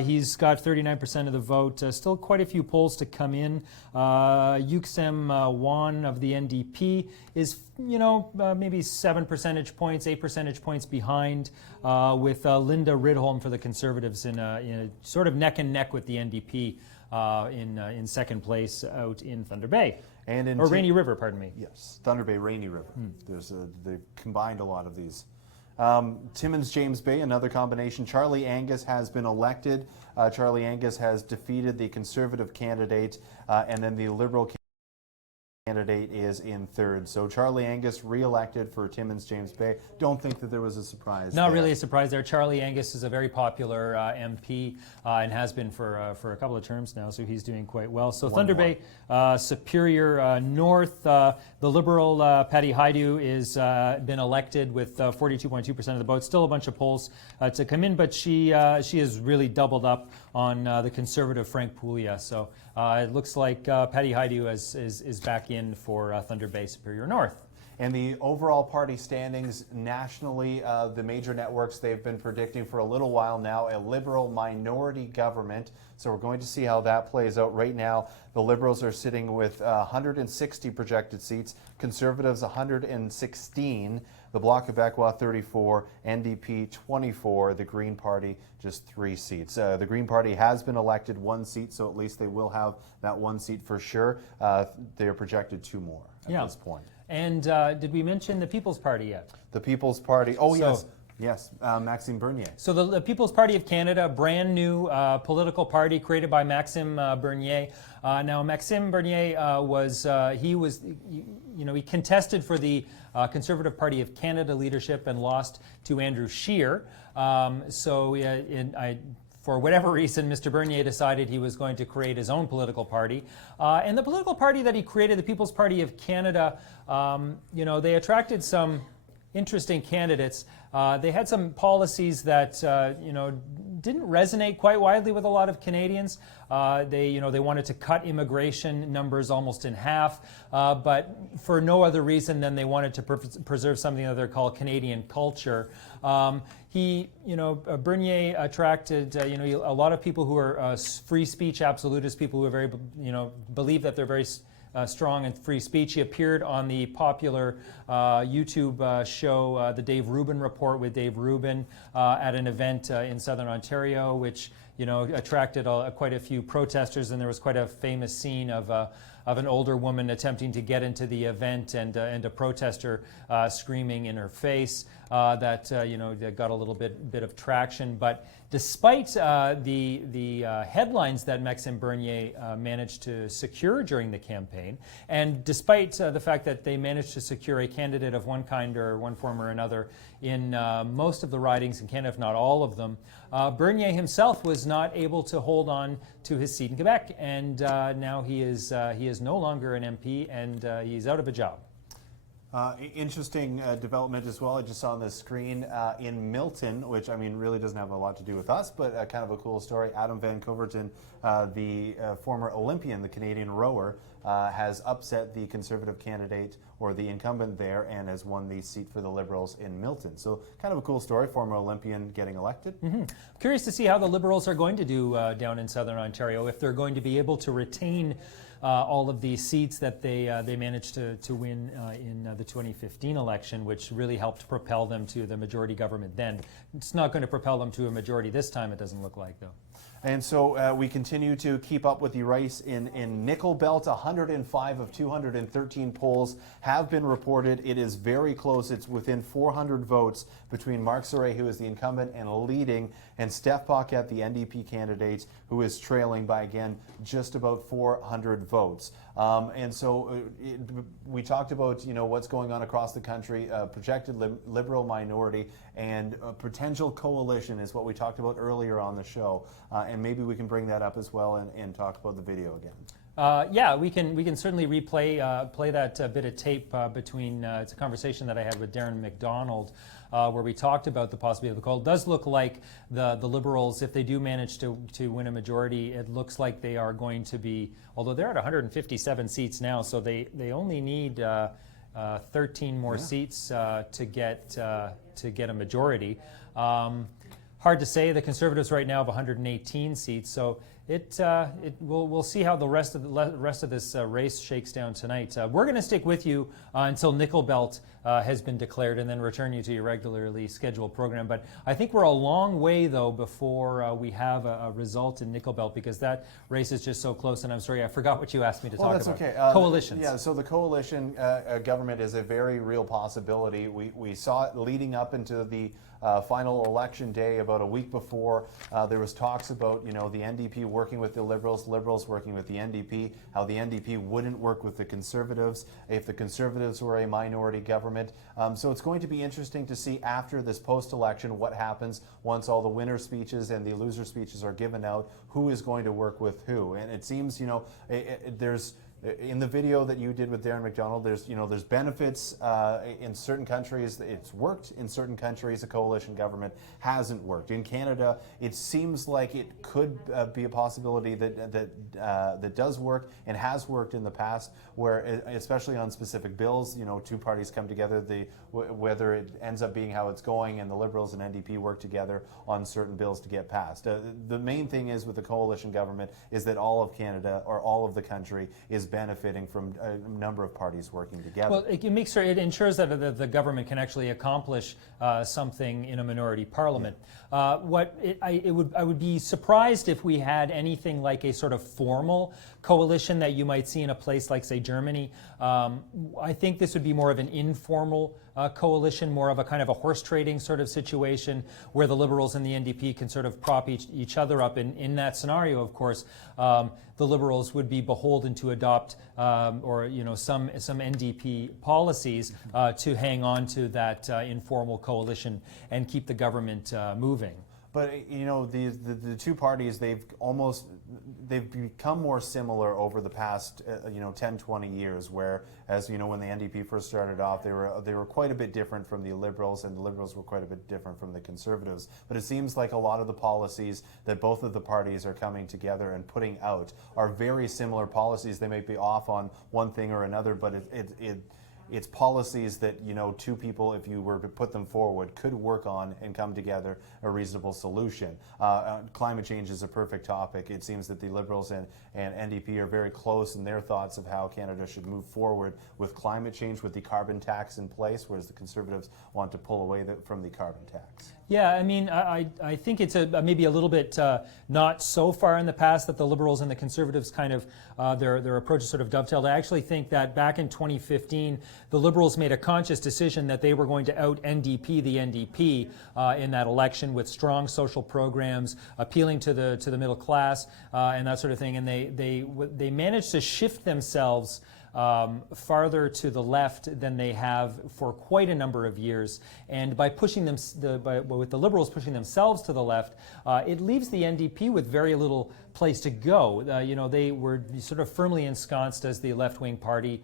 he's got 39% of the vote. Still quite a few polls to come in. Yuksem Wan of the NDP is, maybe 7 percentage points, 8 percentage points behind, with Linda Ridholm for the Conservatives in a sort of neck and neck with the NDP in second place out in Thunder Bay. And in Rainy River, pardon me. Yes, Thunder Bay, Rainy River. They've combined a lot of these. Timmins, James Bay, another combination. Charlie Angus has been elected. Charlie Angus has defeated the Conservative candidate, and then the Liberal candidate is in third. So Charlie Angus re-elected for Timmins, James Bay. Don't think that there was a surprise. Not really a surprise there. Charlie Angus is a very popular MP and has been for a couple of terms now, so he's doing quite well. So Thunder Bay, Superior North, the Liberal Patty Haidu is been elected with 42.2% of the vote. Still a bunch of polls to come in, but she has really doubled up on the Conservative Frank Poulia. So it looks like Patty Haidu is back in for Thunder Bay Superior North. And the overall party standings nationally, the major networks, they've been predicting for a little while now a Liberal minority government. So we're going to see how that plays out. Right now, the Liberals are sitting with 160 projected seats, Conservatives 116. The Bloc Québécois 34, NDP 24, the Green Party just 3 seats. The Green Party has been elected 1 seat, so at least they will have that 1 seat for sure. They are projected 2 more at this point. And did we mention the People's Party yet? The People's Party, oh So- yes. Yes, Maxime Bernier. So the People's Party of Canada, brand new political party created by Maxime Bernier. Now Maxime Bernier he contested for the Conservative Party of Canada leadership and lost to Andrew Scheer. For whatever reason, Mr. Bernier decided he was going to create his own political party. And the political party that he created, the People's Party of Canada, they attracted some interesting candidates. They had some policies that didn't resonate quite widely with a lot of Canadians. They wanted to cut immigration numbers almost in half, but for no other reason than they wanted to preserve something that they call Canadian culture. Bernier attracted a lot of people who are free speech absolutists, people who are very believe that they're very strong in free speech. He appeared on the popular YouTube show, The Dave Rubin Report with Dave Rubin, at an event in Southern Ontario, which attracted quite a few protesters, and there was quite a famous scene of an older woman attempting to get into the event, and a protester screaming in her face. That got a little bit of traction. But despite the headlines that Maxime Bernier managed to secure during the campaign, and despite the fact that they managed to secure a candidate of one kind or one form or another in most of the ridings in Canada, if not all of them, Bernier himself was not able to hold on to his seat in Quebec, and now he is no longer an MP, and he's out of a job. Interesting development as well. I just saw on the screen in Milton, which really doesn't have a lot to do with us, but kind of a cool story. Adam Van Coverton, the former Olympian, the Canadian rower, has upset the Conservative candidate or the incumbent there and has won the seat for the Liberals in Milton. So kind of a cool story, former Olympian getting elected. Mm-hmm. Curious to see how the Liberals are going to do down in Southern Ontario, if they're going to be able to retain all of the seats that they managed to win in the 2015 election, which really helped propel them to the majority government then. It's not going to propel them to a majority this time, it doesn't look like, though. And so we continue to keep up with the race in Nickel Belt. 105 of 213 polls have been reported. It is very close. It's within 400 votes between Mark Soray, who is the incumbent and leading, and Steph Paquette, the NDP candidate, who is trailing by, again, just about 400 votes. And so we talked about what's going on across the country, projected Liberal minority, and a potential coalition is what we talked about earlier on the show. And maybe we can bring that up as well and talk about the video again. Yeah, we can certainly play that bit of tape between. It's a conversation that I had with Darren McDonald, where we talked about the possibility of the call. It does look like the Liberals, if they do manage to win a majority, it looks like they are going to be, although they're at 157 seats now, so they only need 13 more seats to get a majority. Hard to say. The Conservatives right now have 118 seats, so we'll see how the rest of this race shakes down tonight. We're going to stick with you until Nickel Belt has been declared, and then return you to your regularly scheduled program. But I think we're a long way, though, before we have a result in Nickel Belt, because that race is just so close. And I'm sorry, I forgot what you asked me to talk about. Okay. Coalitions. Yeah, so the coalition government is a very real possibility. We saw it leading up into the final election day about a week before. There was talks about the NDP working with the Liberals working with the NDP, how the NDP wouldn't work with the Conservatives if the Conservatives were a minority government. So it's going to be interesting to see after this post-election what happens once all the winner speeches and the loser speeches are given out, who is going to work with who. And it seems, there's in the video that you did with Darren McDonald, there's benefits in certain countries. It's worked in certain countries. A coalition government hasn't worked. In Canada, it seems like it could be a possibility that does work and has worked in the past, where especially on specific bills, two parties come together. Whether it ends up being how it's going, and the Liberals and NDP work together on certain bills to get passed. The main thing is with the coalition government is that all of Canada or all of the country is benefiting from a number of parties working together. Well, it ensures that the government can actually accomplish something in a minority parliament. I would be surprised if we had anything like a sort of formal coalition that you might see in a place like, say, Germany. I think this would be more of an informal coalition, more of a kind of a horse trading sort of situation where the Liberals and the NDP can sort of prop each other up. In that scenario, of course, the Liberals would be beholden to adopt some NDP policies to hang on to that informal coalition and keep the government moving. But the two parties, they've become more similar over the past 10, 20 years. Where, as you know, when the NDP first started off, they were quite a bit different from the Liberals, and the Liberals were quite a bit different from the Conservatives. But it seems like a lot of the policies that both of the parties are coming together and putting out are very similar policies. They may be off on one thing or another, but it's policies that, two people, if you were to put them forward, could work on and come together a reasonable solution. Climate change is a perfect topic. It seems that the Liberals and NDP are very close in their thoughts of how Canada should move forward with climate change, with the carbon tax in place, whereas the Conservatives want to pull away from the carbon tax. Yeah, I mean, I think it's maybe a little bit not so far in the past that the Liberals and the Conservatives kind of, their approaches sort of dovetailed. I actually think that back in 2015, the Liberals made a conscious decision that they were going to out NDP the NDP in that election with strong social programs, appealing to the middle class and that sort of thing. And they managed to shift themselves farther to the left than they have for quite a number of years, and by pushing them, with the Liberals pushing themselves to the left, it leaves the NDP with very little place to go. They were sort of firmly ensconced as the left-wing party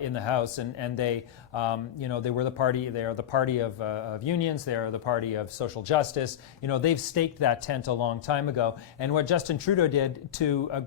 in the House, and they were the party. They are the party of unions. They are the party of social justice. They've staked that tent a long time ago. And what Justin Trudeau did to,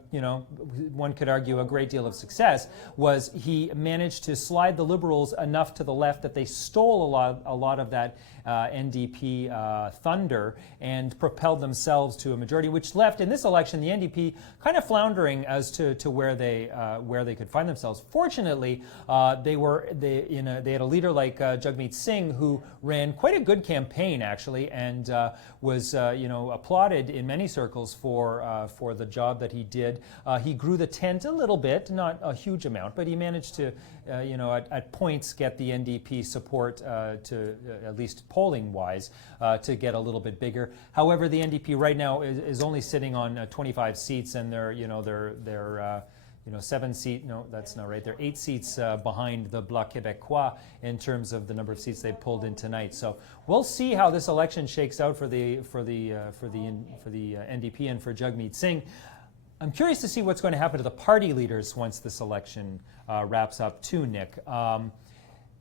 one could argue, a great deal of success was he managed to slide the Liberals enough to the left that they stole a lot of that NDP thunder and propelled themselves to a majority, which left in this election the NDP kind of floundering as to where they could find themselves. Fortunately, they had a leader like Jagmeet Singh, who ran quite a good campaign actually, and was applauded in many circles for the job that he did. He grew the tent a little bit, not a huge amount, but he managed to at points get the NDP support to at least polling wise to get a little bit bigger. However, the NDP right now is only sitting on 25 seats, and they're 7 seats. No, that's not right. They're 8 seats behind the Bloc Québécois in terms of the number of seats they pulled in tonight. So we'll see how this election shakes out for the NDP and for Jagmeet Singh. I'm curious to see what's going to happen to the party leaders once this election wraps up too, Nick.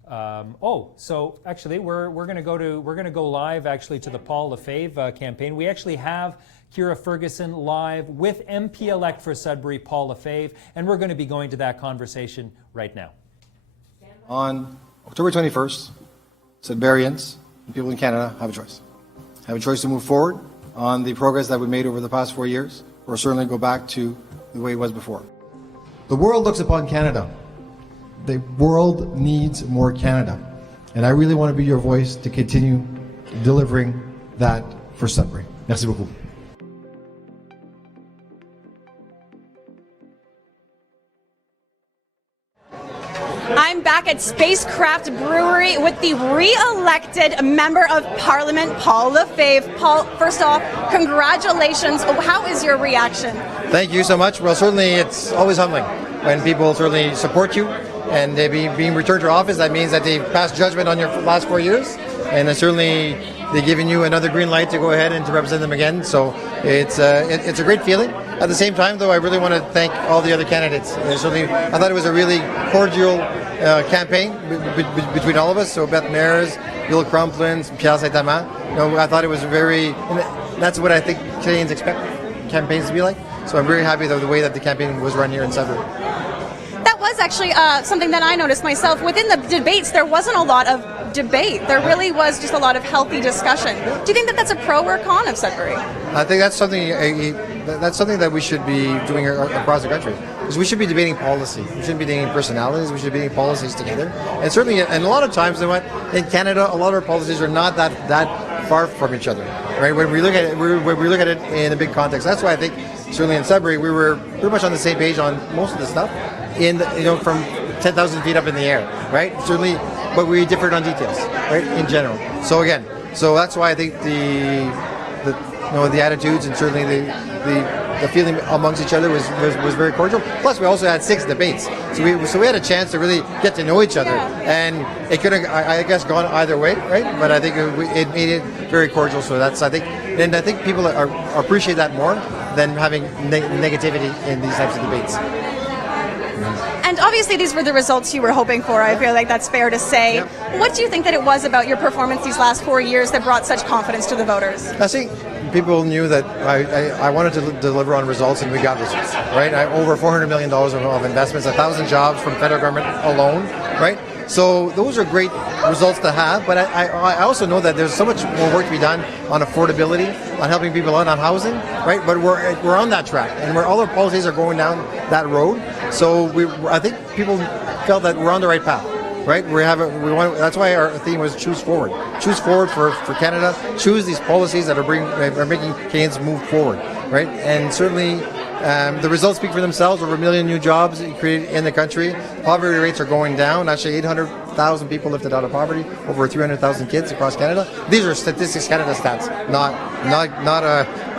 So actually we're going to go live actually to the Paul Lefebvre campaign. We actually have Kira Ferguson live with MP-elect for Sudbury, Paul Lefebvre, and we're going to be going to that conversation right now. On October 21st, Sudburyans and people in Canada have a choice. Have a choice to move forward on the progress that we made over the past 4 years, or certainly go back to the way it was before. The world looks upon Canada. The world needs more Canada. And I really want to be your voice to continue delivering that for Sudbury. Merci beaucoup. I'm back at Spacecraft Brewery with the re-elected Member of Parliament, Paul Lefebvre. Paul, first off, congratulations. How is your reaction? Thank you so much. Well, certainly it's always humbling when people certainly support you and they being returned to office. That means that they've passed judgment on your last 4 years, and certainly they've given you another green light to go ahead and to represent them again. So it's a great feeling. At the same time, though, I really want to thank all the other candidates. Certainly, I thought it was a really cordial campaign between all of us. So Beth Mares, Bill Crumplin, Pierre Saint-Amand. I thought it was that's what I think Canadians expect campaigns to be like. So I'm very happy with the way that the campaign was run here in Sudbury. That was actually something that I noticed myself. Within the debates, there wasn't a lot of debate. There really was just a lot of healthy discussion. Do you think that that's a pro or con of Sudbury? I think that's something that's something that we should be doing across the country. Because we should be debating policy. We shouldn't be debating personalities. We should be debating policies together. And certainly, and a lot of times, in Canada, a lot of our policies are not that far from each other. Right? When we look at it, in a big context, that's why I think certainly in Sudbury we were pretty much on the same page on most of the stuff. From 10,000 feet up in the air, right? Certainly, but we differed on details, right? In general. So that's why I think the attitudes and certainly the feeling amongst each other was very cordial. Plus, we also had 6 debates, so we had a chance to really get to know each other, and it could have, I guess, gone either way, right? But I think it made it very cordial. So I think people appreciate that more than having negativity in these types of debates. And obviously these were the results you were hoping for. I feel like that's fair to say. Yep. What do you think that it was about your performance these last 4 years that brought such confidence to the voters? I think people knew that I wanted to deliver on results, and we got results, right? Over $400 million of investments, 1,000 jobs from federal government alone, right? So those are great results to have, but I also know that there's so much more work to be done on affordability, on helping people out on housing, right? But we're on that track, and all our policies are going down that road. So I think people felt that we're on the right path, right? That's why our theme was choose forward. Choose forward for Canada. Choose these policies that are making Canadians move forward, right? And certainly. The results speak for themselves. Over 1 million new jobs created in the country. Poverty rates are going down. Actually, 800,000 people lifted out of poverty. Over 300,000 kids across Canada. These are Statistics Canada stats, not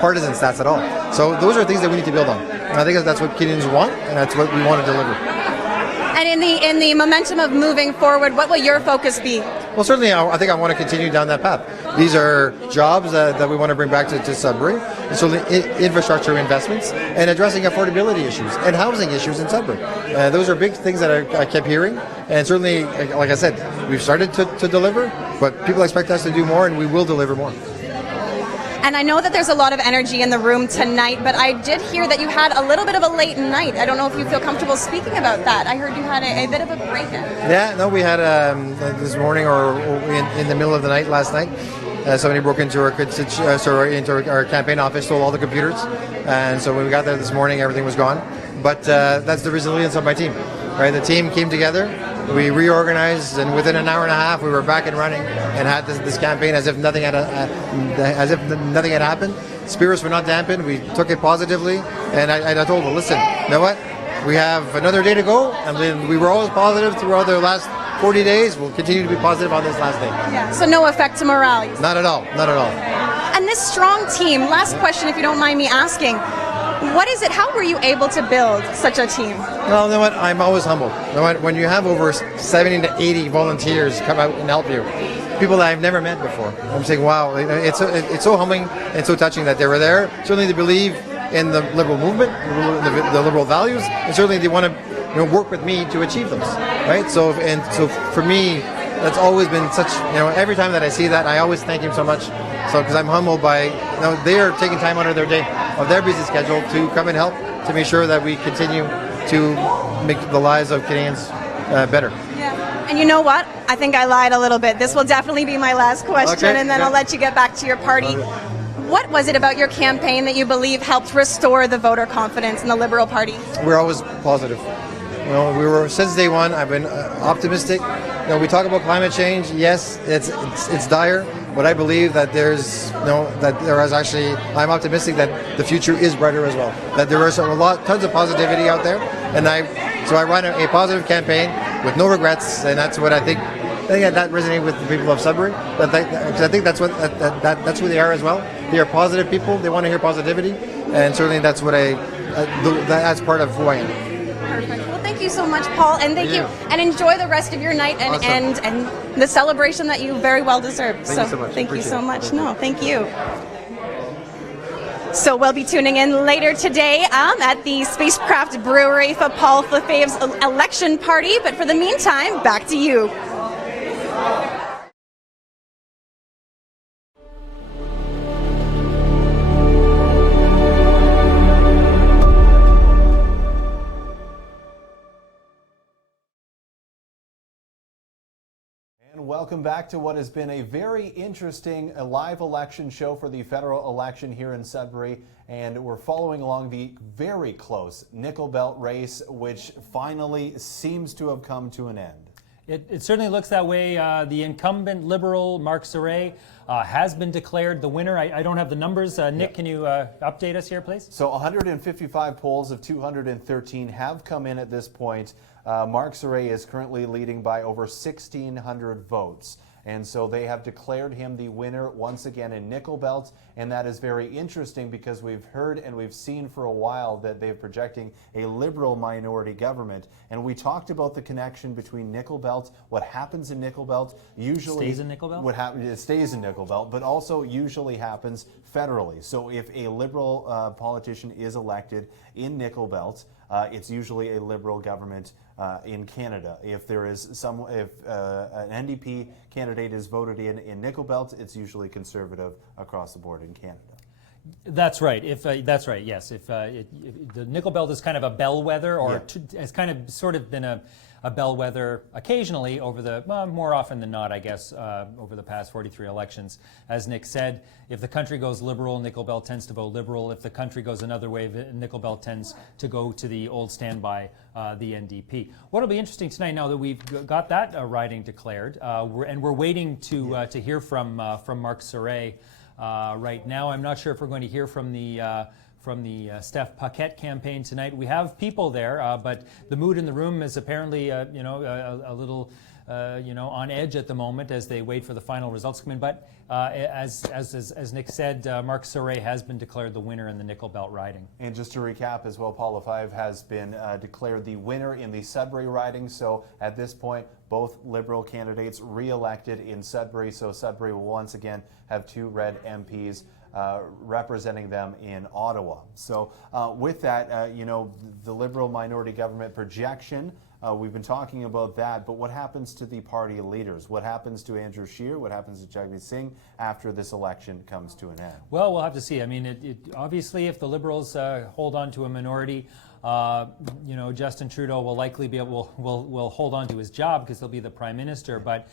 partisan stats at all. So those are things that we need to build on. And I think that's what Canadians want, and that's what we want to deliver. And in the momentum of moving forward, what will your focus be? Well, certainly, I think I want to continue down that path. These are jobs that we want to bring back to Sudbury, and so infrastructure investments, and addressing affordability issues and housing issues in Sudbury. Those are big things that I kept hearing, and certainly, like I said, we've started to deliver, but people expect us to do more, and we will deliver more. And I know that there's a lot of energy in the room tonight, but I did hear that you had a little bit of a late night. I don't know if you feel comfortable speaking about that. I heard you had a bit of a break-in. Yeah, no, we had this morning or in the middle of the night last night. Somebody broke into our campaign office, stole all the computers, and so when we got there this morning, everything was gone. But that's the resilience of my team, right? The team came together, we reorganized, and within an hour and a half, we were back and running and had this campaign as if nothing had happened. Spirits were not dampened. We took it positively, and I told them, listen, you know what? We have another day to go, and then we were always positive throughout the last 40 days. We'll continue to be positive on this last day. Yeah. So no effect to morale? Not at all. Not at all. And this strong team, last question if you don't mind me asking, what is it, how were you able to build such a team? Well, you know what, I'm always humble. You know what? When you have over 70 to 80 volunteers come out and help you, people that I've never met before, I'm saying, wow, it's so humbling and so touching that they were there. Certainly they believe in the Liberal movement, the Liberal values, and certainly they want to work with me to achieve them, right? So for me, that's always been such, every time that I see that, I always thank him so much. So, because I'm humbled by, they are taking time out of their day, of their busy schedule to come and help to make sure that we continue to make the lives of Canadians better. Yeah. And you know what? I think I lied a little bit. This will definitely be my last question, and then I'll let you get back to your party. What was it about your campaign that you believe helped restore the voter confidence in the Liberal Party? We're always positive. We were, since day one, I've been optimistic. We talk about climate change. Yes, it's dire, but I believe that I'm optimistic that the future is brighter as well. That there is tons of positivity out there, and so I run a positive campaign with no regrets, and that's what I think that resonates with the people of Sudbury. I think that's who they are as well. They are positive people. They want to hear positivity, and certainly that's what that's part of who I am. Perfect. Well, thank you so much, Paul, and thank you, and enjoy the rest of your night and the celebration that you very well deserve. Thank you so much. Thank you so much. No, thank you. So we'll be tuning in later today at the Spacecraft Brewery for Paul Lefebvre's election party. But for the meantime, back to you. Welcome back to what has been a very interesting live election show for the federal election here in Sudbury. And we're following along the very close Nickel Belt race, which finally seems to have come to an end. It certainly looks that way. The incumbent Liberal, Mark Gentili, has been declared the winner. I don't have the numbers. Nick, can you update us here, please? So 155 polls of 213 have come in at this point. Mark Gentili is currently leading by over 1,600 votes. And so they have declared him the winner once again in Nickel Belt. And that is very interesting because we've heard and we've seen for a while that they're projecting a Liberal minority government. And we talked about the connection between Nickel Belt, what happens in Nickel Belt, usually stays in Nickel Belt? It stays in Nickel Belt, but also usually happens federally. So if a Liberal politician is elected in Nickel Belt, it's usually a Liberal government in Canada. If there is if an NDP candidate is voted in Nickel Belt, it's usually Conservative across the board in Canada. That's right. That's right. Yes. If the Nickel Belt is kind of a bellwether, or has kind of sort of been a bellwether occasionally over the more often than not, I guess, over the past 43 elections. As Nick said, if the country goes Liberal, Nickel Belt tends to vote Liberal. If the country goes another way, Nickel Belt tends to go to the old standby, the NDP. What'll be interesting tonight, now that we've got that riding declared, and we're waiting to hear from Mark Gentili. Right now, I'm not sure if we're going to hear from the Steph Paquette campaign tonight. We have people there, but the mood in the room is apparently, a little, on edge at the moment as they wait for the final results to come in. But as Nick said, Mark Gentili has been declared the winner in the Nickel Belt riding. And just to recap as well, Paula 5 has been declared the winner in the Sudbury riding. So at this point, both Liberal candidates re-elected in Sudbury. So Sudbury will once again have 2 red MPs representing them in Ottawa. So with that, the Liberal minority government projection, we've been talking about that, but what happens to the party leaders? What happens to Andrew Scheer? What happens to Jagmeet Singh after this election comes to an end? Well, we'll have to see. I mean, obviously, if the Liberals hold on to a minority, Justin Trudeau will likely be able will hold on to his job because he'll be the Prime Minister. But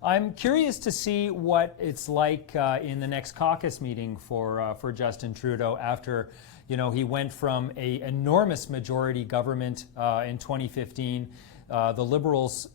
I'm curious to see what it's like in the next caucus meeting for Justin Trudeau after, he went from an enormous majority government in 2015. The Liberals,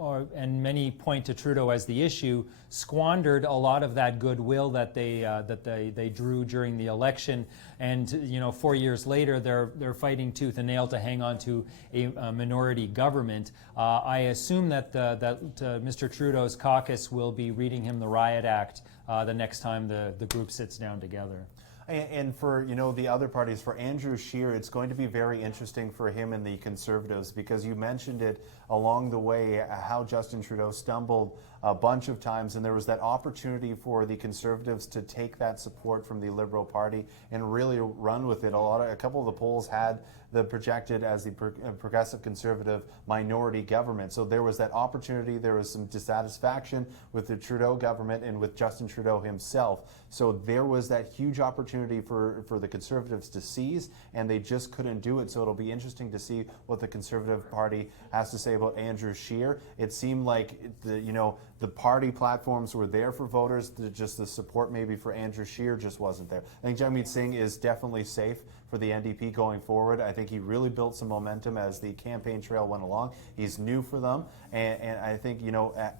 and many point to Trudeau as the issue, squandered a lot of that goodwill that they drew during the election, and 4 years later they're fighting tooth and nail to hang on to a minority government. I assume that Mr. Trudeau's caucus will be reading him the Riot Act the next time the group sits down together. And for the other parties, for Andrew Scheer, it's going to be very interesting for him and the Conservatives, because you mentioned it along the way how Justin Trudeau stumbled a bunch of times, and there was that opportunity for the Conservatives to take that support from the Liberal Party and really run with it. A couple of the polls had the projected as the progressive Conservative minority government. So there was that opportunity. There was some dissatisfaction with the Trudeau government and with Justin Trudeau himself. So there was that huge opportunity for the Conservatives to seize, and they just couldn't do it. So it'll be interesting to see what the Conservative Party has to say about Andrew Scheer. It seemed like the party platforms were there for voters. Just the support maybe for Andrew Scheer just wasn't there. I think Jagmeet Singh is definitely safe for the NDP going forward. I think he really built some momentum as the campaign trail went along. He's new for them, and I think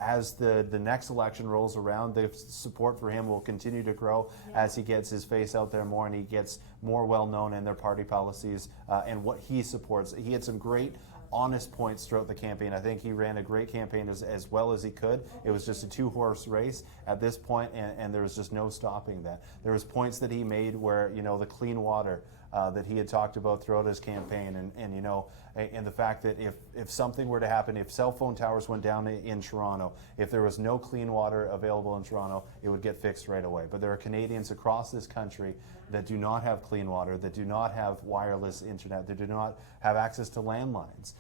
as the next election rolls around, the support for him will continue to grow as he gets his face out there more and he gets more well known in their party policies and what he supports. He had some great honest points throughout the campaign. I think he ran a great campaign as well as he could. It was just a 2-horse race at this point, and there was just no stopping that. There was points that he made where the clean water that he had talked about throughout his campaign, and the fact that if something were to happen, if cell phone towers went down in Toronto, if there was no clean water available in Toronto, it would get fixed right away. But there are Canadians across this country that do not have clean water, that do not have wireless internet, that do not have access to landlines.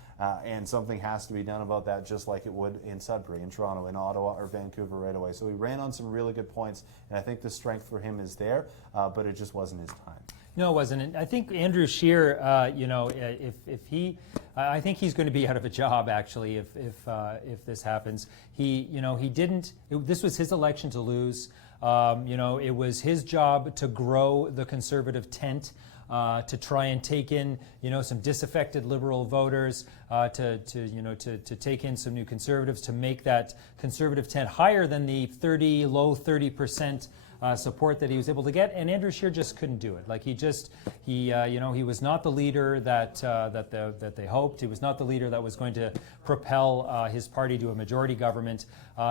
And something has to be done about that, just like it would in Sudbury, in Toronto, in Ottawa, or Vancouver right away. So he ran on some really good points, and I think the strength for him is there, but it just wasn't his time. No, it wasn't. I think Andrew Scheer, if he I think he's going to be out of a job actually if this happens. He didn't. This was his election to lose. It was his job to grow the Conservative tent. To try and take in, some disaffected Liberal voters, to take in some new Conservatives, to make that Conservative tent higher than the low 30% support that he was able to get. And Andrew Scheer just couldn't do it. Like he was not the leader that they hoped. He was not the leader that was going to propel his party to a majority government.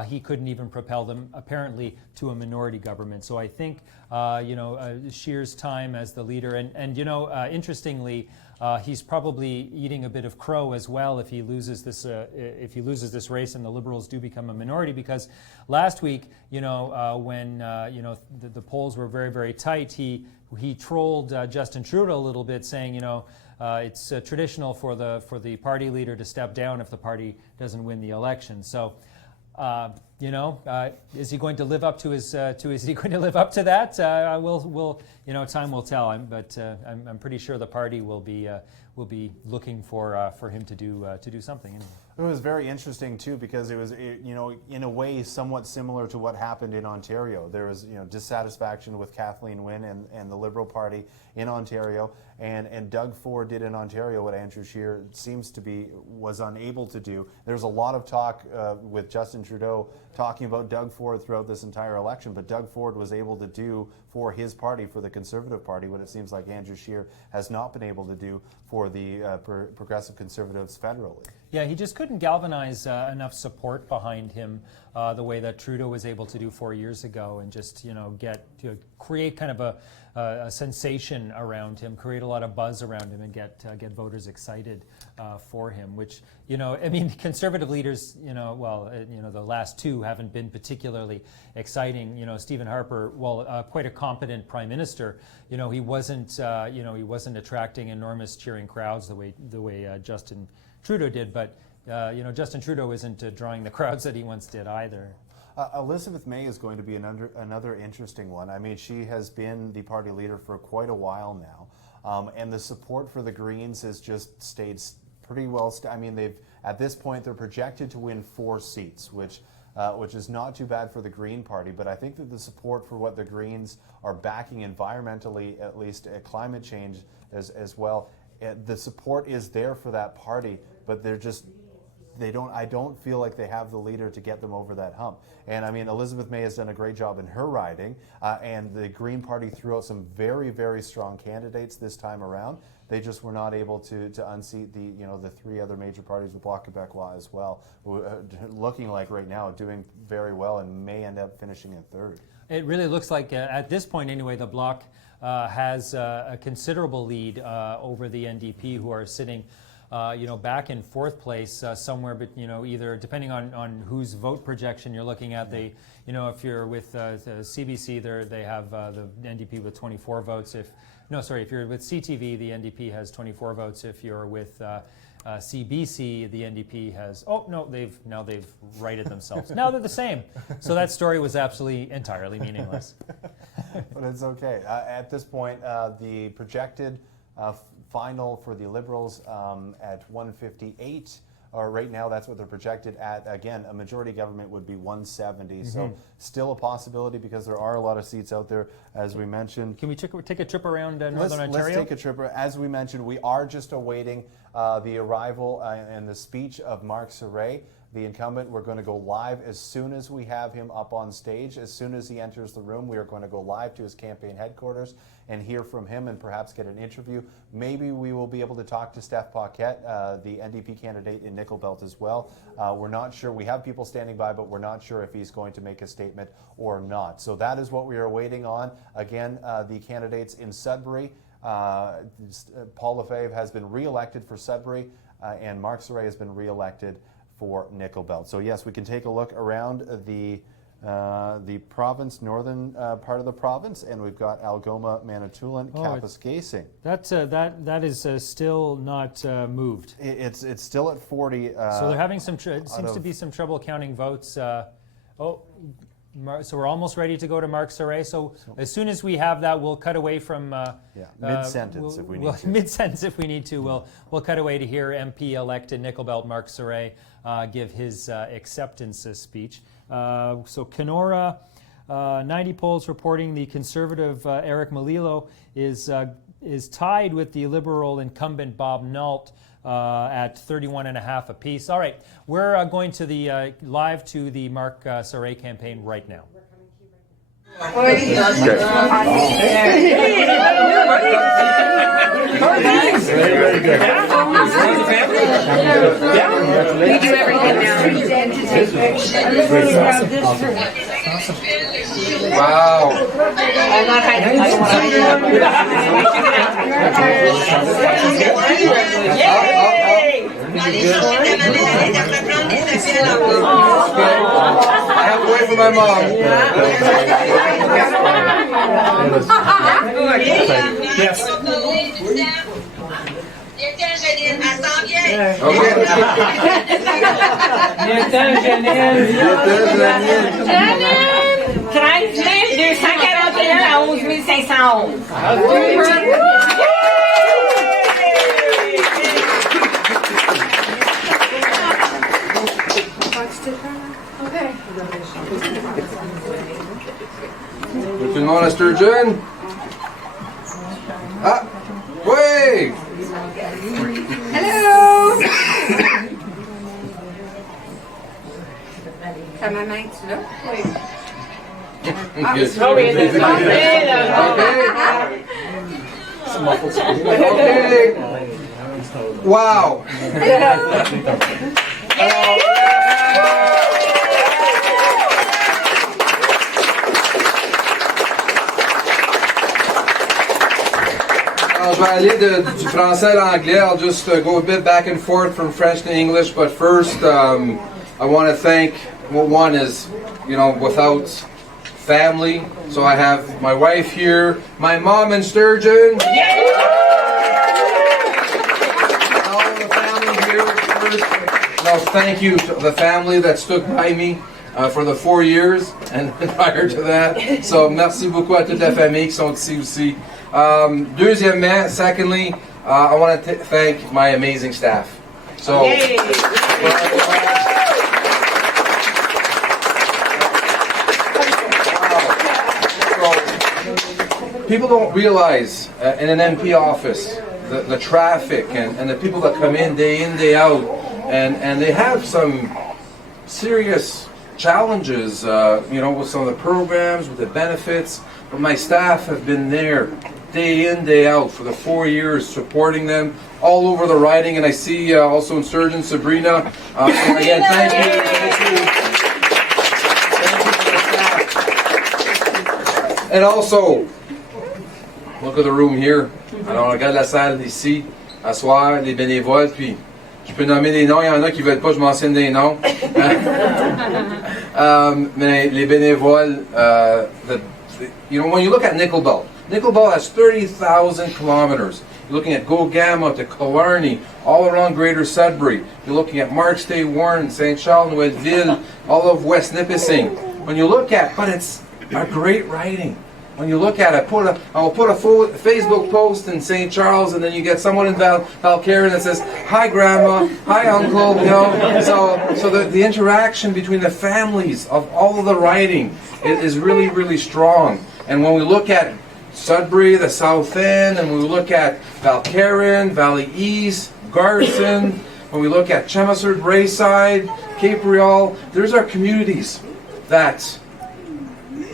He couldn't even propel them apparently to a minority government. So I think Scheer's time as the leader, and interestingly, he's probably eating a bit of crow as well if he loses this race and the Liberals do become a minority, because last week when the polls were very, very tight, he trolled Justin Trudeau a little bit, saying it's traditional for the party leader to step down if the party doesn't win the election. So is he going to live up to his? Is he going to live up to that? Time will tell. But I'm pretty sure the party will be looking for him to do something. Anyway. It was very interesting too, because it was in a way somewhat similar to what happened in Ontario. There was dissatisfaction with Kathleen Wynne and the Liberal Party in Ontario, and Doug Ford did in Ontario what Andrew Scheer was unable to do. There's a lot of talk with Justin Trudeau talking about Doug Ford throughout this entire election, but Doug Ford was able to do for his party, for the Conservative Party, what it seems like Andrew Scheer has not been able to do for the Progressive Conservatives federally. Yeah, he just couldn't galvanize enough support behind him the way that Trudeau was able to do 4 years ago, and just create kind of a sensation around him, create a lot of buzz around him, and get voters excited for him. Which Conservative leaders, the last two haven't been particularly exciting. Stephen Harper, quite a competent prime minister, he wasn't attracting enormous cheering crowds the way Justin Trudeau did, but Justin Trudeau isn't drawing the crowds that he once did either. Elizabeth May is going to be another interesting one. I mean, she has been the party leader for quite a while now, and the support for the Greens has just stayed pretty well. At this point, they're projected to win 4 seats, which is not too bad for the Green Party. But I think that the support for what the Greens are backing environmentally, at least climate change as well, the support is there for that party, but I don't feel like they have the leader to get them over that hump. And Elizabeth May has done a great job in her riding, and the Green Party threw out some very, very strong candidates this time around. They just were not able to unseat the 3 other major parties, the Bloc Québécois as well, looking like right now doing very well and may end up finishing in 3rd. It really looks like at this point anyway, the Bloc has a considerable lead over the NDP, who are sitting back in 4th place somewhere, but either depending on whose vote projection you're looking at. If you're with CBC, they have the NDP with 24 votes. If you're with CTV, the NDP has 24 votes. If you're with CBC, the NDP has. Oh no, they've righted themselves. Now they're the same. So that story was absolutely entirely meaningless. But it's okay. At this point, the projected final for the Liberals at 158. Or right now, that's what they're projected at. Again, a majority government would be 170. Mm-hmm. So still a possibility, because there are a lot of seats out there, as we mentioned. Can we take a trip around Northern Ontario? Let's take a trip. As we mentioned, we are just awaiting the arrival and the speech of Mark Gentili, the incumbent. We're going to go live as soon as we have him up on stage. As soon as he enters the room, we are going to go live to his campaign headquarters and hear from him and perhaps get an interview. Maybe we will be able to talk to Steph Paquette, the NDP candidate in Nickel Belt as well. We're not sure. We have people standing by, but we're not sure if he's going to make a statement or not. So that is what we are waiting on. Again, the candidates in Sudbury, Paul Lefebvre has been re-elected for Sudbury, and Mark Gentili has been re-elected for Nickel Belt. So yes, we can take a look around the province, northern part of the province, and we've got Algoma, Manitoulin, Kapuskasing. That is still not moved. It's still at 40. So they're having some. It seems to be some trouble counting votes. So we're almost ready to go to Mark Sauret. So as soon as we have that, we'll cut away from mid-sentence if we need to. Mid-sentence if we need to. We'll cut away to hear MP-elect in Nickel Belt Mark Sauret give his acceptance speech. So Kenora, 90 polls reporting the Conservative Eric Malilo is tied with the Liberal incumbent Bob Nault at 31.5 apiece. All right, we're going to the live to the Mark Sauret campaign right now. Very good. We do everything now. Wow. I'm not hiding. I have to wait for my mom. Yes. Transmet 241 à 11 511. Tout le monde à Sturgeon? Ah! Oui! Hello! T'as ma main, tu l'as? Oui. Okay. Wow. Alors, je vais aller du français à l'anglais. I'll just go a bit back and forth from French to English, but first I want to thank, well, one is, without family, so I have my wife here, my mom in Sturgeon. All the family here first. No, thank you to the family that stuck by me for the 4 years and prior to that. So merci beaucoup à toute la famille qui sont ici aussi. Deuxièmement, secondly, I want to thank my amazing staff. So, people don't realize in an MP office the traffic and the people that come in, day out, and they have some serious challenges, with some of the programs, with the benefits. But my staff have been there day in, day out for the 4 years, supporting them all over the riding. And I see also in Sturgeon, Sabrina. Again, thank you. Thank you for the staff. And also, look at the room here. Alors, on regarde la salle ici, à soir, les bénévoles, puis je peux nommer des noms, il y en a qui ne veulent pas que je mentionne des noms. Mais les bénévoles, when you look at Nickel Belt has 30,000 kilometers. You're looking at Gogama to Killarney, all around Greater Sudbury. You're looking at Marks-Day, Warren, St. Charles, Nouvelleville, all of West Nipissing. When you look at, but it's a great riding. When you look at it, I'll put a Facebook post in St. Charles, and then you get someone in Valcarran that says, "Hi, Grandma. Hi, Uncle." So the interaction between the families of all of the riding is really, really strong. And when we look at Sudbury, the South End, and we look at Valcarran, Valley East, Garson, when we look at Chelmsford, Braeside, Cape Real, there's our communities that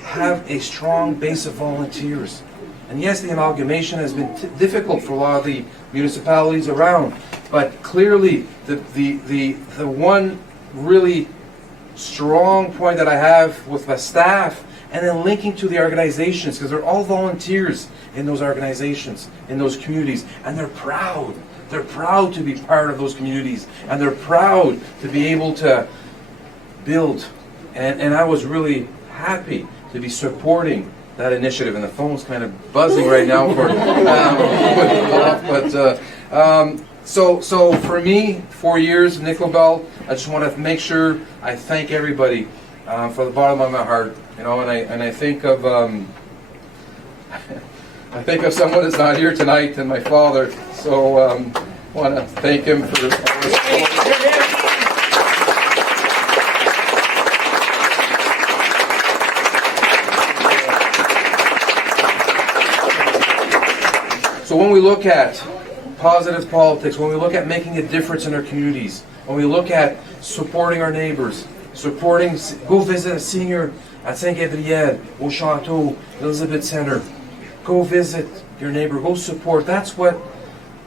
have a strong base of volunteers. And yes, the amalgamation has been difficult for a lot of the municipalities around, but clearly the one really strong point that I have with the staff, and then linking to the organizations, because they're all volunteers in those organizations, in those communities, and they're proud. They're proud to be part of those communities, and they're proud to be able to build. And I was really happy to be supporting that initiative, and the phone's kind of buzzing right now so for me, 4 years, Nickel Belt, I just want to make sure I thank everybody for the bottom of my heart, you know, and I think of I think of someone that's not here tonight, and my father. So I want to thank him for his support. So when we look at positive politics, when we look at making a difference in our communities, when we look at supporting our neighbors, go visit a senior at Saint-Gabriel, au Château, Elizabeth Center. Go visit your neighbor, go support. That's what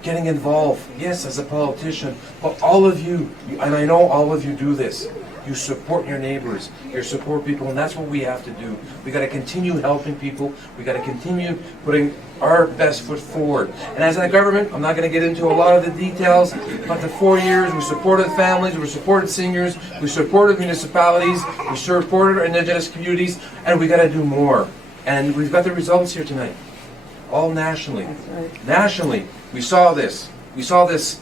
getting involved, yes, as a politician, but all of you, and I know all of you do this, you support your neighbors, you support people, and that's what we have to do. We got to continue helping people. We got to continue putting our best foot forward. And as a government, I'm not going to get into a lot of the details, but the 4 years, we supported families, we supported seniors, we supported municipalities, we supported our Indigenous communities, and we got to do more. And we've got the results here tonight, all nationally. Nationally, we saw this. We saw this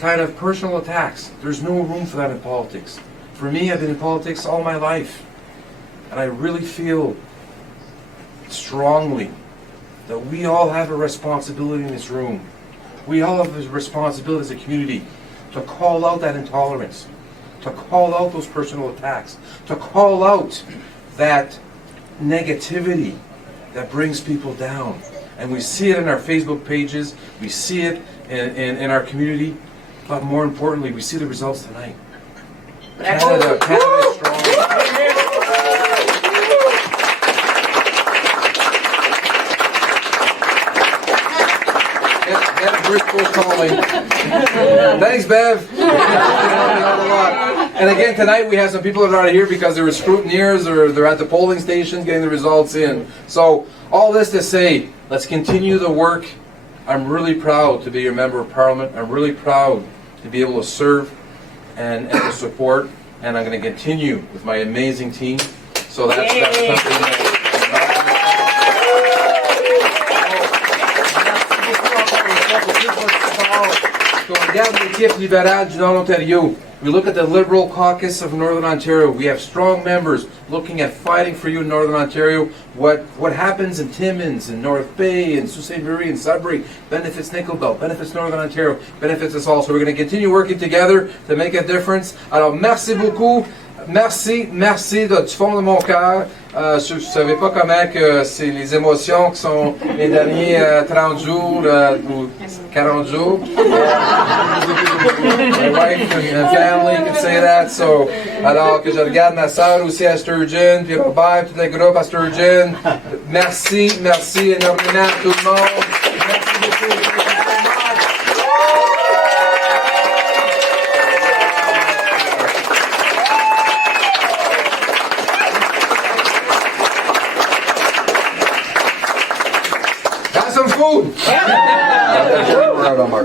kind of personal attacks. There's no room for that in politics. For me, I've been in politics all my life, and I really feel strongly that we all have a responsibility in this room. We all have a responsibility as a community to call out that intolerance, to call out those personal attacks, to call out that negativity that brings people down. And we see it in our Facebook pages, we see it in our community, but more importantly, we see the results tonight. Canada is strong. Get Bristol calling. Thanks, Bev. And again, tonight we have some people that are not here because they were scrutineers or they're at the polling stations getting the results in. So all this to say, let's continue the work. I'm really proud to be your member of parliament. I'm really proud to be able to serve and to support, and I'm going to continue with my amazing team. So that's something that we look at the Liberal caucus of Northern Ontario. We have strong members looking at fighting for you in Northern Ontario. What happens in Timmins, in North Bay, in Sudbury and Sudbury benefits Nickel Belt, benefits Northern Ontario, benefits us all. So we're going to continue working together to make a difference. Alors, merci beaucoup. Merci du fond de mon cœur. Je ne savais pas comment que c'est les émotions qui sont les derniers 30 jours ou 40 jours. My wife and family can say that. So, alors que je regarde ma sœur aussi à Sturgeon, puis Robert, tout le groupe à Sturgeon. Merci énormément à tout le monde. Merci beaucoup.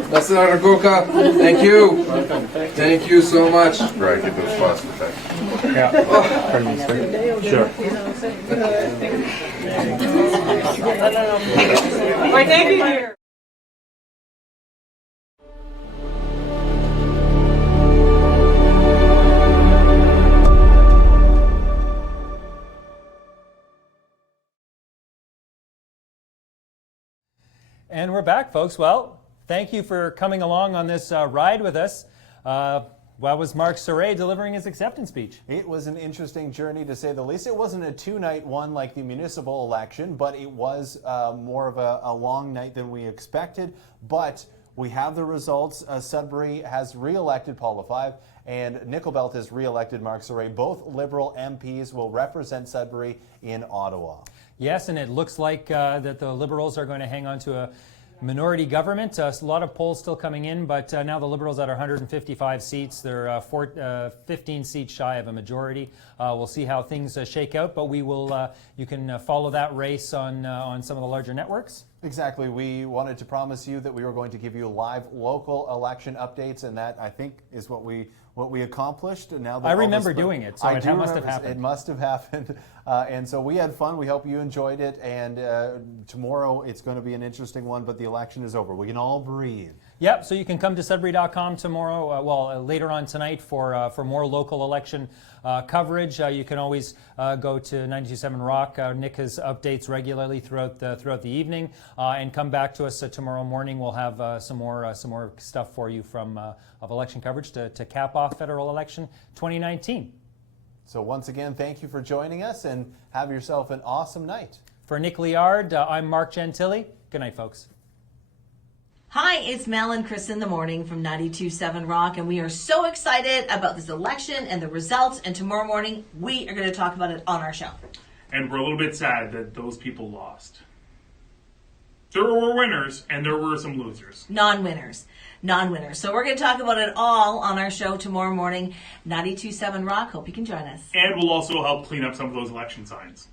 That's another Goka. Thank you. Thank you so much. Right, get those spots for that. Yeah. Sure. Why, thank you, dear. And we're back, folks. Well, thank you for coming along on this ride with us. That was Mark Soray delivering his acceptance speech. It was an interesting journey, to say the least. It wasn't a two-night one like the municipal election, but it was more of a long night than we expected. But we have the results. Sudbury has re-elected Paula Five, and Nickel Belt has re-elected Mark Soray. Both Liberal MPs will represent Sudbury in Ottawa. Yes, and it looks like that the Liberals are going to hang on to a minority government. A lot of polls still coming in, but now the Liberals at 155 seats. They're 15 seats shy of a majority. We'll see how things shake out, but we will. You can follow that race on some of the larger networks. Exactly. We wanted to promise you that we were going to give you live local election updates, and that, I think, is what we accomplished. Now that I remember doing it, so it must have happened. It must have happened. And so we had fun. We hope you enjoyed it. And tomorrow it's going to be an interesting one, but the election is over. We can all breathe. Yep, so you can come to Sudbury.com tomorrow, later on tonight for more local election coverage. You can always go to 92.7 Rock. Nick has updates regularly throughout the evening, and come back to us tomorrow morning. We'll have some more stuff for you from of election coverage to cap off federal election 2019. So once again, thank you for joining us, and have yourself an awesome night. For Nick Liard, I'm Mark Gentili. Good night, folks. Hi, it's Mel and Chris in the morning from 92.7 Rock, and we are so excited about this election and the results, and tomorrow morning we are going to talk about it on our show. And we're a little bit sad that those people lost. There were winners and there were some losers. Non-winners. So we're going to talk about it all on our show tomorrow morning, 92.7 Rock. Hope you can join us. And we'll also help clean up some of those election signs.